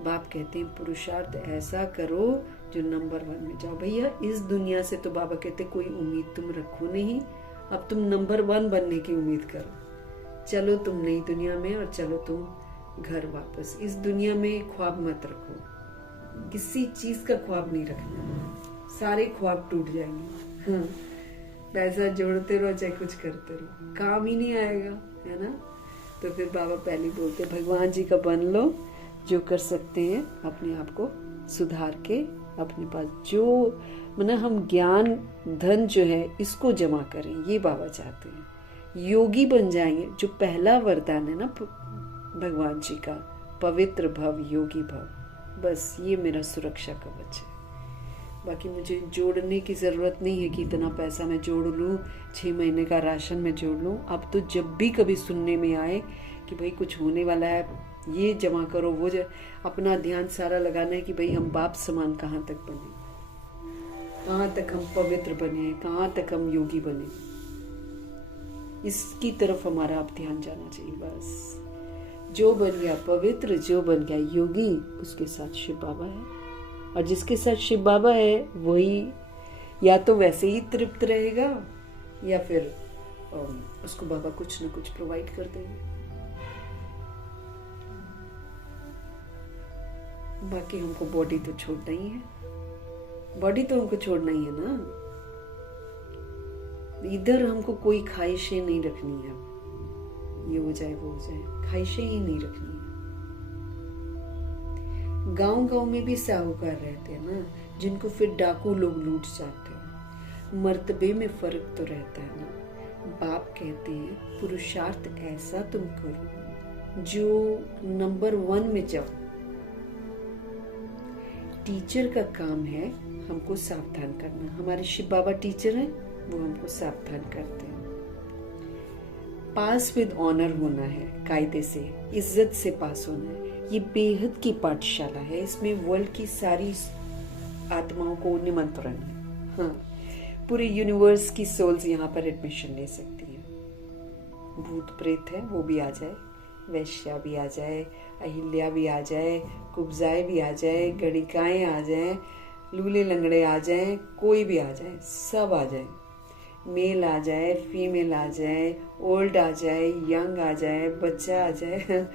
बाप कहते हैं पुरुषार्थ ऐसा करो जो नंबर 1 में जाओ। भैया इस दुनिया से तो बाबा कहते कोई उम्मीद तुम रखो नहीं, अब तुम नंबर 1 बनने की उम्मीद करो। चलो तुम नई दुनिया में और चलो तुम घर वापस। इस दुनिया में ख्वाब मत रखो, किसी चीज का ख्वाब नहीं रखना, सारे ख्वाब टूट जाएंगे। हाँ, पैसा जोड़ते रहो चाहे कुछ करते रहो, काम ही नहीं आएगा, है ना। तो फिर बाबा पहले बोलते भगवान जी का बन लो, जो कर सकते हैं अपने आप को सुधार के अपने पास जो मतलब हम ज्ञान धन जो है इसको जमा करें, ये बाबा चाहते हैं। योगी बन जाएंगे, जो पहला वरदान है ना भगवान जी का, पवित्र भव योगी भव। बस ये मेरा सुरक्षा कवच है। बाकी मुझे जोड़ने की जरूरत नहीं है कि इतना पैसा मैं जोड़ लूं, 6 महीने का राशन मैं जोड़ लूं। अब तो जब भी कभी सुनने में आए कि भाई कुछ होने वाला है, ये जमा करो, वो अपना ध्यान सारा लगाना है कि भाई हम बाप समान कहाँ तक बने, कहाँ तक हम पवित्र बने, कहाँ तक हम योगी बने। इसकी तरफ हमारा अब ध्यान जाना चाहिए। बस जो बन गया पवित्र, जो बन गया योगी, उसके साथ शिव बाबा है। और जिसके साथ शिव बाबा है वही या तो वैसे ही तृप्त रहेगा या फिर उसको बाबा कुछ ना कुछ प्रोवाइड कर देंगे। बाकी हमको बॉडी तो छोड़ना ही है, बॉडी तो हमको छोड़ना ही है ना। इधर हमको कोई ख्वाहिशें नहीं रखनी है, ये हो जाए वो हो जाए, ख्वाहिशें ही नहीं रखनी है। गांव गांव में भी साहूकार रहते हैं ना, जिनको फिर डाकू लोग लूट जाते हैं। मर्तबे में फर्क तो रहता है ना। बाप कहते हैं पुरुषार्थ ऐसा तुम करो जो नंबर 1 में जाओ। टीचर का काम है हमको सावधान करना। हमारे शिव बाबा टीचर हैं, वो हमको सावधान करते हैं। पास विद ऑनर होना है, कायदे से इज्जत से पास होना है। ये बेहद की पाठशाला है, इसमें वर्ल्ड की सारी आत्माओं को निमंत्रण है। हाँ, पूरे यूनिवर्स की सोल्स यहाँ पर एडमिशन ले सकती है। भूत प्रेत है वो भी आ जाए, वैश्या भी आ जाए, अहिल्या भी आ जाए, कुब्जाए भी आ जाए, गणिकाएं आ जाए, लूले लंगड़े आ जाए, कोई भी आ जाए, सब आ जाए। मेल आ जाए, फीमेल आ जाए, ओल्ड आ जाए, यंग आ जाए, बच्चा आ जाए,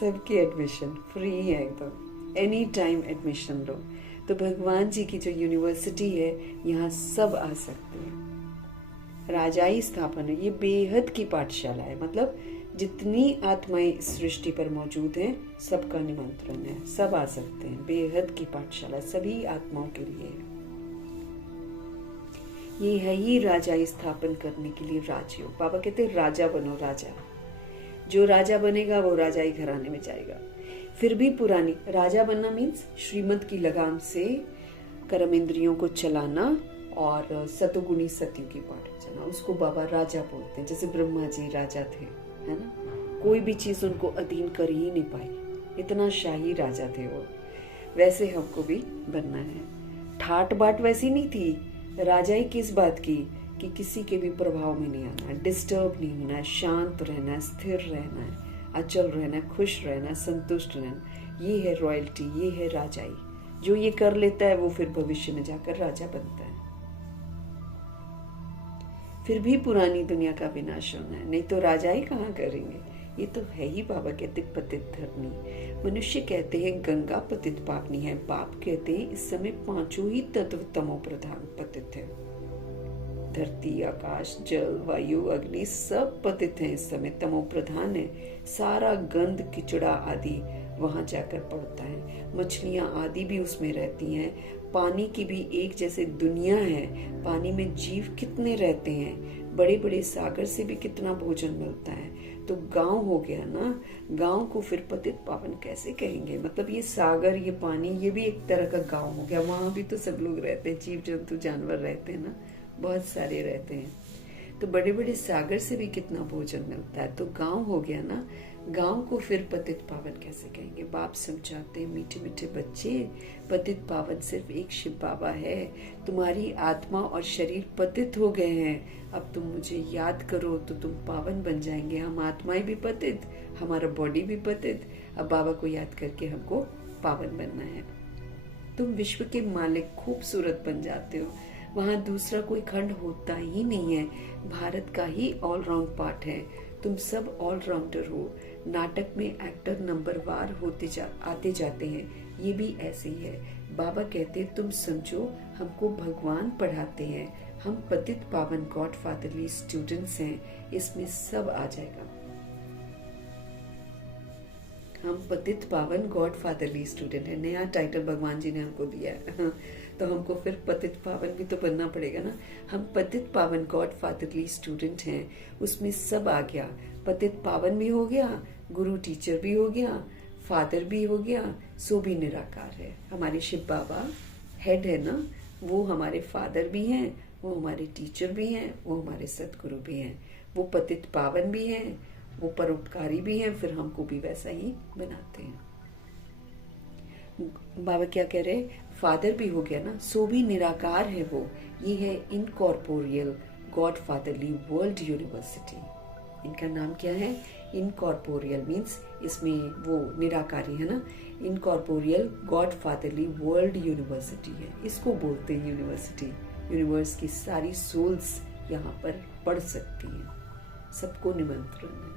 सबकी एडमिशन फ्री है एकदम। एनी टाइम एडमिशन लो। तो भगवान जी की जो यूनिवर्सिटी है, यहाँ सब आ सकते हैं। राजाई स्थापन है, ये बेहद की पाठशाला है। मतलब जितनी आत्माएं इस सृष्टि पर मौजूद हैं, सबका निमंत्रण है, सब आ सकते हैं। बेहद की पाठशाला सभी आत्माओं के लिए है। ये है ही राजाई स्थापन करने के लिए राजयोग। बाबा कहते हैं राजा बनो, राजा। जो राजा बनेगा वो राजाई घराने में जाएगा। फिर भी पुरानी राजा बनना मीन्स श्रीमत की लगाम से कर्म इंद्रियों को चलाना और सतोगुणी सत्य की बाट चलना, उसको बाबा राजा बोलते हैं। जैसे ब्रह्मा जी राजा थे, है ना, कोई भी चीज उनको अधीन कर ही नहीं पाई, इतना शाही राजा थे वो। वैसे हमको भी बनना है। ठाट बाट वैसी नहीं थी। राजाई किस बात की कि किसी के भी प्रभाव में नहीं आना है, डिस्टर्ब नहीं होना है, शांत रहना है, स्थिर रहना है, अचल रहना है, खुश रहना है, संतुष्ट रहना। ये है रॉयल्टी, ये है राजाई। जो ये कर लेता है वो फिर भविष्य में जाकर राजा बनता है। फिर भी पुरानी दुनिया का विनाश होना है, नहीं तो राजाई कहाँ करेंगे। ये तो है ही बाबा कहते पतित धरनी। मनुष्य कहते हैं गंगा पतित पावनी है। बाप कहते हैं इस समय 5 ही तत्व तमो प्रधान पतित है। धरती, आकाश, जल, वायु, अग्नि सब पतित हैं इस समय, तमो प्रधान है। सारा गंध किचड़ा आदि वहां जाकर पड़ता है। मछलियां आदि भी उसमें रहती हैं। पानी की भी एक जैसे दुनिया है। पानी में जीव कितने रहते हैं, बड़े बड़े सागर से भी कितना भोजन मिलता है। तो गांव हो गया ना, गांव को फिर पतित पावन कैसे कहेंगे। मतलब ये सागर, ये पानी, ये भी एक तरह का गांव हो गया। वहां भी तो सब लोग रहते हैं, जीव जंतु जानवर रहते हैं ना, बहुत सारे रहते हैं। तो बड़े बड़े सागर से भी कितना भोजन मिलता है। तो गांव हो गया ना, गांव को फिर पतित पावन कैसे कहेंगे। बाप समझाते हैं मीठे मीठे बच्चे, पतित पावन सिर्फ एक शिव बाबा है। तुम्हारी आत्मा और शरीर पतित हो गए हैं, अब तुम मुझे याद करो तो तुम पावन बन जाएंगे। हम आत्माएं भी पतित, हमारा बॉडी भी पतित। अब बाबा को याद करके हमको पावन बनना है। तुम विश्व के मालिक खूबसूरत बन जाते हो। वहां दूसरा कोई खंड होता ही नहीं है, भारत का ही ऑलराउंड पार्ट है। तुम सब ऑलराउंडर हो। नाटक में एक्टर नंबरवार आते जाते हैं, ये भी ऐसे ही है। बाबा कहते तुम समझो हमको भगवान पढ़ाते हैं, हम पतित पावन गॉड फादरली स्टूडेंट्स हैं, इसमें सब आ जाएगा। हम पतित पावन गॉड फादरली स्टूडेंट है, नया टाइटल भगवान जी ने हमको दिया है। तो हमको फिर पतित पावन भी तो बनना पड़ेगा ना। हम पतित पावन गॉड फादरली स्टूडेंट हैं, उसमें सब आ गया। पतित पावन भी हो गया, गुरु टीचर भी हो गया, फादर भी हो गया, सो भी निराकार है। हमारे शिव बाबा हेड है ना, वो हमारे फादर भी हैं, वो हमारे टीचर भी हैं, वो हमारे सतगुरु भी हैं। वो पतित पावन भी हैं, वो परोपकारी भी हैं, फिर हमको भी वैसा ही बनाते हैं। बाबा क्या कह रहे, फादर भी हो गया ना, सो भी निराकार है वो। ये है incorporeal God fatherly world university. इनका नाम क्या है, इनकॉर्पोरियल मीन्स इसमें वो निराकारी है ना। Incorporeal God fatherly world university है, इसको बोलते हैं यूनिवर्सिटी। यूनिवर्स की सारी सोल्स यहाँ पर पढ़ सकती हैं। सबको निमंत्रण है।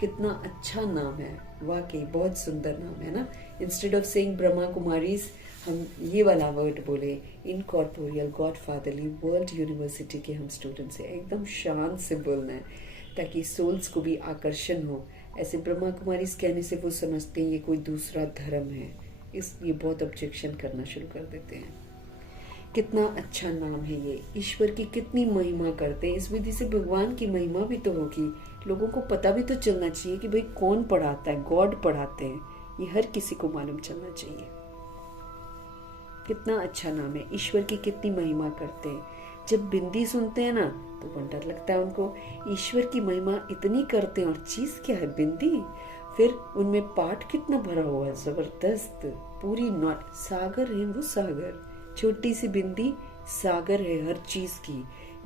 कितना अच्छा नाम है, वाकई बहुत सुंदर नाम है ना। Instead of saying Brahma Kumaris, हम ये वाला वर्ड बोले, incorporeal God fatherly world university के हम स्टूडेंट्स हैं। एकदम शांत से बोलना है ताकि सोल्स को भी आकर्षण हो। ऐसे ब्रह्मा कुमारीज कहने से वो समझते हैं ये कोई दूसरा धर्म है, इसलिए बहुत ऑब्जेक्शन करना शुरू कर देते हैं। कितना अच्छा नाम है ये, ईश्वर की कितनी महिमा करते हैं। इस विधि से भगवान की महिमा भी तो होगी, लोगों को पता भी तो चलना चाहिए कि भाई कौन पढ़ाता है, गॉड पढ़ाते हैं, ये हर किसी को मालूम चलना चाहिए। कितना अच्छा नाम है, ईश्वर की कितनी महिमा करते हैं। जब बिंदी सुनते हैं ना तो वंडर लगता है उनको, ईश्वर की महिमा इतनी करते हैं और चीज क्या है बिंदी। फिर उनमें पाठ कितना भरा हुआ है, जबरदस्त, पूरी नॉट सागर है वो, सागर, छोटी सी बिंदी सागर है हर चीज की,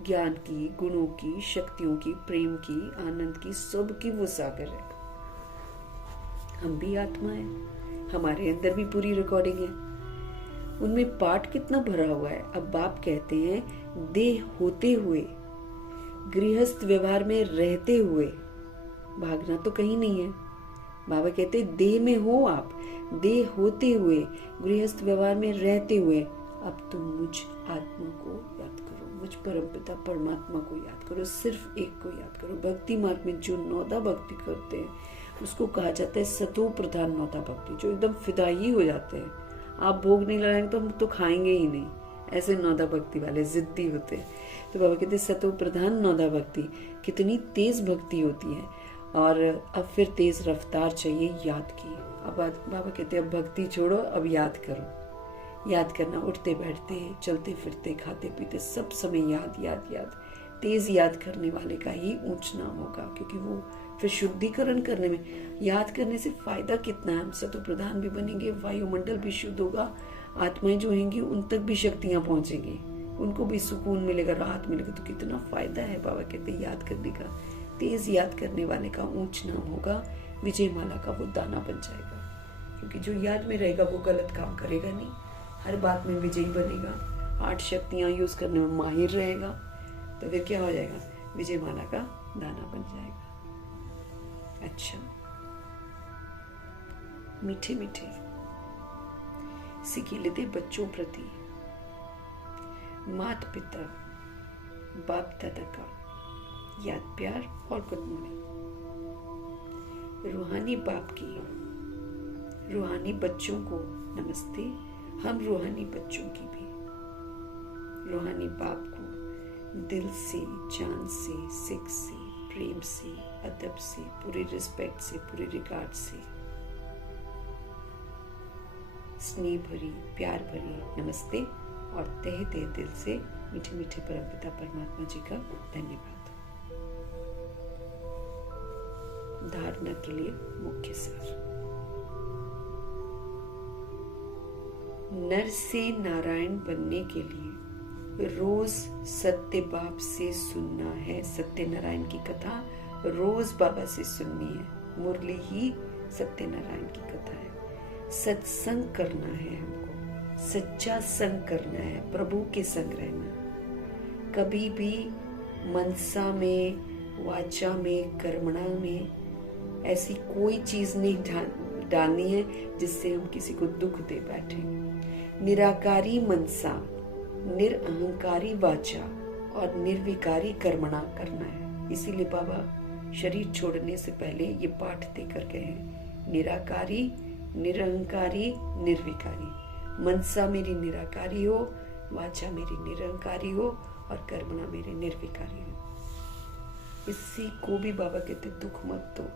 ज्ञान की, गुणों की, शक्तियों की, प्रेम की, आनंद की, सब की वो सागर है। हम भी आत्मा है, हमारे अंदर भी पूरी रिकॉर्डिंग है, उनमें पाठ कितना भरा हुआ है। अब बाप कहते हैं देह होते हुए, गृहस्थ व्यवहार में रहते हुए, भागना तो कहीं नहीं है। बाबा कहते देह में हो आप, देह होते हुए, गृहस्थ व्यवहार में रहते हुए, अब तुम मुझ आत्मा को याद करो, मुझ परमपिता परमात्मा को याद करो, सिर्फ एक को याद करो। भक्ति मार्ग में जो नौदा भक्ति करते हैं उसको कहा जाता है सतो प्रधान नौदा भक्ति, जो एकदम फिदाई हो जाते हैं। आप भोग नहीं लगाएंगे तो हम तो खाएंगे ही नहीं, ऐसे नौदा भक्ति वाले जिद्दी होते हैं। तो बाबा कहते सतो प्रधान नौदा भक्ति, कितनी तेज भक्ति होती है। और अब फिर तेज रफ्तार चाहिए याद की। अब बाबा कहते अब भक्ति छोड़ो, अब याद करो। याद करना, उठते बैठते चलते फिरते खाते पीते सब समय याद याद याद। तेज याद करने वाले का ही ऊंच नाम होगा, क्योंकि वो फिर शुद्धिकरण करने में, याद करने से फायदा कितना है। हम सतो प्रधान भी बनेंगे, वायुमंडल भी शुद्ध होगा, आत्माएं जो होंगी उन तक भी शक्तियां पहुंचेंगी, उनको भी सुकून मिलेगा, राहत मिलेगा। तो कितना फायदा है बाबा कहते हैं याद करने का। तेज याद करने वाले का ऊंच नाम होगा, विजय माला का वो दाना बन जाएगा, क्योंकि जो याद में रहेगा वो गलत काम करेगा नहीं, हर बात में विजयी बनेगा, 8 शक्तियां यूज करने में माहिर रहेगा। तो फिर क्या हो जाएगा, विजय माला का दाना बन जाएगा। अच्छा, मीठे मीठे सिखिलिते बच्चों प्रति माता पिता बाप दादा का याद प्यार और गुड मॉर्निंग। रूहानी बाप की रूहानी बच्चों को नमस्ते। हम रूहानी बच्चों की भी रूहानी बाप को दिल से, जान से, सिख से, प्रेम से, अदब से, पूरी रिस्पेक्ट से, पूरे रिगार्ड से, स्नेह भरी प्यार भरी नमस्ते और तहे दिल से मीठे मीठे परमपिता परमात्मा जी का धन्यवाद। धारणा के लिए मुख्य सार। नर से नारायण बनने के लिए रोज सत्य बाप से सुनना है। सत्यनारायण की कथा रोज बाबा से सुननी है। मुरली ही सत्यनारायण की कथा है। सत्संग करना है हमको, सच्चा संग करना है, प्रभु के संग रहना। कभी भी मनसा में, वाचा में, कर्मणा में ऐसी कोई चीज नहीं डालनी है जिससे हम किसी को दुख दे बैठे। निराकारी मनसा, निरअहंकारी वाचा और निर्विकारी कर्मणा करना है। इसीलिए बाबा शरीर छोड़ने से पहले ये पाठ देकर गए हैं। निराकारी, निरअहंकारी, निर्विकारी। मनसा मेरी निराकारी हो, वाचा मेरी निरअहंकारी हो और कर्मणा मेरी निर्विकारी हो। इसी को भी बाबा कहते दुख मत दो।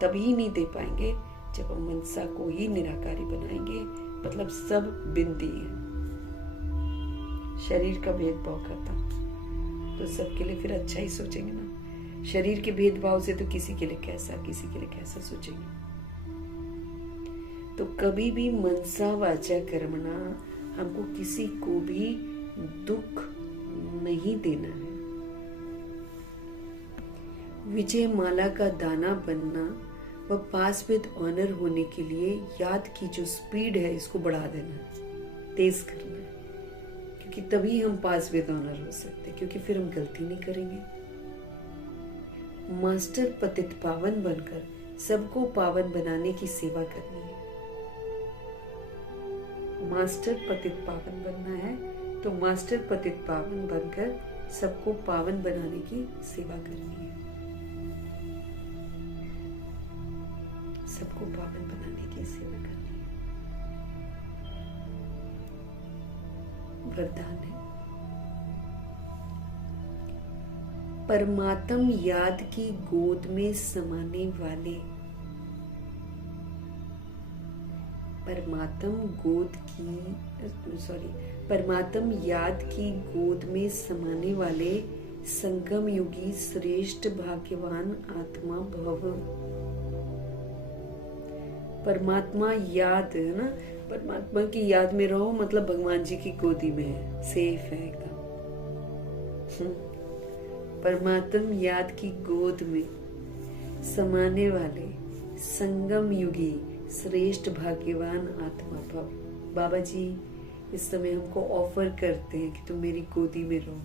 तभी नहीं दे पाएंगे जब हम मनसा को ही निराकारी बनाएंगे, मतलब सब बिंदी है। शरीर का भेदभाव करता तो सबके लिए फिर अच्छा ही सोचेंगे ना। शरीर के भेदभाव से तो किसी के लिए कैसा, किसी के लिए कैसा सोचेंगे। तो कभी भी मनसा वाचा कर्मणा हमको किसी को भी दुख नहीं देना है। विजय माला का दाना बनना व पास विद ऑनर होने के लिए याद की जो स्पीड है इसको बढ़ा देना, तेज करना है, क्योंकि तभी हम पास विद ऑनर हो सकते हैं, क्योंकि फिर हम गलती नहीं करेंगे। मास्टर पतित पावन बनकर सबको पावन बनाने की सेवा करनी है। मास्टर पतित पावन बनना है तो मास्टर पतित पावन बनकर सबको पावन बनाने की सेवा करनी है। सबको पावन बनाने की सेवा करनी है। वरदान है, परमात्म याद की गोद में समाने वाले, परमात्म याद की गोद में समाने वाले संगम युगी श्रेष्ठ भाग्यवान आत्मा भव। परमात्मा याद है ना, परमात्मा की याद में रहो, मतलब भगवान जी की गोदी में है, सेफ है एकदम। परमात्म याद की गोद में समाने वाले संगम युगी श्रेष्ठ भाग्यवान आत्मा भव। बाबा जी इस समय हमको ऑफर करते हैं कि तुम मेरी गोदी में रहो,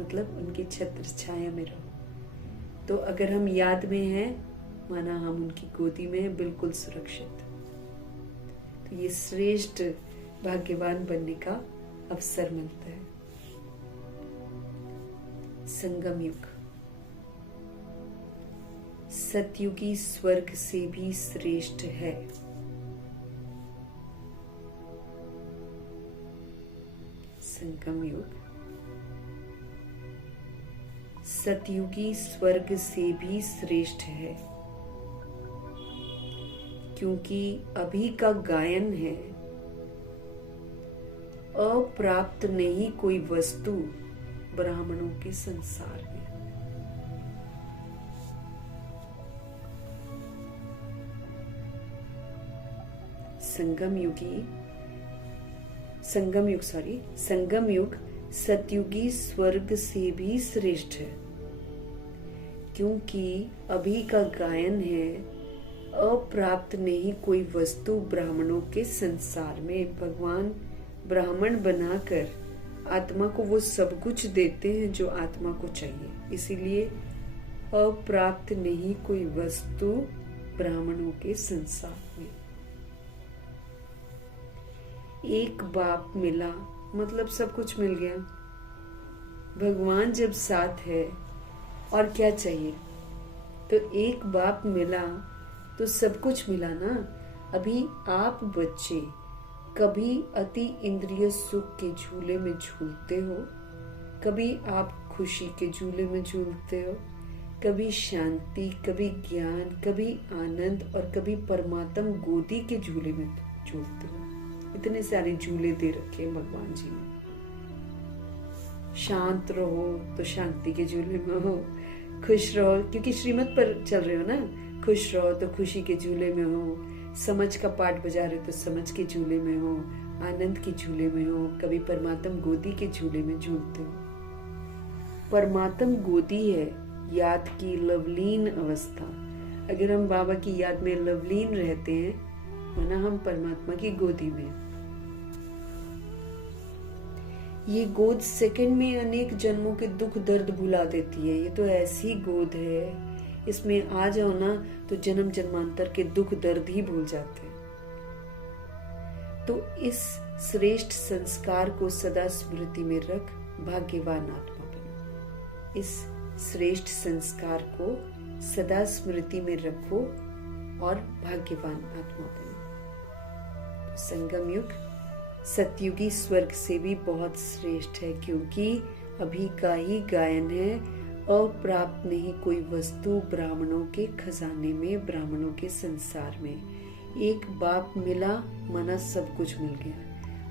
मतलब उनकी छत्र छाया में रहो। तो अगर हम याद में हैं, माना हम उनकी गोदी में हैं, बिल्कुल सुरक्षित। तो ये श्रेष्ठ भाग्यवान बनने का अवसर मिलता है। संगम युग सतयुगी स्वर्ग से भी श्रेष्ठ है। संगम युग सतयुगी स्वर्ग से भी श्रेष्ठ है, क्योंकि अभी का गायन है, अप्राप्त नहीं कोई वस्तु ब्राह्मणों के संसार में। संगम युग सतयुगी स्वर्ग से भी श्रेष्ठ है, क्योंकि अभी का गायन है, अप्राप्त नहीं कोई वस्तु ब्राह्मणों के संसार में। भगवान ब्राह्मण बनाकर आत्मा को वो सब कुछ देते हैं जो आत्मा को चाहिए, इसीलिए अप्राप्त नहीं कोई वस्तु ब्राह्मणों के संसार में। एक बाप मिला मतलब सब कुछ मिल गया। भगवान जब साथ है और क्या चाहिए, तो एक बाप मिला तो सब कुछ मिला ना। अभी आप बच्चे कभी अति इंद्रिय सुख के झूले में झूलते हो, कभी आप खुशी के झूले में झूलते हो, कभी शांति, कभी ज्ञान, कभी आनंद और कभी परमात्म गोदी के झूले में झूलते हो। इतने सारे झूले दे रखे हैं भगवान जी ने। शांत रहो तो शांति के झूले में हो, खुश रहो क्योंकि श्रीमत पर चल रहे हो ना, खुश रहो तो खुशी के झूले में हो, समझ का पाठ बजा रहे हो तो समझ के झूले में हो, आनंद के झूले में हो, कभी परमात्म गोदी के झूले में झूलते हो। परमात्म गोदी है याद की लवलीन अवस्था। अगर हम बाबा की याद में लवलीन रहते हैं, माना हम परमात्मा की गोदी में। ये गोद सेकंड में अनेक जन्मों के दुख दर्द भुला देती है। ये तो ऐसी गोद है, इसमें आ जाओ ना तो जन्म जन्मांतर के दुख दर्द ही भूल जाते हैं। तो इस श्रेष्ठ संस्कार को सदा स्मृति में रख भाग्यवान आत्मा बनो। इस श्रेष्ठ संस्कार को सदा स्मृति में रखो और भाग्यवान आत्मा बनो। संगम युग सतयुगी स्वर्ग से भी बहुत श्रेष्ठ है, क्योंकि अभी का ही गायन है, अप्राप्त नहीं कोई वस्तु ब्राह्मणों के खजाने में, ब्राह्मणों के संसार में। एक बाप मिला माना सब कुछ मिल गया।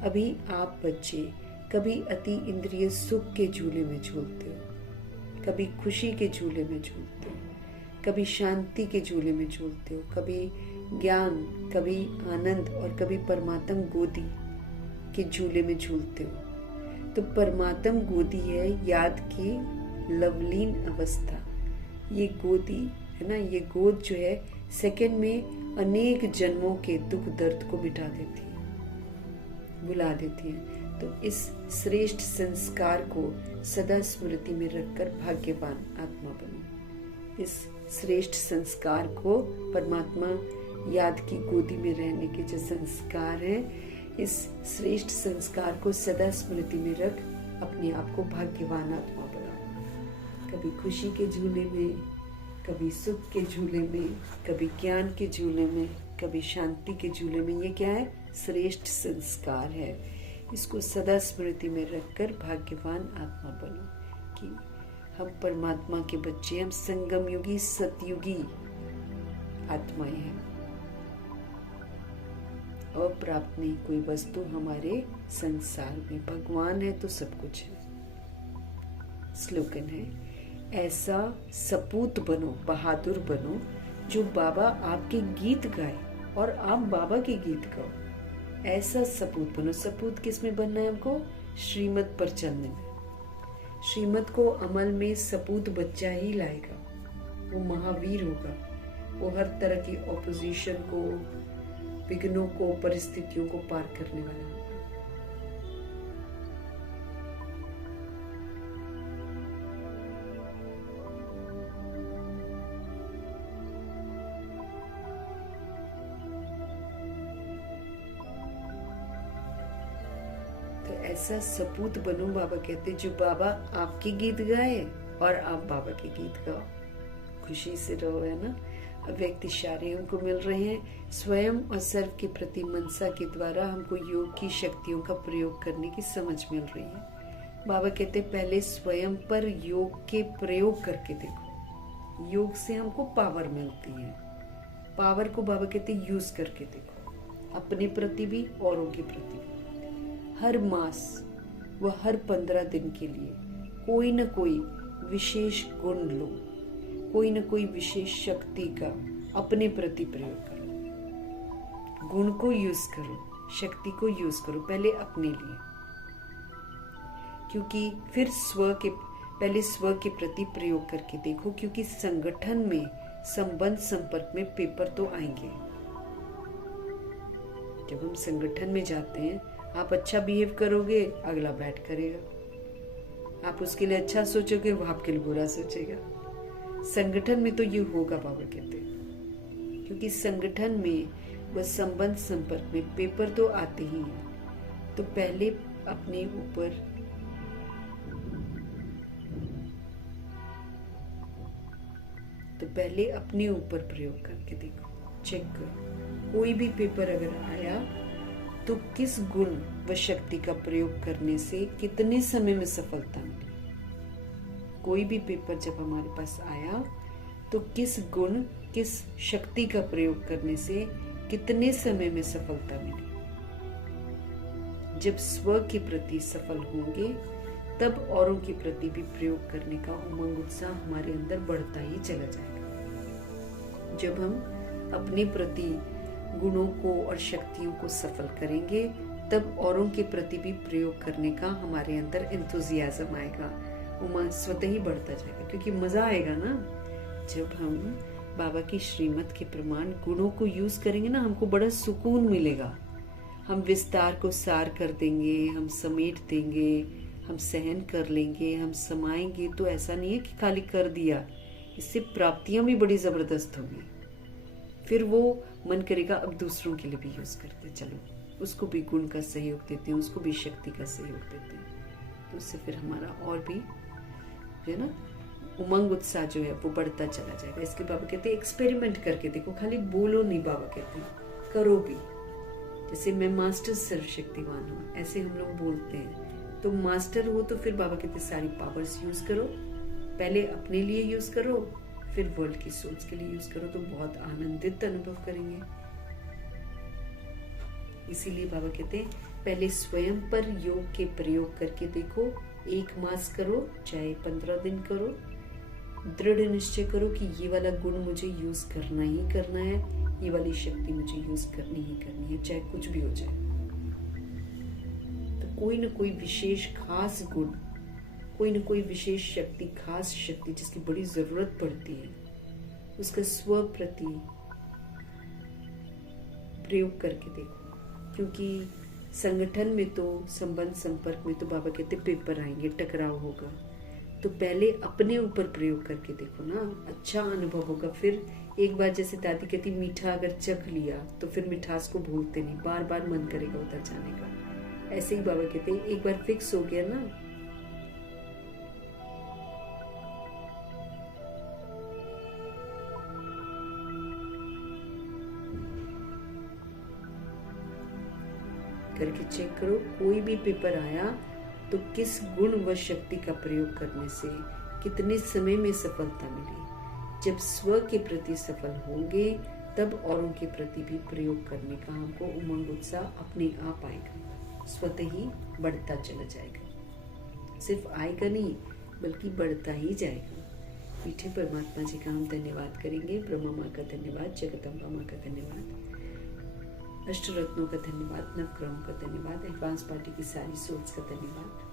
अभी आप बच्चे कभी अति इंद्रिय सुख के झूले में झूलते हो, कभी खुशी के झूले में झूलते हो, कभी शांति के झूले में झूलते हो, कभी ज्ञान, कभी आनंद और कभी परमात्म गोदी के झूले में झूलते हो। तो परमात्म गोदी है याद की लवलीन अवस्था। ये गोदी है ना, ये गोद जो है सेकंड में अनेक जन्मों के दुख दर्द को मिटा देती है, भुला देती है। तो इस श्रेष्ठ संस्कार को सदा स्मृति में रखकर भाग्यवान आत्मा बनो। इस श्रेष्ठ संस्कार को, परमात्मा याद की गोदी में रहने के जो संस्कार हैं, इस श्रेष्ठ संस्कार को सदा स्मृति में रख अपने आप को भाग्यवान आत्मा बना। कभी खुशी के झूले में, कभी सुख के झूले में, कभी ज्ञान के झूले में, कभी शांति के झूले में। ये क्या है? श्रेष्ठ संस्कार है। इसको सदा स्मृति में रखकर भाग्यवान आत्मा बनो कि हम परमात्मा के बच्चे, हम संगम युगी सतयुगी आत्माएं हैं। अप्राप्त नहीं कोई वस्तु हमारे संसार में, भगवान है तो सब कुछ है। स्लोगन है, ऐसा सपूत बनो, बहादुर बनो, जो बाबा आपके गीत गाए और आप बाबा के गीत गाओ। ऐसा सपूत बनो। सपूत किस में बनना है हमको? श्रीमत पर चलने में। श्रीमत को अमल में सपूत बच्चा ही लाएगा। वो महावीर होगा। वो हर तरह की ऑपोजिशन को, विघ्नों को, परिस्थितियों को पार करने वाला होगा। ऐसा सपूत बनो, बाबा कहते, जो बाबा आपके गीत गाए और आप बाबा के गीत गाओ। खुशी से रहो, है ना। अव्यक्त इशारे हमको मिल रहे हैं। स्वयं और सर्व के प्रति मनसा के द्वारा हमको योग की शक्तियों का प्रयोग करने की समझ मिल रही है। बाबा कहते, पहले स्वयं पर योग के प्रयोग करके देखो। योग से हमको पावर मिलती है। पावर को बाबा कहते यूज करके देखो, अपने प्रति भी, औरों के प्रति भी। हर मास व हर 15 दिन के लिए कोई न कोई विशेष गुण लो, कोई न कोई विशेष शक्ति का अपने प्रति प्रयोग करो। गुण को यूज करो, शक्ति को यूज करो, पहले अपने लिए, क्योंकि फिर पहले स्व के प्रति प्रयोग करके देखो। क्योंकि संगठन में संबंध संपर्क में पेपर तो आएंगे। जब हम संगठन में जाते हैं, आप अच्छा बिहेव करोगे, अगला बैड करेगा। आप उसके लिए अच्छा सोचोगे, वो आपके लिए बुरा सोचेगा। संगठन में तो ये होगा, बाबा कहते हैं। क्योंकि संगठन में वह संबंध संपर्क में पेपर तो आते ही हैं। तो पहले अपने ऊपर प्रयोग करके देखो, चेक करो। कोई भी पेपर अगर आया तो किस गुण व शक्ति का प्रयोग करने से कितने समय में सफलता मिली। कोई भी पेपर जब हमारे पास आया तो किस गुण, किस शक्ति का प्रयोग करने से कितने समय में सफलता मिली। जब स्व के प्रति सफल होंगे, तब औरों के प्रति भी प्रयोग करने का उमंग उत्साह हमारे अंदर बढ़ता ही चला जाएगा। जब हम अपने प्रति गुणों को और शक्तियों को सफल करेंगे, तब औरों के प्रति भी प्रयोग करने का हमारे अंदर एंथुजियाज्म आएगा, उमंग स्वतः ही बढ़ता जाएगा। क्योंकि मजा आएगा ना, जब हम बाबा की श्रीमत के प्रमाण गुणों को यूज करेंगे ना, हमको बड़ा सुकून मिलेगा। हम विस्तार को सार कर देंगे, हम समेट देंगे, हम सहन कर लेंगे, हम समाएंगे। तो ऐसा नहीं है कि खाली कर दिया, इससे प्राप्तियां भी बड़ी जबरदस्त होगी। फिर वो मन करेगा अब दूसरों के लिए भी यूज करते, चलो उसको भी गुण का सहयोग देते हैं, उसको भी शक्ति का सहयोग देते हैं। तो उससे फिर हमारा और भी जो है ना उमंग उत्साह जो है वो बढ़ता चला जाएगा। इसके बाबा कहते हैं एक्सपेरिमेंट करके देखो, खाली बोलो नहीं, बाबा कहते हैं करो भी। जैसे मैं मास्टर सर्वशक्तिवान हूँ, ऐसे हम लोग बोलते हैं। तो मास्टर हो तो फिर बाबा कहते हैं सारी पावर्स यूज करो, पहले अपने लिए यूज करो, फिर वर्ल्ड की सोच के लिए यूज करो, तो बहुत आनंदित अनुभव करेंगे। इसीलिए बाबा कहते हैं पहले स्वयं पर योग के प्रयोग करके देखो। 1 मास करो, चाहे 15 दिन करो, दृढ़ निश्चय करो कि ये वाला गुण मुझे यूज करना ही करना है, ये वाली शक्ति मुझे यूज करनी ही करनी है, चाहे कुछ भी हो जाए। तो कोई ना कोई विशेष खास गुण, कोई न कोई विशेष शक्ति, खास शक्ति जिसकी बड़ी जरूरत पड़ती है, उसका स्व प्रति प्रयोग करके देखो। क्योंकि संगठन में तो, संबंध संपर्क में तो बाबा कहते पेपर आएंगे, टकराव होगा। तो पहले अपने ऊपर प्रयोग करके देखो ना, अच्छा अनुभव होगा। फिर एक बार जैसे दादी कहती मीठा अगर चख लिया तो फिर मिठास को भूलते नहीं, बार बार मन करेगा उधर जाने का। ऐसे ही बाबा कहते हैं एक बार फिक्स हो गया ना, करके चेक करो। कोई भी पेपर आया तो किस गुण व शक्ति का प्रयोग करने से कितने समय में सफलता मिली। जब स्व के प्रति सफल होंगे तब औरों के प्रति भी प्रयोग करने का हमको उमंग उत्साह अपने आप आएगा, स्वतः ही बढ़ता चला जाएगा। सिर्फ आएगा नहीं बल्कि बढ़ता ही जाएगा। मीठे परमात्मा जी का हम धन्यवाद करेंगे। ब्रह्मा माँ का धन्यवाद, जगदम्बा माँ का धन्यवाद, अष्टरत्नों का धन्यवाद, नवग्रहों का धन्यवाद, एडवांस पार्टी की सारी सोल्स का धन्यवाद।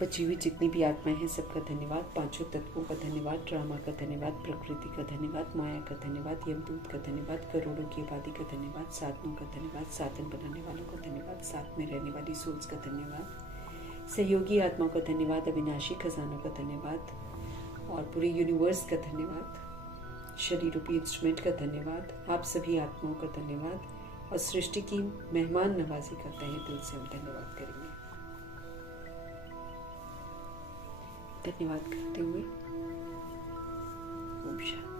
बची हुई जितनी भी आत्माएं हैं सबका धन्यवाद, पांचों तत्वों का धन्यवाद, ड्रामा का धन्यवाद, प्रकृति का धन्यवाद, माया का धन्यवाद, यमदूत का धन्यवाद, करोड़ों की आबादी का धन्यवाद, साधनों का धन्यवाद, साधन बनाने वालों का धन्यवाद, साथ में रहने वाली सोल्स का धन्यवाद, सहयोगी आत्माओं का धन्यवाद, अविनाशी खजानों का धन्यवाद और पूरे यूनिवर्स का धन्यवाद, शरीर रूपी इंस्ट्रूमेंट का धन्यवाद, आप सभी आत्माओं का धन्यवाद और सृष्टि की मेहमान नवाजी का तहे दिल से हम धन्यवाद करेंगे। धन्यवाद करते हुए ओम शांति।